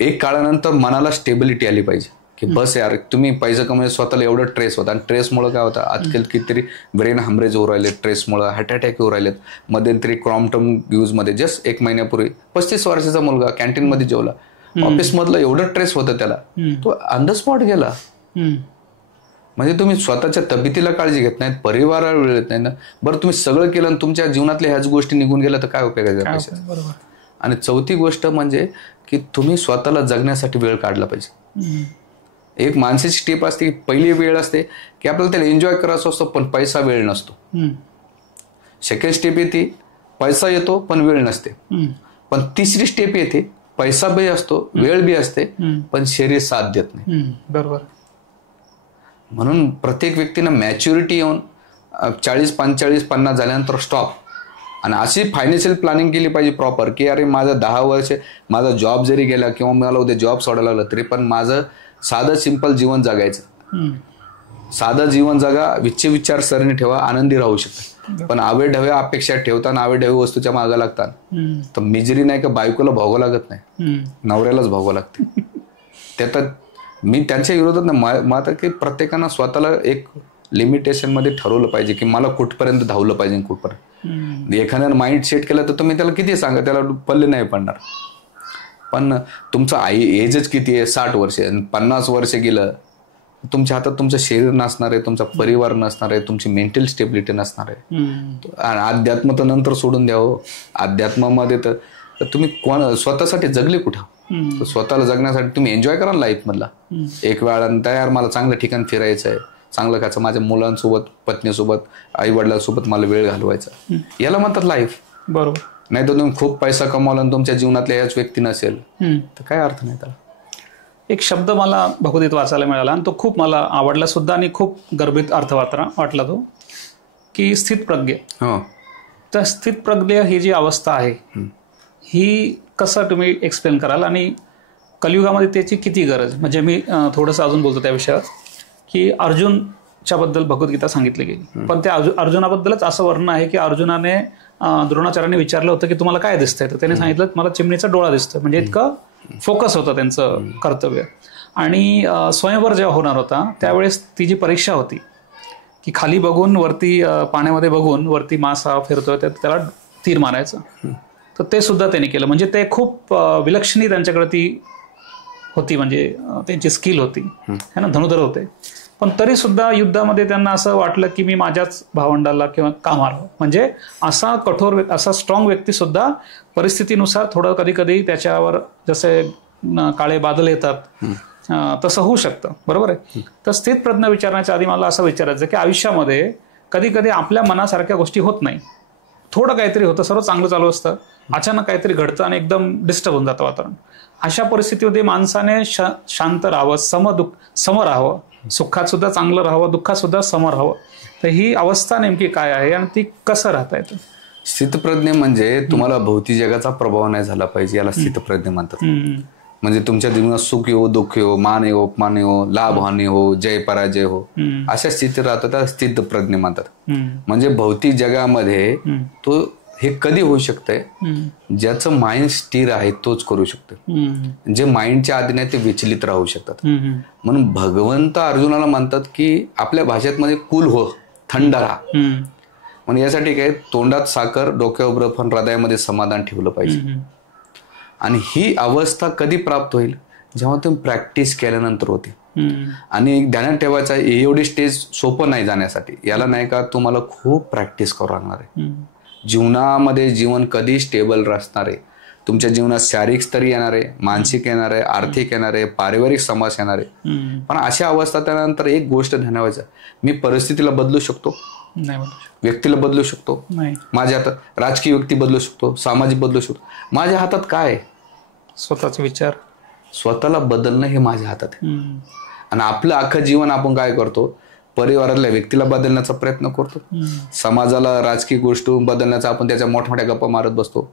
एक काळानंतर मनाला स्टेबिलिटी आली पाहिजे की बस यार, तुम्ही पैसा कमवणे स्वतःला एवढं ट्रेस होतं. आणि ट्रेसमुळे काय होतं, आजकाल कितीतरी ब्रेन हॅमरेज होऊ राहिले ट्रेसमुळे, हार्ट अटॅक होऊ राहिलेत. मध्यंतरी क्रॉम्प्टन यूजमध्ये जस्ट 1 महिन्यापूर्वी 35 वर्षाचा मुलगा कॅन्टीनमध्ये जेवला, ऑफिसमधलं एवढं ट्रेस होतं त्याला, तो ऑन द स्पॉट गेला. म्हणजे तुम्ही स्वतःच्या तब्येतीला काळजी घेत नाहीत, परिवाराला वेळ देत नाही ना. बरं तुम्ही सगळं केलं आणि तुमच्या जीवनातल्या ह्याच गोष्टी निघून गेल्या तर काय उपयोग आहे. आणि चौथी गोष्ट म्हणजे की तुम्ही स्वतःला जगण्यासाठी वेळ काढला पाहिजे. एक मानसिक टिप असते की पहिली वेळ असते की आपल्याला त्याला एन्जॉय करायचं असतो पण पैसा वेळ नसतो. सेकंड स्टेप येते, पैसा येतो पण वेळ नसते. पण तिसरी स्टेप येते, पैसा बी असतो, वेळ बी असते, पण शरीर साथ देत नाही. बरोबर. म्हणून प्रत्येक व्यक्तीनं मॅच्युरिटी येऊन 40, 45, 50 झाल्यानंतर स्टॉप, आणि अशी फायनान्शियल प्लॅनिंग केली पाहिजे प्रॉपर की अरे माझं 10 वर्ष माझा जॉब जरी गेला किंवा मला उद्या जॉब सोडायला लागला तरी पण माझं साधं सिंपल जीवन जगायचं. साधं जीवन जगा, विचारसरणी ठेवा, आनंदी राहू शकता. पण आवेढव्या अपेक्षा ठेवताना आवेढव्या वस्तूच्या मागा लागतात तर मिजरी नाही का बायकोला भोगावं लागत नाही, नवऱ्यालाच भोगावं लागते. त्यात मी त्यांच्या विरोधात नाही, मात्र की प्रत्येकानं स्वतःला एक लिमिटेशन मध्ये ठरवलं पाहिजे की मला कुठपर्यंत धावलं पाहिजे, कुठपर्यंत. एखाद्यानं माइंड सेट केलं तर तुम्ही त्याला किती सांगा, त्याला पल्ले नाही पडणार. पण तुमचं एजच किती आहे, 60 वर्ष, 50 वर्ष गेलं, तुमच्या हातात तुमचं शरीर नसणार आहे, तुमचा परिवार नसणार आहे, तुमची मेंटल स्टेबिलिटी नसणार आहे. आणि अध्यात्म तर नंतर सोडून द्यावं. अध्यात्मामध्ये तर तुम्ही स्वतःसाठी जगले कुठं, स्वतःला जगण्यासाठी तुम्ही एन्जॉय करा लाईफ मधला. एक वेळा तयार मला चांगलं ठिकाण फिरायचं आहे, चांगलं खायचं, माझ्या मुलांसोबत, पत्नीसोबत, आई वडिलांसोबत मला वेळ घालवायचा, याला म्हणतात लाईफ. बरोबर. नाही तर तुम्ही खूप पैसा कमावला आणि तुमच्या जीवनातल्या याच व्यक्ती नसेल तर काय अर्थ नाही त्याला. एक शब्द मला भगवद्गीतेत वाचायला मिळाला आणि तो खूप मला आवडला सुद्धा आणि खूप गर्भित अर्थ वाटला तो, की स्थितप्रज्ञ. तर स्थितप्रज्ञ ही जी अवस्था आहे ही कसं तुम्ही एक्सप्लेन कराल आणि कलियुगामध्ये त्याची किती गरज. म्हणजे मी थोडंसं अजून बोलतो त्या विषयावर की अर्जुनच्या बद्दल भगवद्गीता सांगितली गेली, पण त्या अर्जुनाबद्दलच असं वर्णन आहे की अर्जुनाने द्रोणाचार्याने विचारलं होतं की तुम्हाला काय दिसतंय, तर त्याने सांगितलं मला चिमणीचा डोळा दिसतोय. म्हणजे इतकं फोकस होतं त्यांचं कर्तव्य. आणि स्वयंवर जेव्हा होणार होता त्यावेळेस ती जी परीक्षा होती की खाली बघून वरती पाण्यामध्ये बघून वरती मासा फिरतोय त्याला तीर मारायचं, तर ते सुद्धा त्यांनी केलं. म्हणजे ते खूप विलक्षणी त्यांच्याकडे ती होती, म्हणजे त्यांची स्किल होती है ना, धनुधर होते. पण तरी सुद्धा युद्धामध्ये त्यांना असं वाटलं की मी माझ्याच भावंडाला किंवा का मारावं. म्हणजे असा कठोर, असा स्ट्रॉंग व्यक्ती सुद्धा परिस्थितीनुसार थोडं कधी कधी त्याच्यावर जसे काळे बादल येतात तसं होऊ शकतं. बरोबर आहे. तर स्थितप्रज्ञ विचारण्याच्या आधी मला असं विचारायचं की आयुष्यामध्ये कधी कधी आपल्या मनासारख्या गोष्टी होत नाही. थोडं काहीतरी होतं, सर्व चांगलं चालू असतं, अचानक काहीतरी घडतं आणि एकदम डिस्टर्ब होऊन जातं वातावरण. अशा परिस्थितीमध्ये माणसाने शांत राहावं, सम राहावं, सुखात सुद्धा चांगलं राहावं, दुःखात सुद्धा सम राहावं. तर ही अवस्था नेमकी काय आहे आणि ती कसं राहता येतं. स्थितप्रज्ञ म्हणजे तुम्हाला भौतिक जगाचा प्रभाव नाही झाला पाहिजे, याला स्थितप्रज्ञ म्हणतात. म्हणजे तुमच्या जीवनात सुख येऊ, दुःख येऊ, मान येऊ, अपमान येऊ, लाभ हानी हो, जय पराजय हो, अशा स्थितीत राहतो त्याला स्थितप्रज्ञ म्हणतात. म्हणजे भौतिक जगामध्ये तो हे कधी होऊ शकतंय, ज्याचं माइंड स्थिर आहे तोच करू शकतो. जे माइंडच्या आधीने ते विचलित राहू शकतात. म्हणून भगवंत अर्जुनाला म्हणतात की आपल्या भाषेत मध्ये कुल हो, थंड राहा. म्हणून यासाठी काय, तोंडात साखर, डोक्यावर बर्फ, हृदयामध्ये समाधान ठेवलं पाहिजे. आणि ही अवस्था कधी प्राप्त होईल, जेव्हा तुम्ही प्रॅक्टिस केल्यानंतर होते. आणि ध्यानात ठेवायचं एवढी स्टेज सोपं नाही जाण्यासाठी, याला नाही का तुम्हाला खूप प्रॅक्टिस करावं लागणार आहे. जीवनामध्ये जीवन कधी स्टेबल असणार आहे तुमच्या जीवनात शारीरिक स्तरी येणार आहे, मानसिक येणार आहे, आर्थिक येणार आहे, पारिवारिक समस्या येणार आहे. पण अशा अवस्था त्यानंतर एक गोष्ट ध्यानावायचं, मी परिस्थितीला बदलू शकतो, व्यक्तीला बदलू शकतो, माझ्या हातात राजकीय व्यक्ती बदलू शकतो, सामाजिक बदलू शकतो. माझ्या हातात काय आहे? स्वतःचे विचार, स्वतःला बदलणं हे माझ्या हातात आहे. आणि आपलं अख्खं जीवन आपण काय करतो, परिवारातल्या व्यक्तीला बदलण्याचा प्रयत्न करतो, समाजाला राजकीय गोष्टी बदलण्याचा आपण त्याच्या मोठमोठ्या गप्पा मारत बसतो,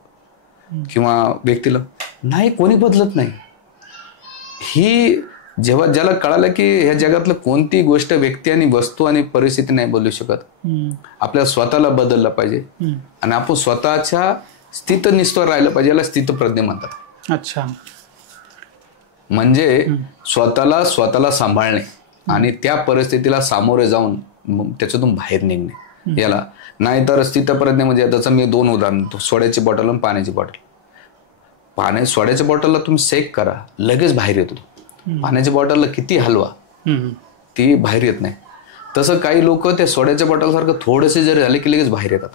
किंवा व्यक्तीला नाही, कोणी बदलत नाही. ही जेव्हा ज्याला कळालं की ह्या जगातलं कोणती गोष्ट व्यक्ती आणि वस्तू आणि परिस्थिती नाही बदलू शकत, आपल्याला स्वतःला बदललं पाहिजे आणि आपण स्वतःच्या स्थितनिष्ठवर राहिलं पाहिजे. याला स्थितप्रज्ञ म्हणतात. अच्छा. म्हणजे स्वतःला सांभाळणे आणि त्या परिस्थितीला सामोरे जाऊन त्याच्यातून बाहेर निघणे, याला. नाहीतर स्थितप्रज्ञ म्हणजे त्याचं मी 2 उदाहरण देतो, सोड्याची बॉटल आणि पाण्याची बॉटल. सोड्याच्या बॉटलला तुम्ही सेक करा, लगेच बाहेर येतो. पाण्याच्या बॉटलला किती हलवा, ती बाहेर येत नाही. तसं काही लोक त्या सोड्याच्या बॉटलसारखं थोडेसे जरी झाले की लगेच बाहेर येतात.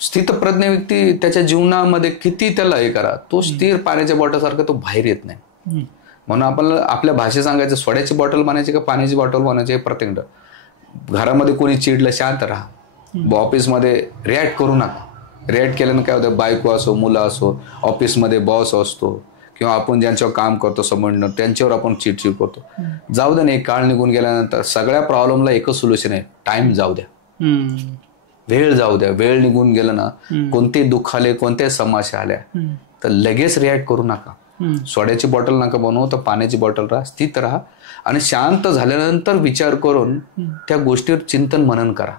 स्थितप्रज्ञ व्यक्ती त्याच्या जीवनामध्ये किती त्याला हे करा, तो स्थिर पाण्याच्या बॉटलसारखा तो बाहेर येत नाही. म्हणून आपल्याला आपल्या भाषेत सांगायचं, सोड्याची बॉटल बनायची का पाण्याची बॉटल बनायची हे प्रत्येक. घरामध्ये कोणी चिडलं, शांत राहा. ऑफिसमध्ये रिॲक्ट करू नका. रिॲक्ट केल्यानं काय होतं, बायको असो, मुलं असो, ऑफिसमध्ये बॉस असतो, किंवा आपण ज्यांच्यावर काम करतो संबंध, त्यांच्यावर आपण चिडचिड करतो. जाऊ द्या, नाही, काळ निघून गेल्यानंतर सगळ्या प्रॉब्लेमला एकच सोल्युशन आहे, टाइम जाऊ द्या, वेळ जाऊ द्या. वेळ निघून गेलं ना, कोणते दुःख आले, कोणत्या समस्या आल्या, तर लगेच रिॲक्ट करू नका. सोड्याची बॉटल नका बनवू, तर पाण्याची बॉटल राहा, स्थित राहा आणि शांत झाल्यानंतर विचार करून त्या गोष्टीवर चिंतन मनन करा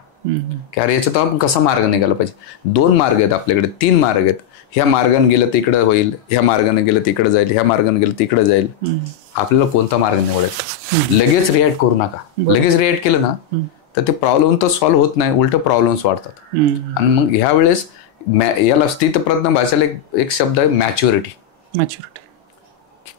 की अरे याच्यात आपण कसा मार्ग निघाला पाहिजे. 2 मार्ग आहेत आपल्याकडे, 3 मार्ग आहेत. ह्या मार्गाने गेलं तिकडे होईल, ह्या मार्गाने गेलं तिकडे जाईल, ह्या मार्गाने गेलं तिकडे जाईल. आपल्याला कोणता मार्ग निवडायचा? लगेच रिॲक्ट करू नका. लगेच रिॲक्ट केलं ना तर ते प्रॉब्लेम तर सॉल्व्ह होत नाही, उलट प्रॉब्लेम्स वाढतात. आणि मग ह्या वेळेस याला स्थितप्रज्ञ भाषेला एक शब्द आहे, मॅच्युरिटी.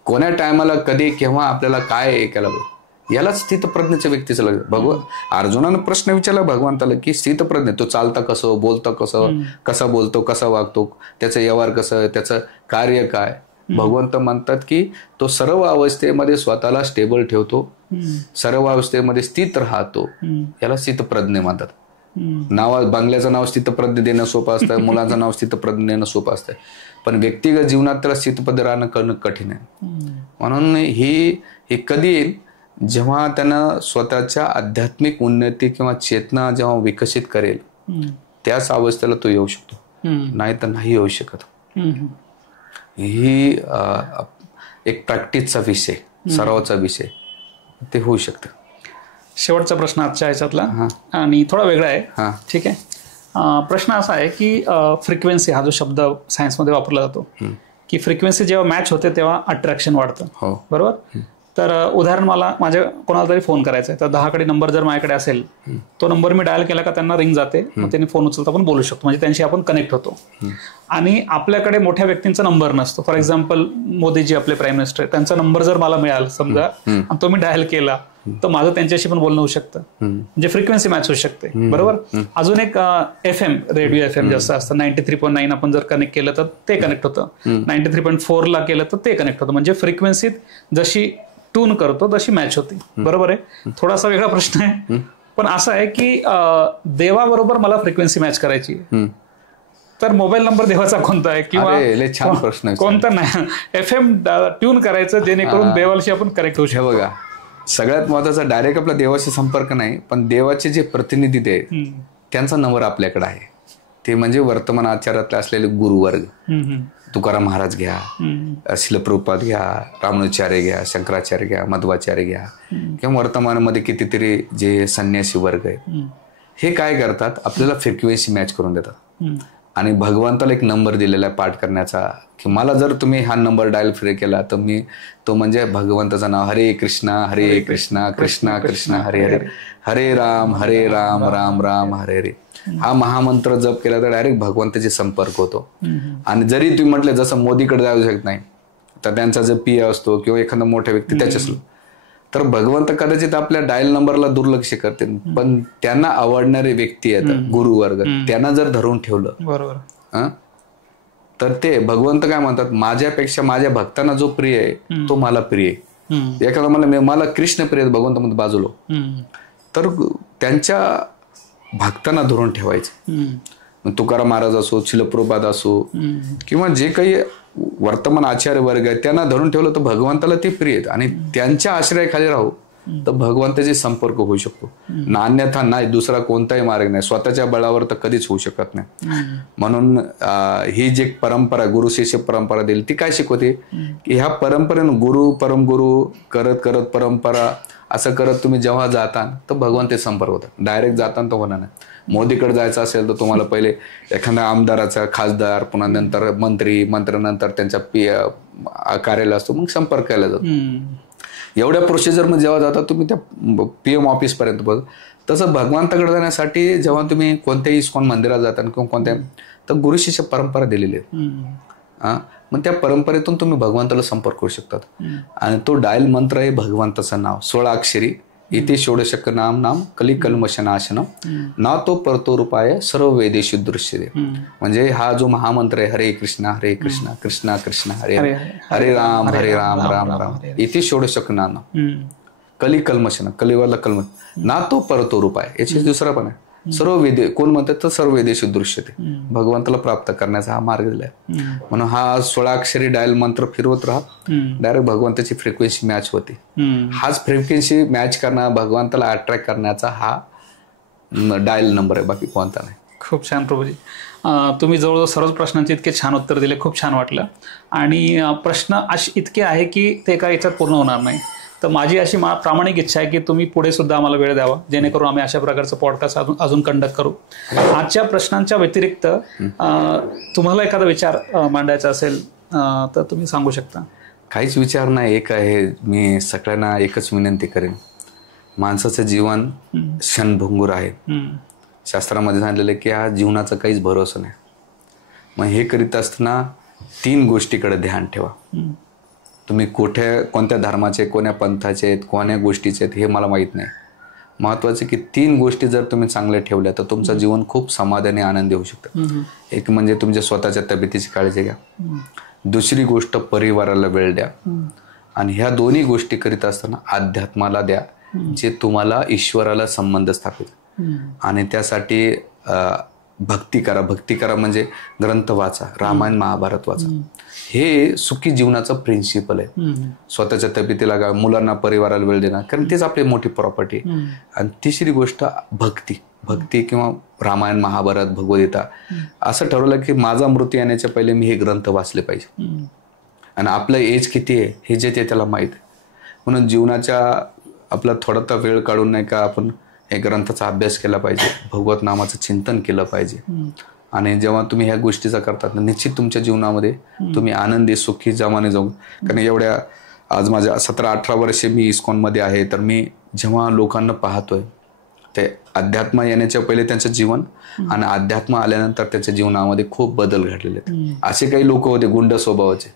कोण्या टायमाला कधी केव्हा आपल्याला काय केलं पाहिजे, याला स्थितप्रज्ञेच्या व्यक्तीचं लग्न. अर्जुनानं प्रश्न विचारला भगवंताला की स्थितप्रज्ञ तो चालता कसं, बोलतं कसं, कसा बोलतो, कसा वागतो, त्याचं व्यवहार कसं, त्याचं कार्य काय. भगवंत म्हणतात की तो सर्व अवस्थेमध्ये स्वतःला स्टेबल ठेवतो, सर्व अवस्थेमध्ये स्थित राहतो, याला स्थितप्रज्ञ म्हणतात. बंगल्याचं नाव स्थितप्रज्ञ देणं सोपं असतं, मुलांचं नाव स्थितप्रज्ञ देणं सोपं असतं, पण व्यक्तिगत जीवनात त्याला स्थितप्रज्ञ राहणं करणं कठीण आहे. म्हणून हे कधी येईल, जेव्हा त्यानं स्वतःच्या आध्यात्मिक उन्नती किंवा चेतना जेव्हा विकसित करेल, त्याच अवस्थेला तो येऊ शकतो, नाही तर नाही येऊ शकत. ही एक प्रॅक्टिसचा विषय, सरावाचा विषय, ते होऊ शकतं. शेवटचा प्रश्न आजच्या ह्याच्यातला आणि थोडा वेगळा आहे. ठीक आहे. प्रश्न असा आहे की फ्रिक्वेन्सी हा जो शब्द सायन्समध्ये वापरला जातो, की फ्रिक्वेन्सी जेव्हा मॅच होते तेव्हा अट्रॅक्शन वाढतं, बरोबर. तर उदाहरण, मला माझ्या कोणाला तरी फोन करायचा आहे, तर 10 कडे नंबर जर माझ्याकडे असेल, तो नंबर मी डायल केला का त्यांना रिंग जाते, मग त्यांनी फोन उचलता आपण बोलू शकतो, म्हणजे त्यांशी आपण कनेक्ट होतो. आणि आपल्याकडे मोठ्या व्यक्तींचा नंबर नसतो. फॉर एक्झाम्पल मोदीजी आपले प्राईम मिनिस्टर, त्यांचा नंबर जर मला मिळाला समजा आणि तो मी डायल केला, तर माझं त्यांच्याशी पण बोलणं होऊ शकतं, म्हणजे फ्रिक्वेन्सी मॅच होऊ शकते, बरोबर. अजून एक FM, रेडिओ FM जास्त असतं, 93.9 आपण जर कनेक्ट केलं तर ते कनेक्ट होतं, 93.4 ला केलं तर ते कनेक्ट होतं, म्हणजे फ्रिक्वेन्सीत जशी ट्यून करतो तशी मॅच होते, बरोबर आहे. थोडासा वेगळा प्रश्न आहे, पण असं आहे की देवाबरोबर मला फ्रिक्वेन्सी मॅच करायची, तर मोबाईल नंबर देवाचा कोणता आहे किंवा कोणता नाही, FM ट्यून करायचं जेणेकरून देवाशी आपण कनेक्ट होऊ शकतो. बघा, सगळ्यात महत्वाचा डायरेक्ट आपला देवाशी संपर्क नाही, पण देवाचे जे प्रतिनिधी आहेत त्यांचा नंबर आपल्याकडे आहे, ते म्हणजे वर्तमान आचारातले असलेले गुरुवर्ग. तुकाराम महाराज घ्या, श्रील प्रभुपाद घ्या, रामानुजाचार्य घ्या, शंकराचार्य घ्या, मध्वाचार्य घ्या, किंवा वर्तमानामध्ये कितीतरी जे संन्यासी वर्ग आहेत, हे काय करतात, आपल्याला फ्रिक्वेन्सी मॅच करून देतात. आणि भगवंताला एक नंबर दिलेला आहे पाठ करण्याचा, की मला जर तुम्ही हा नंबर डायल फ्री केला तर मी तो म्हणजे भगवंताचं नाव, हरे कृष्णा कृष्णा कृष्णा हरे हरे, हरे राम राम राम हरे हरे, हा महामंत्र जप केला तर डायरेक्ट भगवंताशी संपर्क होतो. आणि जरी तुम्ही म्हटलं जसं मोदीकडे जाऊ शकत नाही, तर त्यांचा जो पीए असतो किंवा एखादा मोठा व्यक्ती त्याच्याच, तर भगवंत कदाचित आपल्या डायल नंबरला दुर्लक्ष करते, पण त्यांना आवडणारे व्यक्ती आहेत गुरुवर्ग, त्यांना जर धरून ठेवलं, बरोबर, तर ते भगवंत काय म्हणतात, माझ्यापेक्षा माझ्या भक्तांना जो प्रिय आहे तो मला प्रिय आहे. एखादा मला कृष्ण प्रिय आहे, भगवंत मध्ये बाजूलो, तर त्यांच्या भक्तांना धरून ठेवायचं. तुकाराम महाराज असो, शिलप्रभुपाद असो, किंवा जे काही वर्तमान आचार्य वर्ग आहे त्यांना धरून ठेवलं तर भगवंताला ते प्रिय आहेत, आणि त्यांच्या आश्रयाखाली राहू तर भगवंताशी संपर्क होऊ शकतो. अन्यथा नाही, दुसरा कोणताही मार्ग नाही. स्वतःच्या बळावर तर कधीच होऊ शकत नाही. म्हणून ही जी परंपरा, गुरु शिष्य परंपरा दिली, ती काय शिकवते की ह्या परंपरेनं गुरु परमगुरु करत करत परंपरा असं करत तुम्ही जेव्हा जाता तर भगवंताशी संपर्क होतात. डायरेक्ट जाताना तर होणार नाही. मोदीकडे जायचं असेल तर तुम्हाला पहिले एखाद्या आमदाराचा, खासदार, पुन्हा नंतर मंत्री, मंत्र्यानंतर त्यांच्या कार्यालय असतो, मग संपर्क केला जातो. एवढ्या प्रोसिजर मध्ये जेव्हा जाता तुम्ही त्या PM ऑफिस पर्यंत बघ. तसं भगवंताकडे जाण्यासाठी जेव्हा तुम्ही कोणत्याही इस्कॉन मंदिरात जाता किंवा कोणत्या, तर गुरु शिष्य परंपरा दिलेली आहे. मग त्या परंपरेतून तुम्ही भगवंताला संपर्क करू शकतात. आणि तो डायल मंत्र आहे भगवंताचं नाव, 16 अक्षरी. इथे षोडशक नाम कलिकल्मशनाशनम ना तो परतो रूपाय सर्व वेदेशु दृश्य. म्हणजे हा जो महामंत्र आहे, हरे कृष्णा कृष्णा कृष्ण हरे हरे, हरे राम राम राम. इथे षोडशक नाम कलिकल्मशन, कलिवाला कल्म ना तो परतो रूपाय. याची दुसरा पण आहे, सर्व वेदे कोण म्हणतात तर सर्व वेदेशु दृश्यते. भगवंताला प्राप्त करण्याचा हा मार्ग दिलाय. म्हणून हा 16 अक्षरी डायल मंत्र फिरवत राहा, डायरेक्ट भगवंताची फ्रिक्वेन्सी मॅच होते. हाच फ्रिक्वेन्सी मॅच करणं, भगवंताला अट्रॅक्ट करण्याचा हा डायल नंबर आहे, बाकी कोणता नाही. खूप छान प्रभूजी. तुम्ही जवळजवळ सर्वच प्रश्नांचे इतके छान उत्तर दिले, खूप छान वाटलं. आणि प्रश्न असे इतके आहे की ते एका याच्यात पूर्ण होणार नाही. तर माझी अशी प्रामाणिक इच्छा आहे की तुम्ही पुढे सुद्धा आम्हाला वेळ द्यावा, जेणेकरून आम्ही अशा प्रकारचं पॉडकास्ट अजून कंडक्ट करू. आजच्या प्रश्नांच्या व्यतिरिक्त तुम्हाला एखादा विचार मांडायचा असेल तर तुम्ही सांगू शकता. काहीच विचार नाही. एक आहे, मी सगळ्यांना एकच विनंती करेन, माणसाचं जीवन क्षणभंगूर आहे. शास्त्रामध्ये सांगितलेलं आहे की या जीवनाचा काहीच भरोसा नाही. मग हे करीत असताना 3 गोष्टीकडे ध्यान ठेवा. तुम्ही कोणत्या धर्माचे, कोण्या पंथाचे आहेत, कोण्या गोष्टीचे आहेत हे मला माहीत नाही. महत्वाचे की 3 गोष्टी जर तुम्ही चांगल्या ठेवल्या तर तुमचं जीवन खूप समाधानी, आनंदी होऊ शकतं. एक म्हणजे तुमच्या स्वतःच्या तब्येतीची काळजी घ्या. दुसरी गोष्ट परिवाराला वेळ द्या. आणि ह्या दोन्ही गोष्टी करीत असताना अध्यात्माला द्या, जे तुम्हाला ईश्वराला संबंध स्थापित. आणि त्यासाठी भक्ती करा म्हणजे ग्रंथ वाचा, रामायण महाभारत वाचा. हे सुखी जीवनाचं प्रिन्सिपल आहे. स्वतःच्या तब्येतीला, मुलांना, परिवाराला वेळ देणार, कारण तेच आपली मोठी प्रॉपर्टी. आणि तिसरी गोष्ट भक्ती किंवा रामायण महाभारत भगवद्गीता. असं ठरवलं की माझा मृत्यू येण्याच्या पहिले मी हे ग्रंथ वाचले पाहिजे. आणि आपलं एज किती आहे हे जे त्याला माहीत आहे. म्हणून जीवनाच्या आपला थोडा वेळ काढून नाही का आपण हे ग्रंथाचा अभ्यास केला पाहिजे, भगवत नामाचं चिंतन केलं पाहिजे. आणि जेव्हा तुम्ही ह्या गोष्टीचा करतात ना, निश्चित तुमच्या जीवनामध्ये तुम्ही आनंदी, सुखी जमाने जाऊ. कारण एवढ्या आज माझ्या 17-18 वर्षे मी इस्कॉनमध्ये आहे, तर मी जेव्हा लोकांना पाहतोय ते अध्यात्म येण्याच्या पहिले त्यांचं जीवन आणि अध्यात्म आल्यानंतर त्याच्या जीवनामध्ये खूप बदल घडलेले आहेत. असे काही लोक होते गुंड स्वभावाचे,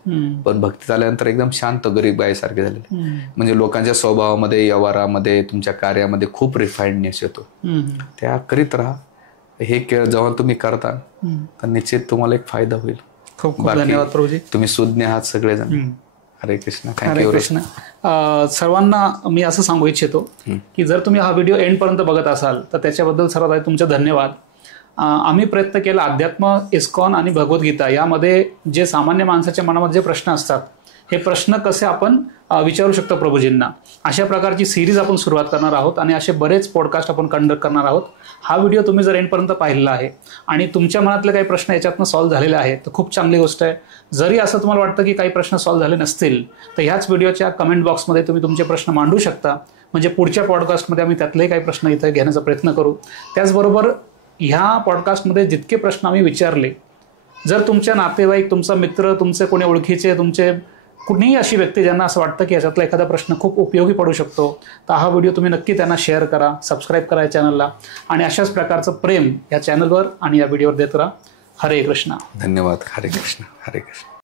पण भक्तीत आल्यानंतर एकदम शांत, गरीब बाईसारखे झालेले. म्हणजे लोकांच्या स्वभावामध्ये, व्यवहारामध्ये, तुमच्या कार्यामध्ये खूप रिफाइंडनेस येतो. त्या करीत राहा. हे जेव्हा तुम्ही करता तर निश्चित तुम्हाला एक फायदा होईल. खूप खूप धन्यवाद प्रभूजी. तुम्ही सुज्ञ आहात सगळेजण. हरे कृष्ण. हरे कृष्ण. सर्वांना मी असं सांगू इच्छितो की जर तुम्ही हा व्हिडिओ एंड पर्यंत बघत असाल तर त्याच्याबद्दल सर्वात आधी तुमचे धन्यवाद. आम्ही प्रयत्न केला अध्यात्म, इस्कॉन आणि भगवद्गीता यामध्ये जे सामान्य माणसाच्या मनामध्ये जे प्रश्न असतात हे प्रश्न कसे आपण विचारू शकतो प्रभूजींना, अशा प्रकारची सिरीज आपण सुरुवात करणार आहोत. आणि असे बरेच पॉडकास्ट आपण कंडक्ट करणार आहोत. हा व्हिडिओ तुम्ही जर एंडपर्यंत पाहिलेला आहे आणि तुमच्या मनातले काही प्रश्न याच्यातनं सॉल्व्ह झालेले आहेत तर खूप चांगली गोष्ट आहे. जरी असं तुम्हाला वाटतं की काही प्रश्न सॉल्व्ह झाले नसतील तर ह्याच व्हिडिओच्या कमेंट बॉक्समध्ये तुम्ही तुमचे प्रश्न मांडू शकता. म्हणजे पुढच्या पॉडकास्टमध्ये आम्ही त्यातलेही काही प्रश्न इथे घेण्याचा प्रयत्न करू. त्याचबरोबर ह्या पॉडकास्टमध्ये जितके प्रश्न आम्ही विचारले, जर तुमच्या नातेवाईक, तुमचा मित्र, तुमचे कोणी ओळखीचे, तुमचे कुठलीही अशी व्यक्ती ज्यांना असं वाटतं की याच्यातला एखादा प्रश्न खूप उपयोगी पडू शकतो तर हा व्हिडिओ तुम्ही नक्की त्यांना शेअर करा, सबस्क्राईब करा या चॅनलला. आणि अशाच प्रकारचं प्रेम या चॅनलवर आणि या व्हिडिओवर देत राहा. हरे कृष्ण. धन्यवाद. हरे कृष्ण. हरे कृष्ण.